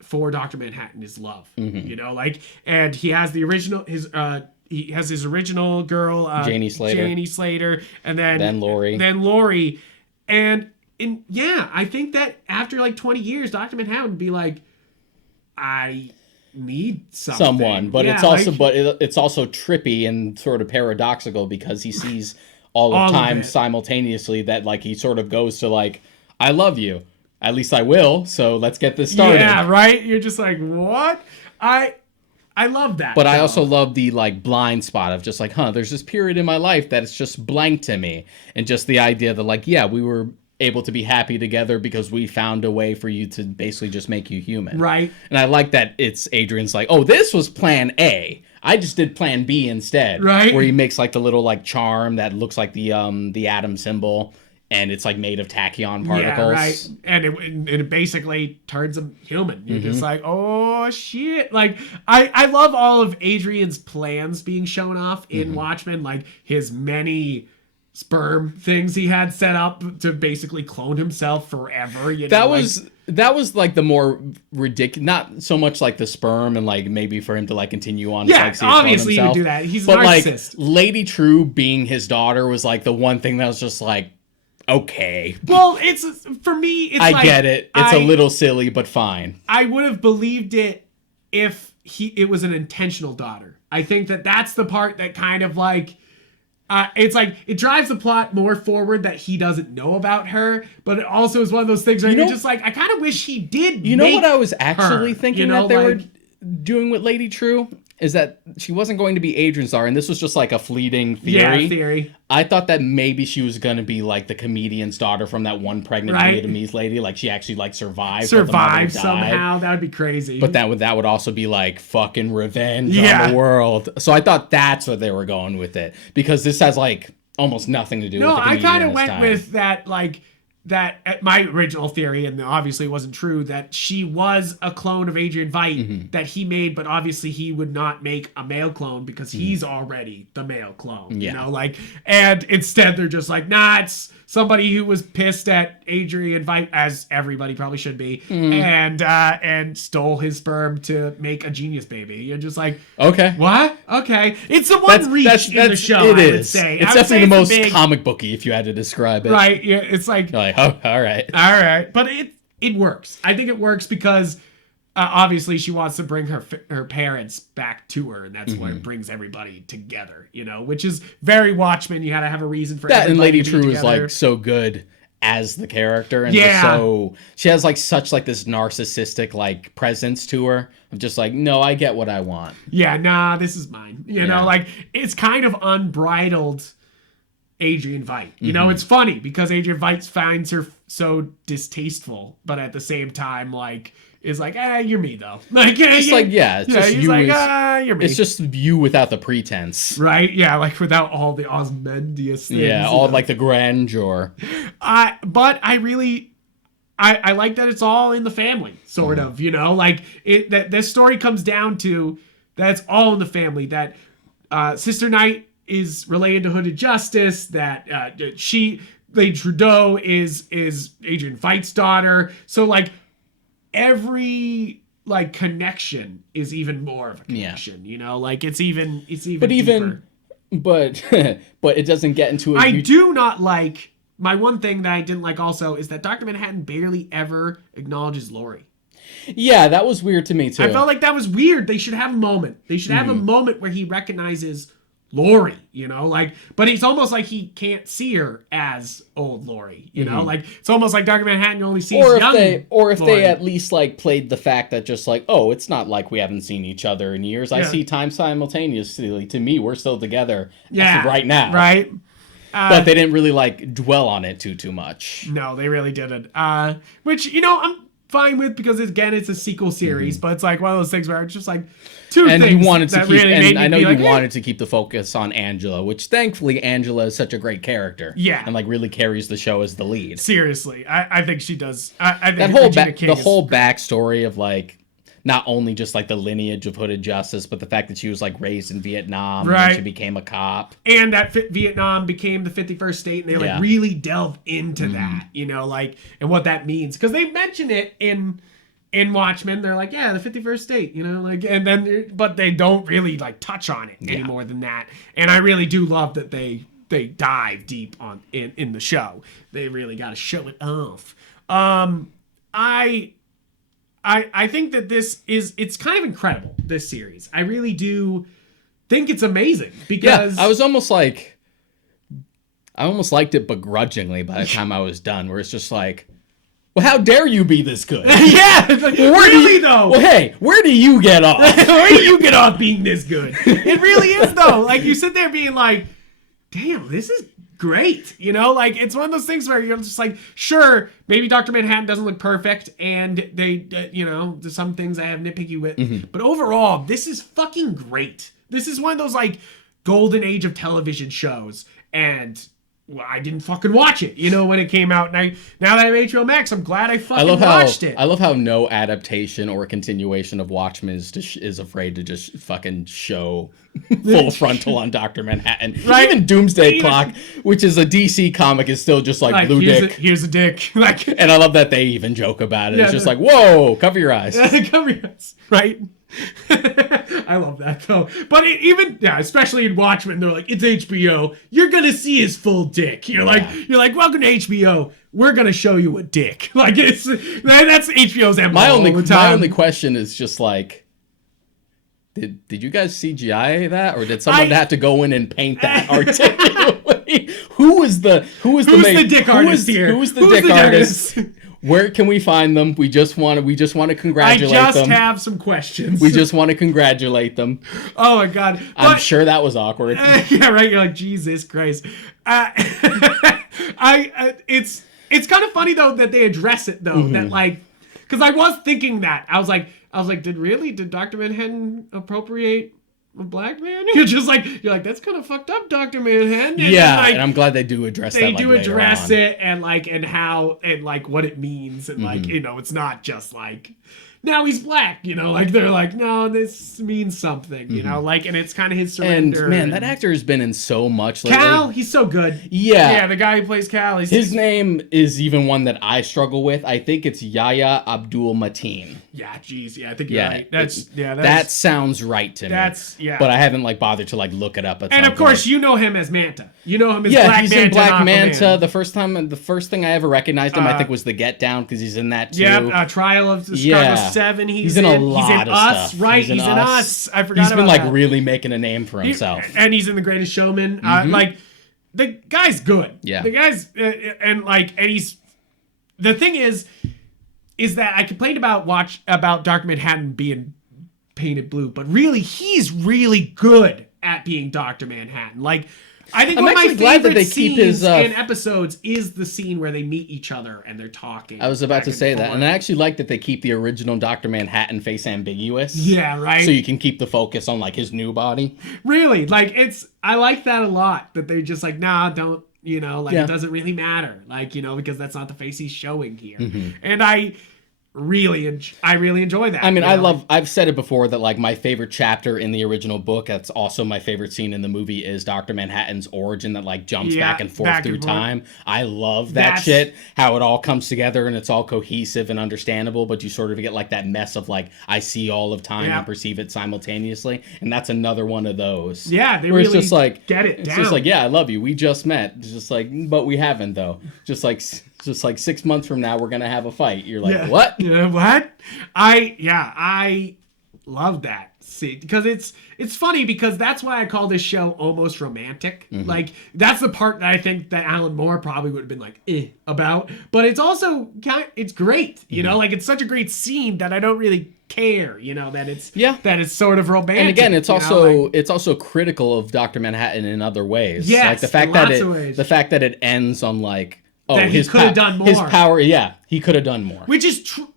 for Dr. Manhattan is love. You know, like, and he has his original girl, Janie Slater, and then Laurie. And I think that after like 20 years, Dr. Manhattan would be like, I need someone, but it's also it's also trippy and sort of paradoxical because he sees all of time simultaneously that, like, he sort of goes to, like, I love you. At least I will, so let's get this started. Yeah, right? You're just like, what? I love that. But I also love the, like, blind spot of just like, there's this period in my life that it's just blank to me. And just the idea that, like, yeah, we were able to be happy together because we found a way for you to basically just make you human. Right. And I like that it's Adrian's like, oh, this was plan A. I just did plan B instead. Right. Where he makes, like, the little, like, charm that looks like the atom symbol. And it's, like, made of tachyon particles. Yeah, right. And it basically turns him human. You're just like, oh, shit. Like, I love all of Adrian's plans being shown off in Watchmen. Like, his many sperm things he had set up to basically clone himself forever. You know, that was like the more ridiculous, not so much like the sperm and like maybe for him to like continue on. Yeah, to, like, obviously he would do that. He's a narcissist. Like Lady True being his daughter was like the one thing that was just like, okay. Well, it's for me. It's I get it. It's a little silly, but fine. I would have believed it if it was an intentional daughter. I think that's the part that kind of like. It's like it drives the plot more forward that he doesn't know about her, but it also is one of those things where you're just like, I kind of wish he did. You know what I was actually thinking that they were doing with Lady True is that she wasn't going to be Adrian's daughter, and this was just like a fleeting theory. Yeah, theory. I thought that maybe she was going to be like the comedian's daughter from that one pregnant Vietnamese lady. Like she actually like survived somehow. That would be crazy. But that would also be like fucking revenge on the world. So I thought that's what they were going with it, because this has like almost nothing to do with the comedian. No, I kind of went with that, like, that my original theory, and obviously it wasn't true, that she was a clone of Adrian Veidt that he made, but obviously he would not make a male clone because he's already the male clone, you know, like, and instead they're just like, nah, it's somebody who was pissed at Adrian Veidt, as everybody probably should be, and stole his sperm to make a genius baby. You're just like, okay, what? Okay, it's the one reach in the show. I would say it's definitely the most comic booky if you had to describe it. Right? Yeah, it's like, oh, all right, but it works. I think it works because obviously she wants to bring her parents back to her, and that's what brings everybody together, you know, which is very Watchmen. You had to have a reason for that. And Lady True is like so good as the character, and so she has like such like this narcissistic like presence to her. I'm just like, no, I get what I want. Yeah, nah, this is mine. You know, like it's kind of unbridled Adrian Veidt. You know, it's funny because Adrian Veidt finds her so distasteful, but at the same time, like, is like, you're me though. Like, it's just you. Like, you're me. It's just you without the pretense, right? Yeah, like without all the Osmondius things. Yeah, all like the grandeur. But I really, I like that it's all in the family, sort of. You know, like that this story comes down to that it's all in the family. That Sister Knight is related to Hooded Justice. That Lady Trudeau is Adrian Veidt's daughter. So like every like connection is even more of a connection. You know, like it's even deeper. But it doesn't get into it. I do not like. My one thing that I didn't like also is that Dr. Manhattan barely ever acknowledges Laurie. Yeah, that was weird to me too. I felt like that was weird. They should have a moment. They should have a moment where he recognizes Laurie, you know, like, but it's almost like he can't see her as old Laurie, you know, like it's almost like Dr. Manhattan only sees young if Laurie. they at least like played the fact that just like, oh, it's not like we haven't seen each other in years. I see time simultaneously. To me, we're still together right now. Right. But they didn't really like dwell on it too much. No, they really didn't. Which, you know, I'm fine with because again, it's a sequel series, but it's like one of those things where it's just like two things. And you wanted to keep, really and I know you like, wanted to keep the focus on Angela, which thankfully Angela is such a great character. Yeah. And like really carries the show as the lead. Seriously, I think she does. I think that whole backstory of like not only just like the lineage of Hooded Justice, but the fact that she was like raised in Vietnam and then she became a cop. And that Vietnam became the 51st state, and they like really delve into that, you know, like, and what that means. Because they mention it in Watchmen. They're like, yeah, the 51st state, you know, like, and then, but they don't really like touch on it any more than that. And I really do love that they dive deep on in the show. They really got to show it off. I think that it's kind of incredible, this series. I really do think it's amazing because I almost liked it begrudgingly by the time I was done, where it's just like, well, how dare you be this good? Yeah, it's like, really though. Well, hey, where do you get off? Where do you get off being this good? It really is though. Like you sit there being like, damn, this is great, you know, like it's one of those things where you're just like, sure, maybe Dr. Manhattan doesn't look perfect, and they, you know, there's some things I have nitpicky with, but overall, this is fucking great. This is one of those like golden age of television shows, and well, I didn't fucking watch it, you know, when it came out, and now that I have HBO Max, I'm glad I fucking watched it. I love how no adaptation or continuation of Watchmen is afraid to just fucking show full frontal on Dr. Manhattan. Right? Even Doomsday Clock, which is a DC comic, is still just like blue dick. Here's a dick. Like, and I love that they even joke about it. It's just like, whoa, cover your eyes. Cover your eyes, right? I love that though. But especially in Watchmen, they're like, it's HBO. You're gonna see his full dick. You're like, welcome to HBO. We're gonna show you a dick. Like that's HBO's MO. My only question is just like, did you guys CGI that, or did someone have to go in and paint that articulately? Who's the dick artist here? Who's the dick artist? Where can we find them? We just want to congratulate them. I just have some questions. We just want to congratulate them. Oh my god! I'm sure that was awkward. Yeah, right. You're like, Jesus Christ. It's kind of funny though that they address it though. That like, because I was thinking that I was like, did Dr. Manhattan appropriate a black man? You're like, that's kind of fucked up, Dr. Manhattan. And and I'm glad they do address that. They do address it, and like, and how, and like what it means, and like, you know, it's not just like, now he's black, you know, like they're like, no, this means something, you know, like, and it's kind of his surrender. And man, that actor has been in so much lately. Cal, he's so good. Yeah, the guy who plays Cal. His name is even one that I struggle with. I think it's Yahya Abdul-Mateen. Yeah, geez, yeah, I think you're right. That sounds right to me. But I haven't like bothered to like look it up. And of course, you know him as Manta. You know him as Black Manta. He's in Black Manta. The first thing I ever recognized him, I think, was the Get Down, because he's in that too. Yeah, Trial of Chicago 7. He's in a lot of Us, stuff. right? He's in Us. I forgot about that. He's been like really making a name for himself. And he's in The Greatest Showman. Like, the guy's good. Yeah. The guy's and he's. The thing is that I complained about Dr. Manhattan being painted blue, but really he's really good at being Dr. Manhattan. Like, I think one of my favorite scenes in episodes is the scene where they meet each other and they're talking. I was about to say that, and I actually like that they keep the original Dr. Manhattan face ambiguous. Yeah, right. So you can keep the focus on like his new body. Really, like I like that a lot. That they're just like, nah, don't, you know, like it doesn't really matter, like, you know, because that's not the face he's showing here. And I I really enjoy that. I mean, I've said it before that like my favorite chapter in the original book, that's also my favorite scene in the movie, is Dr. Manhattan's origin that like jumps back and forth through time. I love that shit, how it all comes together and it's all cohesive and understandable, but you sort of get like that mess of like, I see all of time and perceive it simultaneously. And that's another one of those. Yeah, they really it's just like, get it down. It's just like, yeah, I love you. We just met. It's just like, but we haven't though. Just like 6 months from now, we're gonna have a fight. You're like, what? Yeah, what? I love that. See, because it's funny because that's why I call this show almost romantic. Mm-hmm. Like that's the part that I think that Alan Moore probably would have been like about. But it's also it's great. You know, like it's such a great scene that I don't really care. You know that it's sort of romantic. And again, it's also critical of Dr. Manhattan in other ways. Yes, like the fact that it ends on like. Oh, that he could have done more. His power, he could have done more. Which is true.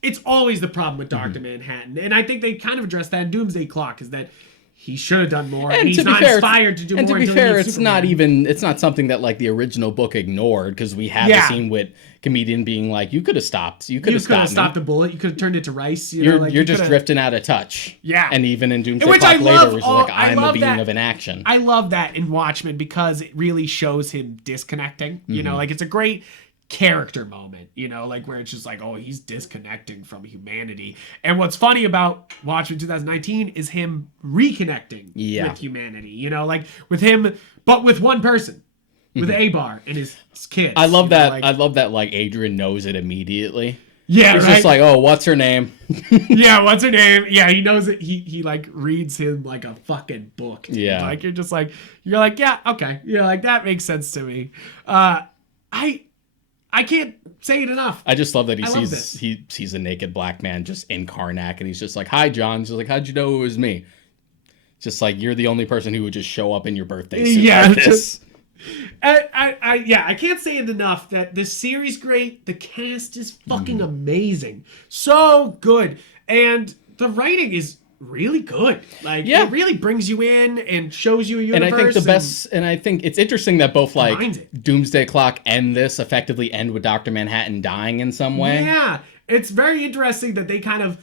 It's always the problem with Dr. Manhattan. And I think they kind of addressed that in Doomsday Clock, is that he should have done more. And he's not inspired to do more. And to be fair, it's not something that like the original book ignored, because we had the scene with comedian being like, you could have stopped. You could have stopped the bullet. You could have turned it to rice. You're just drifting out of touch. Yeah. And even in Doomsday Clock later, was like, I'm a being of inaction. I love that in Watchmen because it really shows him disconnecting. You know, like it's a great character moment, you know, like where it's just like, oh, he's disconnecting from humanity. And what's funny about Watchmen 2019 is him reconnecting with humanity, you know, like with him, but with one person, with Abar and his kids. I love that. Like, I love that. Like Adrian knows it immediately. Yeah, it's just like, oh, what's her name? Yeah, what's her name? Yeah, he knows it. He like reads him like a fucking book. Dude. Yeah, like you're like, yeah, okay, yeah, like that makes sense to me. I can't say it enough. I just love that he sees a naked black man just in Karnak, and he's just like, "Hi, John." He's like, "How'd you know it was me?" Just like, you're the only person who would just show up in your birthday suit like this. I can't say it enough that this series great. The cast is fucking amazing, so good, and the writing is really good. Like it really brings you in and shows you a universe. And I think it's interesting that both like Doomsday Clock and this effectively end with Dr. Manhattan dying in some way. Yeah, it's very interesting that they kind of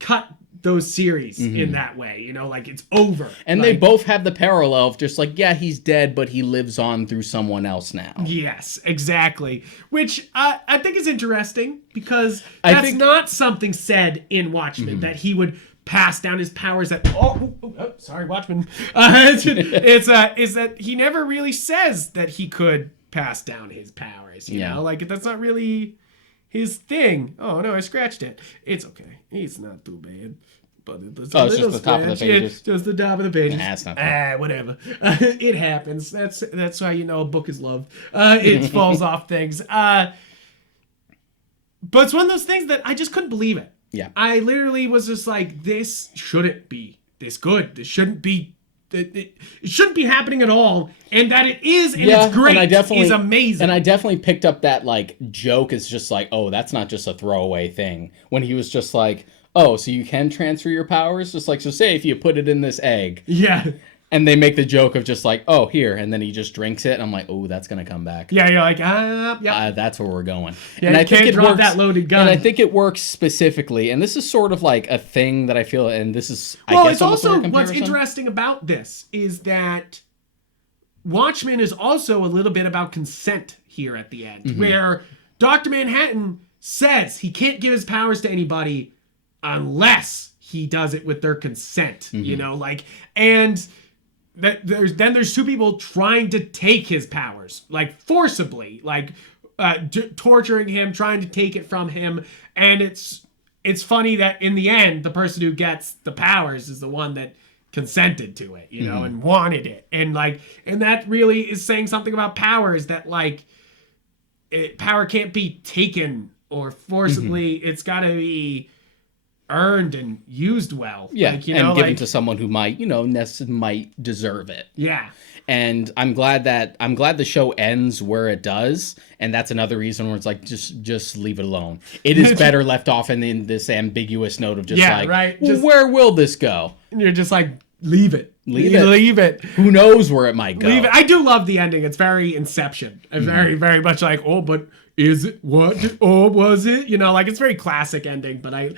cut those series in that way, you know, like it's over. And they both have the parallel of just like, yeah, he's dead, but he lives on through someone else now. Yes, exactly. Which I think is interesting because that's not something said in Watchmen, that he would pass down his powers sorry, Watchmen. Is that he never really says that he could pass down his powers, you know? Like, that's not really his thing. Oh, no, I scratched it. It's okay. It's not too bad. But it's just the top of the pages. Yeah, just the top of the pages. Nah, it's not whatever. It happens. That's how you know a book is loved. It falls off things. But it's one of those things that I just couldn't believe it. Yeah. I literally was just like, this shouldn't be this good. This shouldn't be. It shouldn't be happening at all. And that it is, and it's great. Is amazing. And I definitely picked up that like joke is just like, oh, that's not just a throwaway thing. When he was just like, oh, so you can transfer your powers? Just like, so say if you put it in this egg. Yeah. And they make the joke of just like, oh, here. And then he just drinks it. And I'm like, oh, that's going to come back. Yeah, you're like, yeah. That's where we're going. Yeah, and I can't drop that loaded gun. And I think it works specifically. And this is sort of like a thing that I feel, and this is, I guess, it's also what's interesting about this is that Watchmen is also a little bit about consent here at the end, where Dr. Manhattan says he can't give his powers to anybody unless he does it with their consent, you know, like, and that there's two people trying to take his powers, like forcibly, like torturing him, trying to take it from him. And it's funny that in the end, the person who gets the powers is the one that consented to it, you know, and wanted it. And like, and that really is saying something about power, is that like power can't be taken or forcibly. It's got to be earned and used well. Yeah, like, you know, and given to someone who might, you know, might deserve it. Yeah. And I'm glad the show ends where it does, and that's another reason where it's like, just leave it alone. It is better left off in this ambiguous note of just where will this go? And you're just like, leave it. Leave it. Who knows where it might go? Leave it. I do love the ending. It's very Inception. It's very, very much like, oh, but is it what? Oh, was it? You know, like it's very classic ending. But I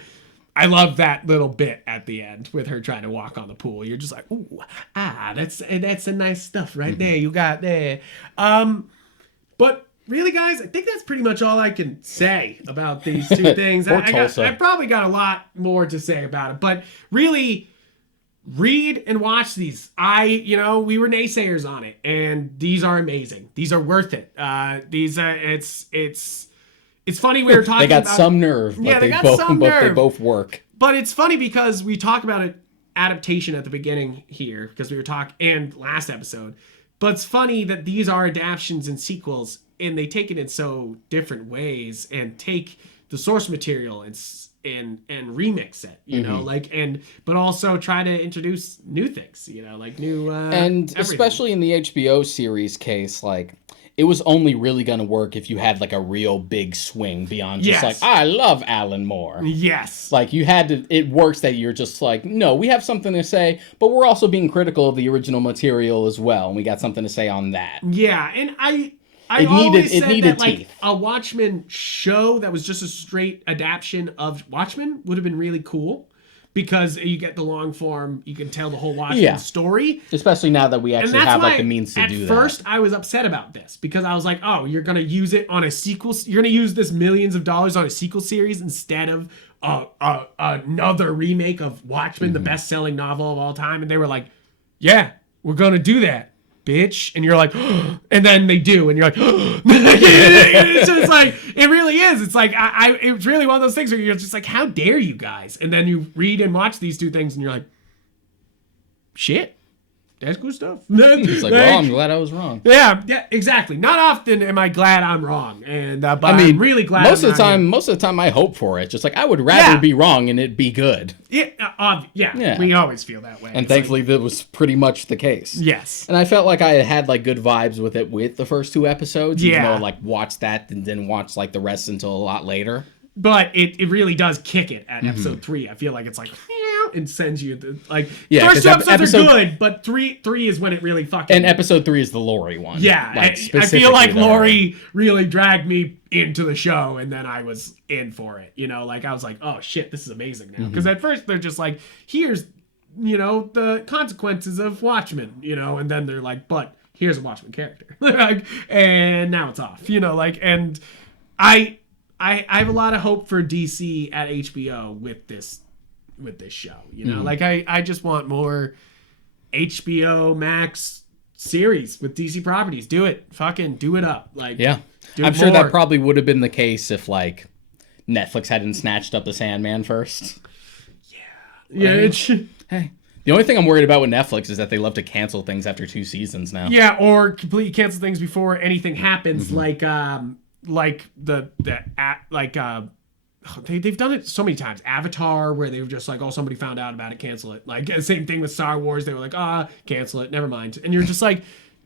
love that little bit at the end with her trying to walk on the pool. You're just like, ooh, that's a nice stuff right there. You got there. But really, guys, I think that's pretty much all I can say about these two things. I probably got a lot more to say about it, but really, read and watch these. We were naysayers on it, and these are amazing. These are worth it. It's funny we were talking about... They got some nerve, but they both work. But it's funny because we talked about an adaptation at the beginning here, because we were and last episode. But it's funny that these are adaptations and sequels, and they take it in so different ways and take the source material and remix it, but also try to introduce new things, like new and everything. Especially in the HBO series case, like it was only really going to work if you had like a real big swing beyond just like, I love Alan Moore. Yes. Like you had to, it works that you're just like, no, we have something to say, but we're also being critical of the original material as well. And we got something to say on that. Yeah. And I always said that like a Watchmen show that was just a straight adaptation of Watchmen would have been really cool. Because you get the long form, you can tell the whole Watchmen story. Especially now that we actually have like the means to do that. At first, I was upset about this because I was like, oh, you're going to use it on a sequel. You're going to use this millions of dollars on a sequel series instead of another remake of Watchmen, the best-selling novel of all time. And they were like, yeah, we're going to do that, bitch. And you're like, and then they do, and you're like, it's just like, it really is. It's like, it's really one of those things where you're just like, how dare you guys? And then you read and watch these two things, and you're like, shit, that's good stuff. It's like, well, I'm glad I was wrong. Yeah, exactly. Not often am I glad I'm wrong, and but I'm really glad. Most of the time, I hope for it. Just like I would rather be wrong and it be good. Yeah, we always feel that way. And thankfully, that was pretty much the case. Yes. And I felt like I had like good vibes with it with the first two episodes. Even though I like watched that and didn't watch like the rest until a lot later. But it really does kick it at episode 3. I feel like it's like, and sends you first two episodes are good, but three is when it really fucking. And episode 3 is the Laurie one. Yeah, I feel like Laurie really dragged me into the show, and then I was in for it. I was like, oh shit, this is amazing now. Because at first they're just like, here's the consequences of Watchmen, and then they're like, but here's a Watchmen character, and now it's off, and I have a lot of hope for DC at HBO with this show. I just want more HBO Max series with DC properties. Do it. Fucking do it up. I'm sure that probably would have been the case if like Netflix hadn't snatched up the Sandman first. Yeah. Hey. The only thing I'm worried about with Netflix is that they love to cancel things after 2 seasons now. Yeah, or completely cancel things before anything happens, they've done it so many times. Avatar, where they were just like, oh, somebody found out about it, cancel it. Like, same thing with Star Wars. They were like, cancel it, never mind. And you're just like,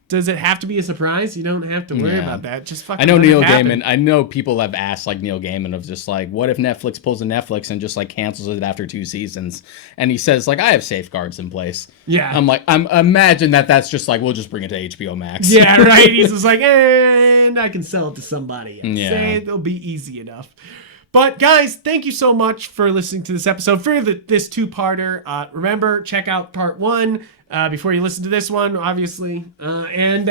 does it have to be a surprise? You don't have to worry about that. Just fucking. I know Neil Gaiman. I know people have asked like Neil Gaiman of just like, what if Netflix pulls a Netflix and just like cancels it after 2 seasons? And he says like, I have safeguards in place. Yeah. I'm like, imagine that's just like, we'll just bring it to HBO Max. Yeah, right. He's just like, and I can sell it to somebody else. Yeah. It'll be easy enough. But guys, thank you so much for listening to this episode, for this 2-parter. Remember, check out part 1 before you listen to this one, obviously. And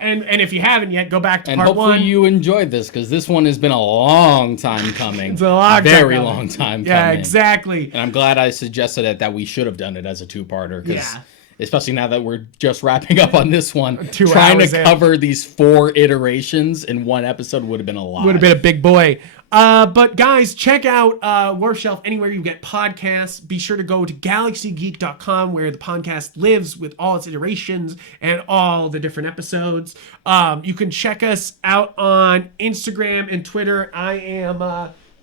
if you haven't yet, go back to part 1. And hopefully you enjoyed this, because this one has been a long time coming. It's a very long time coming. Yeah, exactly. And I'm glad I suggested that we should have done it as a 2-parter, because especially now that we're just wrapping up on this one, trying to cover these 4 iterations in one episode would have been a lot. Would have been a big boy. But guys, check out Warp Shelf anywhere you get podcasts. Be sure to go to galaxygeek.com, where the podcast lives with all its iterations and all the different episodes. You can check us out on Instagram and Twitter. I am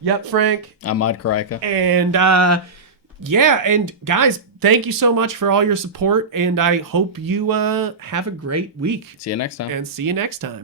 Yupfrank. I'm Mod Karika. And and guys, thank you so much for all your support, and I hope you have a great week. See you next time. And see you next time.